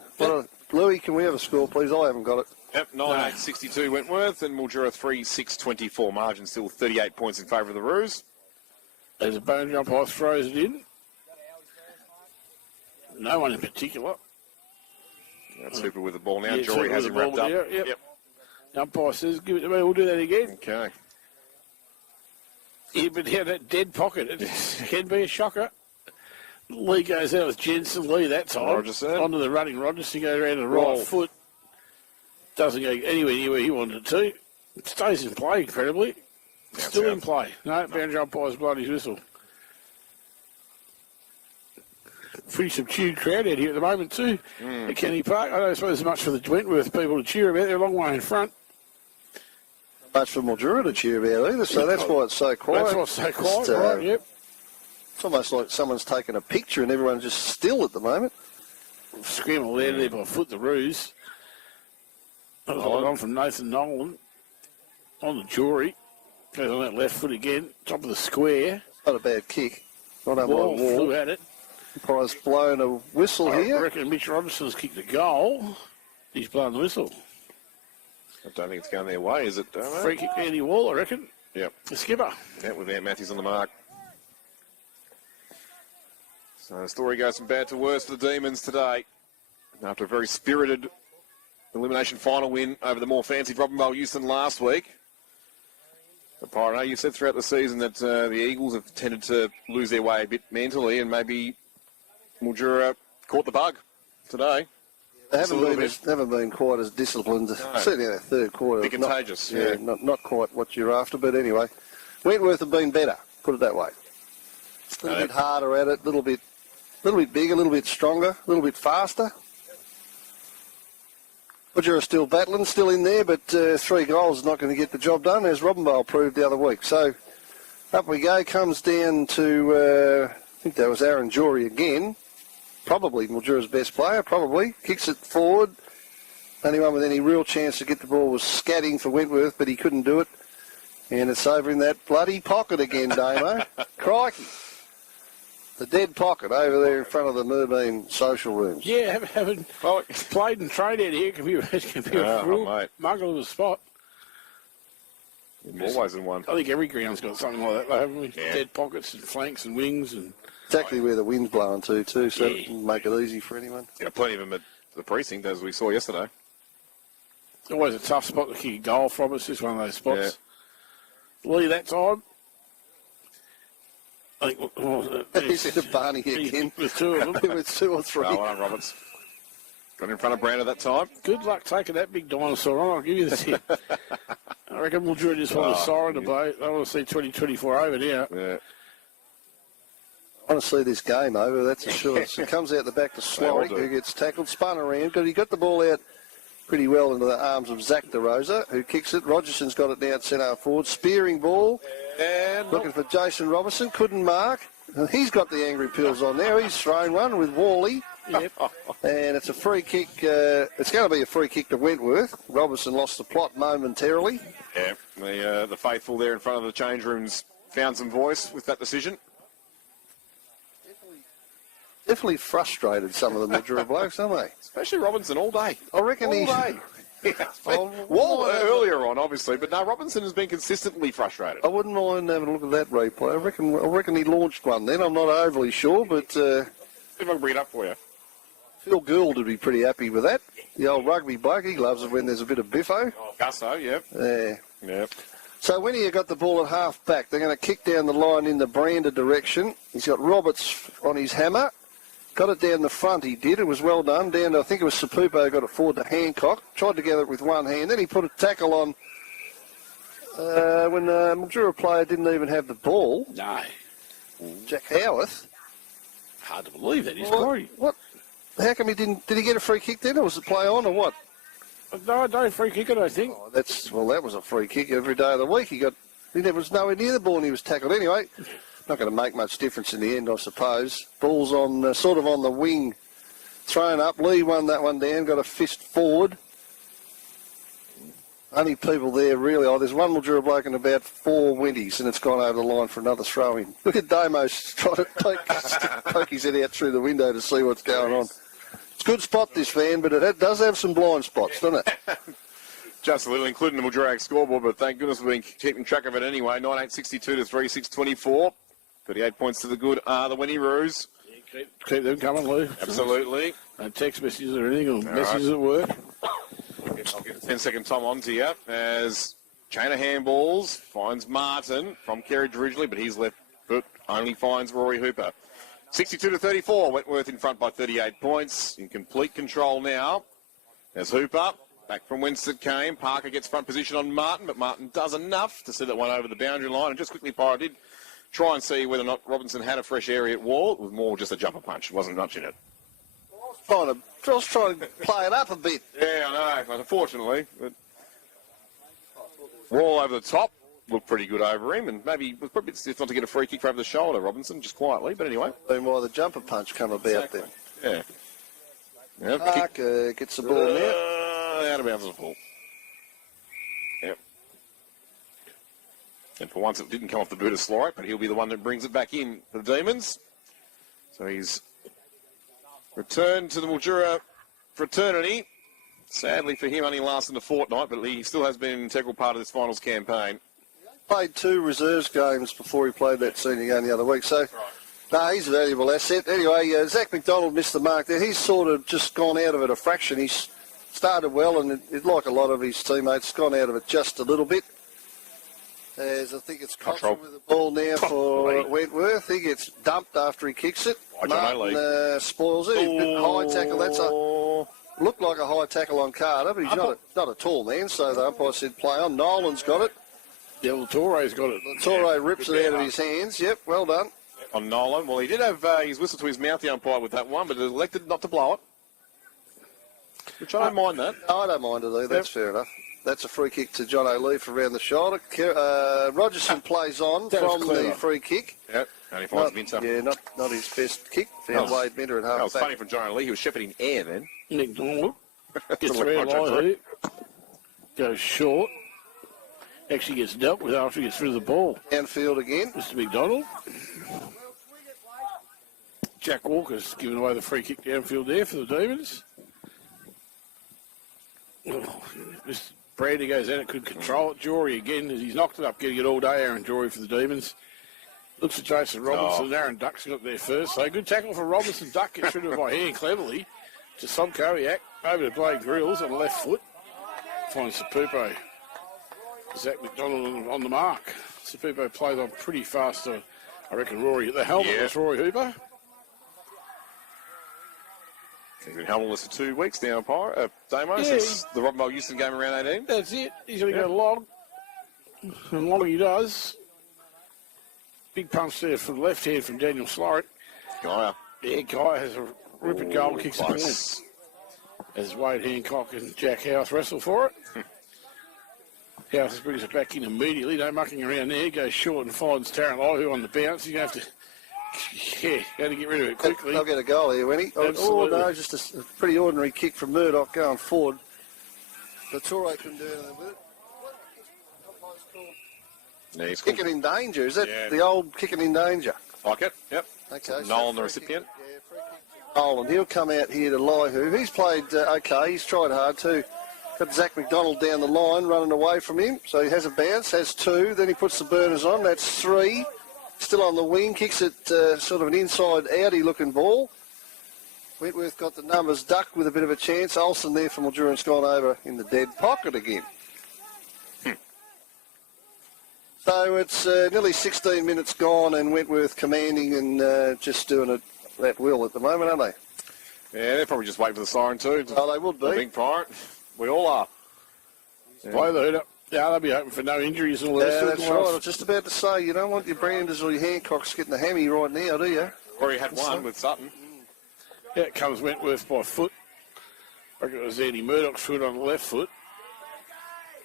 Louis, can we have a score, please? I haven't got it. Yep, 9-8-62 Wentworth, and Mildura 3-6-24. Margin still 38 points in favour of the Roos. There's a bone jump, I throws it in. No one in particular. That's Hooper with the ball now. Jory has him wrapped up. Yep. The umpire says, give it to me, we'll do that again. Okay. Yeah, but yeah, that dead pocket, it can be a shocker. Lee goes out with Jensen. Lee that time. Onto the running Rogerson, goes around to the right foot. Doesn't go anywhere near where he wanted it to. It stays in play, incredibly. Still in play. No, boundary umpire's blown his whistle. Pretty subdued crowd out here at the moment too at Kenny Park. I don't suppose there's much for the Wentworth people to cheer about. They're a long way in front. Much for Mildura to cheer about either, so that's why it's so quiet. That's why it's so quiet, right, yep. It's almost like someone's taken a picture and everyone's just still at the moment. Scramble out there by foot the Roos. That was on from Nathan Nolan. On the Jury. Goes on that left foot again. Top of the square. Not a bad kick. Not on Wall my wall. flew at it. Umpire's blown a whistle here. I reckon Mitch Robinson's kicked the goal. He's blown the whistle. I don't think it's going their way, is it? Free kick Andy Wall, I reckon. Yep. The skipper. Yeah, with Ant Matthews on the mark. So the story goes from bad to worse for the Demons today. After a very spirited elimination final win over the more fancied Robinvale Euston last week. But Pyro, you said throughout the season that the Eagles have tended to lose their way a bit mentally, and maybe Mildura caught the bug today. They haven't been quite as disciplined, certainly in the third quarter. A bit contagious, yeah. Not quite what you're after, but anyway. Wentworth have been better, put it that way. A little bit harder at it, a little bit bigger, a little bit stronger, a little bit faster. Mildura still battling, still in there, but 3 goals is not going to get the job done, as Robinvale proved the other week. So up we go, comes down to, I think that was Aaron Jory again. Probably Mildura's best player, probably. Kicks it forward. Only one with any real chance to get the ball was Scatting for Wentworth, but he couldn't do it. And it's over in that bloody pocket again, Damo. Crikey. The dead pocket over there in front of the Moorbeam social rooms. Yeah, having played and trained out here can be a real muggle of a spot. Always in one. I think every ground's got something like that, though, haven't we? Yeah. Dead pockets and flanks and wings and... Exactly where the wind's blowing to, too, so it can make it easy for anyone. Yeah, plenty of them at the precinct, as we saw yesterday. Always a tough spot to kick a goal from. It's just one of those spots. Yeah. Lee, that time, I think... He's in the Barney again. With 2 of them. With 2 or 3. Well done, Roberts. Got in front of Brandon that time. Good luck taking that big dinosaur on. I'll give you this here. I reckon Mildura just want a siren to blow. They want to see 2024 over now. Yeah. I want to see this game over, that's for sure. So it comes out the back to Slorry, who gets tackled, spun around, because he got the ball out pretty well into the arms of Zach DeRosa, who kicks it. Rogerson's got it now at centre forward. Spearing ball. And looking for Jason Robertson. Couldn't mark. He's got the angry pills on there. He's thrown one with Wally. Yep. And it's a free kick. It's going to be a free kick to Wentworth. Robertson lost the plot momentarily. Yeah, the faithful there in front of the change rooms found some voice with that decision. Definitely frustrated, some of the Mildura blokes, aren't they? Especially Robinson all day. I reckon all day. Wall earlier on, obviously, but no, Robinson has been consistently frustrated. I wouldn't mind having a look at that replay. I reckon he launched one then. I'm not overly sure, but... See if I can bring it up for you. Phil Gould would be pretty happy with that. The old rugby bloke, he loves it when there's a bit of biffo. Gusso, yep. Yeah. Yep. So when he got the ball at half back, they're going to kick down the line in the Brander direction. He's got Roberts on his hammer. Got it down the front, he did. It was well done. Down to, I think it was Sapupo, got it forward to Hancock. Tried to get it with one hand. Then he put a tackle on when the Mildura player didn't even have the ball. No. Jack Howarth. Hard to believe that. He's What? How come he didn't... Did he get a free kick then, or was it play on, or what? No, free kick it, I think. Oh, that was a free kick every day of the week. He was nowhere near the ball and he was tackled anyway. Not going to make much difference in the end, I suppose. Ball's on sort of on the wing, thrown up. Lee won that one down, got a fist forward. Only people there really. There's one Mildura bloke and about 4 Wenties, and it's gone over the line for another throw-in. Look at Damos trying to poke his head out through the window to see what's going on. It's a good spot, this van, but it does have some blind spots, doesn't it? Just a little, including the Mildura scoreboard, but thank goodness we've been keeping track of it anyway. 9-8-62 to 3-6-24. 38 points to the good are the Winnie Roos. Yeah, keep them coming, Lou. Absolutely. No text messages or anything, or messages at work. I'll get a 10-second time on to you as chain of handballs finds Martin from Kerridge originally, but his left foot only finds Rory Hooper. 62 to 34, Wentworth in front by 38 points. In complete control now as Hooper, back from whence it came. Parker gets front position on Martin, but Martin does enough to see that one over the boundary line. And just quickly, Pyro did try and see whether or not Robinson had a fresh area at Wall. It was more just a jumper punch. It wasn't much in it. I was trying to play it up a bit. Yeah, I know, unfortunately. But Wall over the top looked pretty good over him, and maybe it was probably a bit stiff not to get a free kick over the shoulder, Robinson, just quietly, but anyway. Meanwhile, the jumper punch come about then. Yeah. Yep. Parker gets the ball now. Out of bounds of the ball. Yep. And for once, it didn't come off the boot of Sloric, but he'll be the one that brings it back in for the Demons. So he's returned to the Mildura fraternity. Sadly for him, only lasting a fortnight, but he still has been an integral part of this finals campaign. Played 2 reserves games before he played that senior game the other week, so no, he's a valuable asset. Anyway, Zach McDonald missed the mark there. He's sort of just gone out of it a fraction. He's started well, and like a lot of his teammates, gone out of it just a little bit. As I think it's Cottrell with the ball now for Wentworth. He gets dumped after he kicks it. Martin spoils it. High tackle. That's looked like a high tackle on Carter, but he's not a tall man, so the umpire said play on. Nolan's got it. Yeah, Torre's got it. Torre rips it out of his hands. Yep, well done. On Nolan. Well, he did have his whistle to his mouth, the umpire, with that one, but elected not to blow it. Which I don't mind that. No, I don't mind it either. That's fair enough. That's a free kick to John O'Leary for around the shoulder. Rogerson plays on from the free kick. Yep, only finds Minter. Yeah, not his best kick. Found Wade Minter at half back. That was funny from John O'Leary. He was shepherding air then. McDonald gets around Lyhu. Goes short. Actually gets dealt with after he gets rid of the ball. Downfield again. Mr. McDonald. Jack Walker's given away the free kick downfield there for the Demons. Mr. Brandy goes in, it could control it. Jory again, as he's knocked it up, getting it all day, Aaron Jory for the Demons. Looks at Jason Robinson, Aaron Duck's got there first. So good tackle for Robinson. Duck gets rid of it by hand cleverly. To Sobkowiak, over to Blake Grills on the left foot. Finds Sapupo. Zach McDonald on the mark. Sapupo played on pretty fast to, I reckon, Rory. The helmet was Rory Hooper. He's been helmetless for 2 weeks now, Damo, since the Rob Houston game around 18. That's it. He's going to go long. And long he does. Big punch there from the left hand from Daniel Sloric. Guy. Yeah, Guy has a ripping goal, kicks the point. As Wade Hancock and Jack House wrestle for it. House brings it back in immediately. No mucking around there. Goes short and finds Tarrant Lyhu on the bounce. He's going to have to... Yeah, got to get rid of it quickly. They'll get a goal here, Winnie. Oh, no, just a pretty ordinary kick from Murdoch going forward. But Torre couldn't do anything with it. Yeah, he's kicking in danger. Is that the old kicking in danger? Like it, yep. Okay. Nolan, the recipient. Nolan, he'll come out here to Lyhu. He's played okay. He's tried hard too. Got Zach McDonald down the line, running away from him. So he has a bounce, has 2. Then he puts the burners on. That's 3. Still on the wing, kicks it sort of an inside-outy looking ball. Wentworth got the numbers. Duck with a bit of a chance. Olsen there from Mildura's gone over in the dead pocket again. So it's nearly 16 minutes gone and Wentworth commanding and just doing it at will at the moment, aren't they? Yeah, they're probably just waiting for the siren too. Oh, they would be. I think Pirate. We all are. Play the hood up. Yeah, they'll be hoping for no injuries and all that. Yeah, that's right. I was just about to say, you don't want your Branders or your Hancocks getting the hammy right now, do you? Already had one with Sutton. Yeah, it comes Wentworth by foot. I reckon it was Andy Murdoch's foot on the left foot.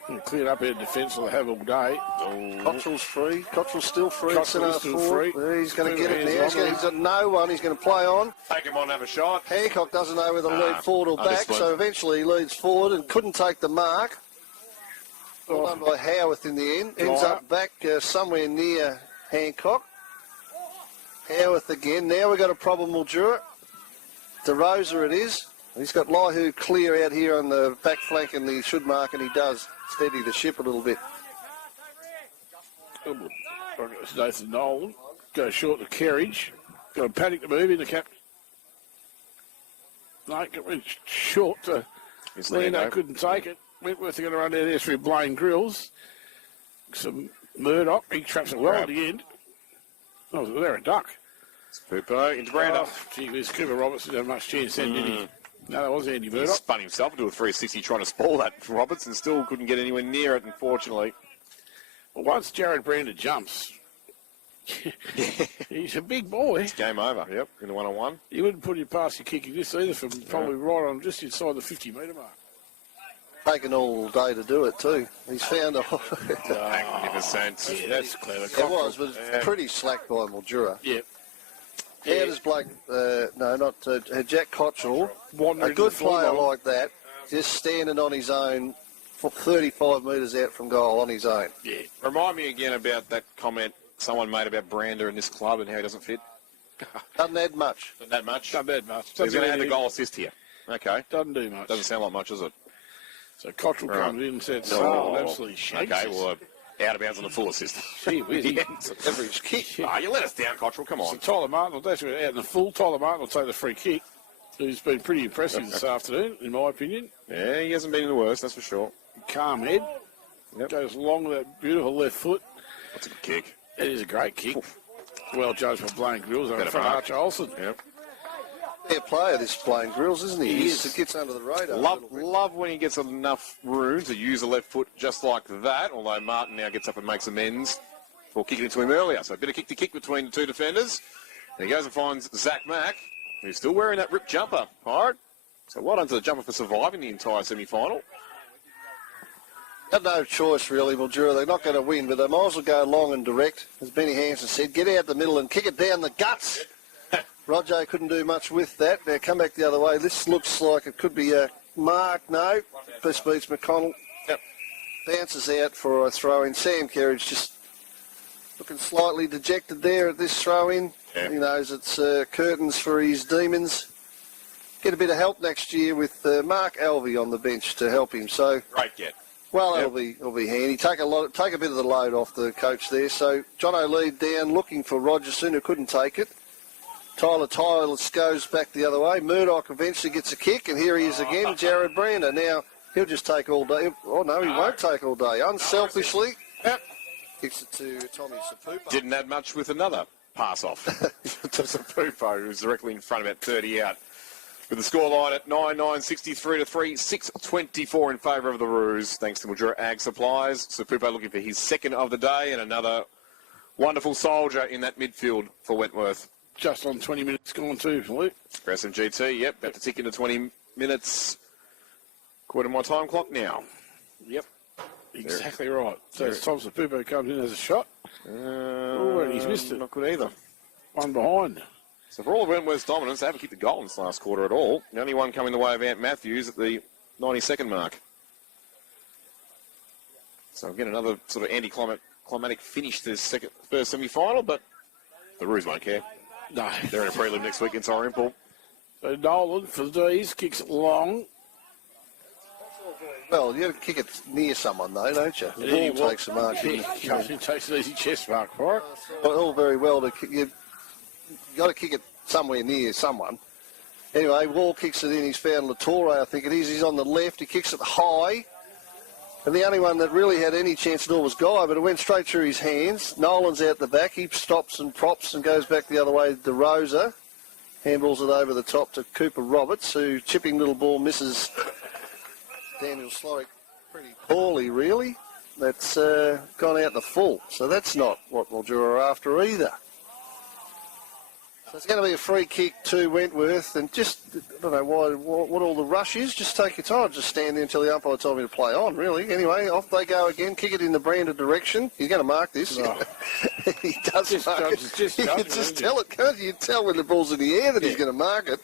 And cleared up our defence will have all day. Cottrell's free. Cottrell's still free. Cottrell's still free. Yeah, he's going to get it now. He's got no one. He's going to play on. Take him on, have a shot. Hancock doesn't know whether to lead forward or back, so eventually he leads forward and couldn't take the mark. Well done by Howarth in the end. Ends up back somewhere near Hancock. Howarth again. Now we've got a problem, Mildura. DeRosa it is. He's got Lyhu clear out here on the back flank and he should mark, and he does. Steady the ship a little bit. It's Nathan Nolan. Goes short to Kerridge. Got a panic to move in the cap. No, it went short to Lando. Couldn't take it. Wentworth are going to run down there through Blaine Grills. Some Murdoch. He traps it well at the end. Oh, they're a duck. Pupo into Brando. Oh, gee whiz, Cooper Robertson didn't have much chance then, did he? No, that was Andy Murdoch. He spun himself into a 360 trying to spoil that. Robertson still couldn't get anywhere near it, unfortunately. Well, once Jared Brander jumps, he's a big boy. It's game over, yep, in the one-on-one. You wouldn't put it past your kicking this either from probably right on just inside the 50-metre mark. Taken all day to do it too. He's found a... Magnificent. Yeah, that's clever. It was, but it's pretty slack by Mildura. Yep. How does Blake, Jack Cottrell, a good player like that, just standing on his own 35 metres out from goal on his own. Yeah. Remind me again about that comment someone made about Brander in this club and how he doesn't fit. Doesn't add much. Doesn't add much? Doesn't add much. So he's going to add the goal assist here. Okay. Doesn't do much. Doesn't sound like much, does it? So Cottrell comes in and said, absolutely shakes. Okay, well, out of bounds on the full assist. Gee whiz. Every kick. Oh, you let us down, Cottrell. Come on. So Tyler Martin, that's out in the full. Tyler Martin will take the free kick, who's been pretty impressive this afternoon, in my opinion. Yeah, he hasn't been in the worst, that's for sure. Calm head. Yep. Goes along with that beautiful left foot. That's a good kick. It is a great kick. Well judged by Blaine Grills over front Archer Olsen. Yep. Fair player, this Blaine Grills, isn't he? He gets under the radar. Love when he gets enough room to use the left foot just like that, although Martin now gets up and makes amends for kicking it to him earlier. So a bit of kick-to-kick between the two defenders. And he goes and finds Zach Mack, who's still wearing that ripped jumper, Pirate. So well done to the jumper for surviving the entire semi-final. Got no choice, really, Mildura. They're not going to win, but they might as well go long and direct. As Benny Hansen said, get out the middle and kick it down the guts. Roger couldn't do much with that. Now come back the other way. This looks like it could be a mark. No. Best beats McConnell. Yep. Bounces out for a throw-in. Sam Kerridge just looking slightly dejected there at this throw-in. Yep. He knows it's curtains for his Demons. Get a bit of help next year with Mark Alvey on the bench to help him. So great get. Well, it'll be handy. Take a bit of the load off the coach there. So John O'Leary down, looking for Rogerson, who couldn't take it. Tyler goes back the other way. Murdoch eventually gets a kick, and here he is again, Jared Brander. Now he'll just take all day. Oh no, he won't take all day. Unselfishly, kicks it to Tommy Sapupo. Didn't add much with another pass off to Sapupo, who's directly in front, about 30 out. With the scoreline at 9-9, 63 to 3, 6-24 in favour of the Roos, thanks to Mildura Ag Supplies. Sapupo looking for his second of the day, and another wonderful soldier in that midfield for Wentworth. Just on 20 minutes gone too, Luke. Crescent GT, yep, about to tick into 20 minutes. Quarter my time clock now. Yep, exactly right. So it's Tom Sapupo comes in as a shot. And he's missed it. Not good either. One behind. So for all of Wentworth's dominance, they haven't kicked the goal in this last quarter at all. The only one coming the way of Ant Matthews at the 92nd mark. So again, another sort of anticlimactic finish to this first semi-final, but the Roos won't care. No. They're in a prelim next week in Sorrento. So Nolan for D's kicks it long. Well, you got to kick it near someone, though, don't you? The ball takes a mark. He takes an easy chest mark for it. Well, all very well to kick. You've got to kick it somewhere near someone. Anyway, Wall kicks it in. He's found Latore, I think it is. He's on the left. He kicks it high. And the only one that really had any chance at all was Guy, but it went straight through his hands. Nolan's out the back. He stops and props and goes back the other way to Rosa. Handballs it over the top to Cooper Roberts, who chipping little ball misses Daniel Slorick pretty poorly, really. That's gone out the full. So that's not what Mildura are after either. So it's going to be a free kick to Wentworth, and just, I don't know what all the rush is, just take your time, just stand there until the umpire told me to play on, really. Anyway, off they go again, kick it in the Brander direction. He's going to mark this. No. He does mark it. You can just tell it, can't you? You tell when the ball's in the air that he's going to mark it.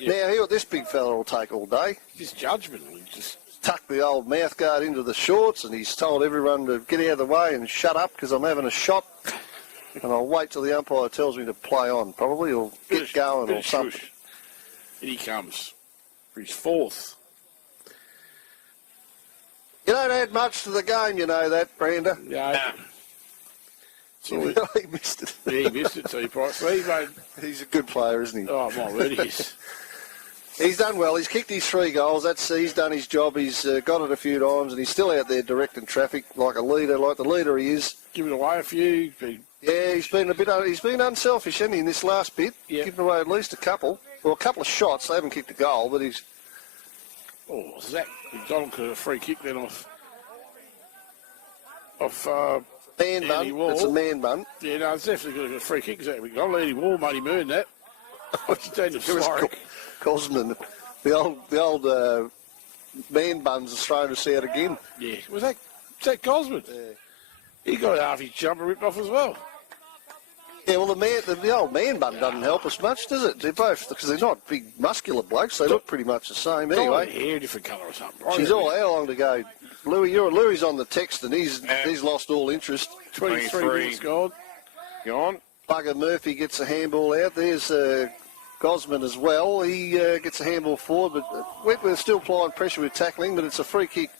Now, this big fella will take all day. Just judgment. Just tuck the old mouth guard into the shorts, and he's told everyone to get out of the way and shut up because I'm having a shot. And I'll wait till the umpire tells me to play on, probably, or get going or something. And he comes for his fourth. You don't add much to the game, you know that, Brander. Yeah. He missed it. Yeah, he missed it too, Price. He's a good player, isn't he? Oh, my word, he is. He's done well. He's kicked his 3 goals. He's done his job. He's got it a few times, and he's still out there directing traffic like a leader, like the leader he is. Giving away a few. Yeah, he's been unselfish, hasn't he, in this last bit? Yep. Given away at least a couple. Well, a couple of shots. They haven't kicked a goal, but he's... Oh, Zach McDonald could have a free kick then off man bun. It's a man bun. Yeah, no, it's definitely going to get a free kick. Zach McDonald, Eddie Wall, mate, he earned that. Daniel Slorick. Cosman, the old man buns has thrown us out again. Yeah, was that Cosman? Yeah. He got half his jumper ripped off as well. Yeah, well, the old man bun doesn't help us much, does it? They're both, because they're not big muscular blokes. They look pretty much the same anyway. Hair different colour or something. She's all how long to go Louis on the text, and he's lost all interest. 23 minutes gone. Gone. Bugger Murphy gets a handball out. There's Gosman as well. He gets a handball forward, but Wentworth still applying pressure with tackling, but it's a free kick.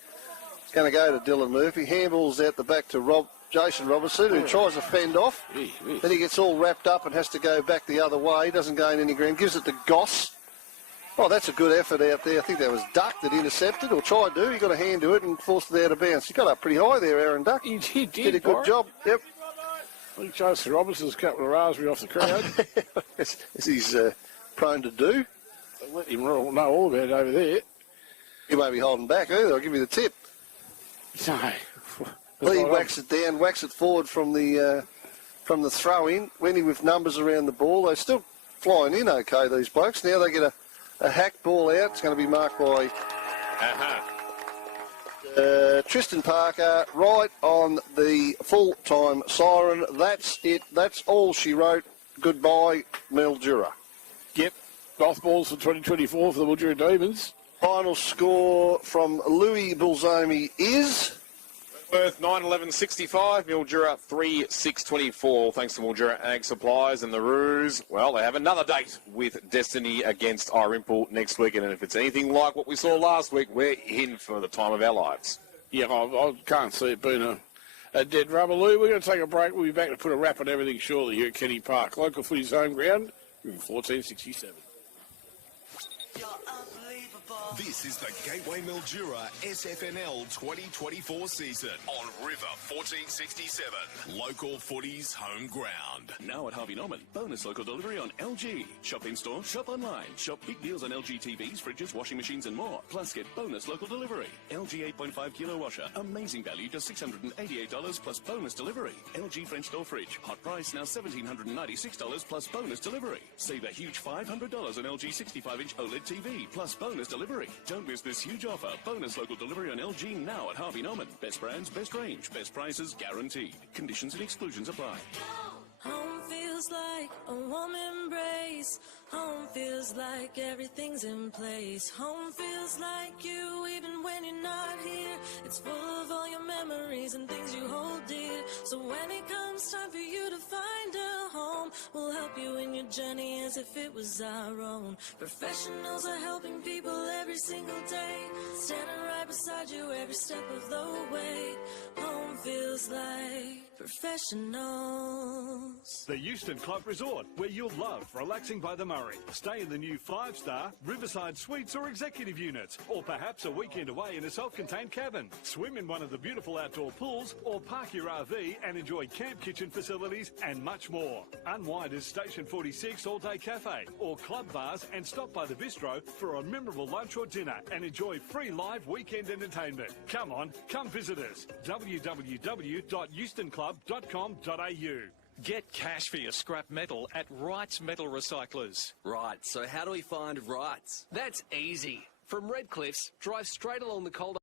It's going to go to Dylan Murphy. Handballs out the back to Jason Robertson, who tries to fend off. Then he gets all wrapped up and has to go back the other way. He doesn't gain any ground. Gives it to Goss. Oh, that's a good effort out there. I think that was Duck that intercepted, or tried to. He got a hand to it and forced it out of bounds. He got up pretty high there, Aaron Duck. He did a good job. Yep. I think Jason Robertson's a couple of raspberry off the crowd. as he's prone to do. Let him know all about it over there. He won't be holding back either. I'll give you the tip. No. Lee whacks it down, whacks it forward from the throw-in. Wendy with numbers around the ball. They're still flying in okay, these blokes. Now they get a hack ball out. It's going to be marked by Tristan Parker right on the full-time siren. That's it. That's all she wrote. Goodbye, Mildura. Yep. Both balls for 2024 for the Mildura Demons. Final score from Louis Bulzomi is... Wentworth 9-11-65, Mildura 3-6-24. Thanks to Mildura Ag Supplies and the Roos. Well, they have another date with Destiny against Irimple next weekend. And if it's anything like what we saw last week, we're in for the time of our lives. Yeah, I can't see it being a dead rubber, Lou. We're going to take a break. We'll be back to put a wrap on everything shortly here at Kenny Park. Local footy's home ground, room 1467. This is the Gateway Mildura SFNL 2024 season on River 1467. Local footy's home ground. Now at Harvey Norman, bonus local delivery on LG. Shop in-store, shop online. Shop big deals on LG TVs, fridges, washing machines and more. Plus get bonus local delivery. LG 8.5 kilo washer. Amazing value, just $688 plus bonus delivery. LG French door fridge. Hot price now $1,796 plus bonus delivery. Save a huge $500 on LG 65-inch OLED TV plus bonus delivery. Don't miss this huge offer. Bonus local delivery on LG now at Harvey Norman. Best brands, best range, best prices guaranteed. Conditions and exclusions apply. Home feels like a warm embrace. Home feels like everything's in place. Home feels like you even when you're not here. It's full of all your memories and things you hold dear. So when it comes time for you to find a home, we'll help you in your journey as if it was our own. Professionals are helping people every single day, standing right beside you every step of the way. Home feels like professionals. The Euston Club Resort, where you'll love relaxing by the Murray. Stay in the new 5-star Riverside Suites or executive units, or perhaps a weekend away in a self-contained cabin. Swim in one of the beautiful outdoor pools, or park your RV and enjoy camp kitchen facilities and much more. Unwind at Station 46 All-Day Cafe or club bars and stop by the bistro for a memorable lunch or dinner and enjoy free live weekend entertainment. Come on, come visit us. www.eustonclub.com.au. Get cash for your scrap metal at Wright's Metal Recyclers. Right, so how do we find Wright's? That's easy. From Redcliffs, drive straight along the Cold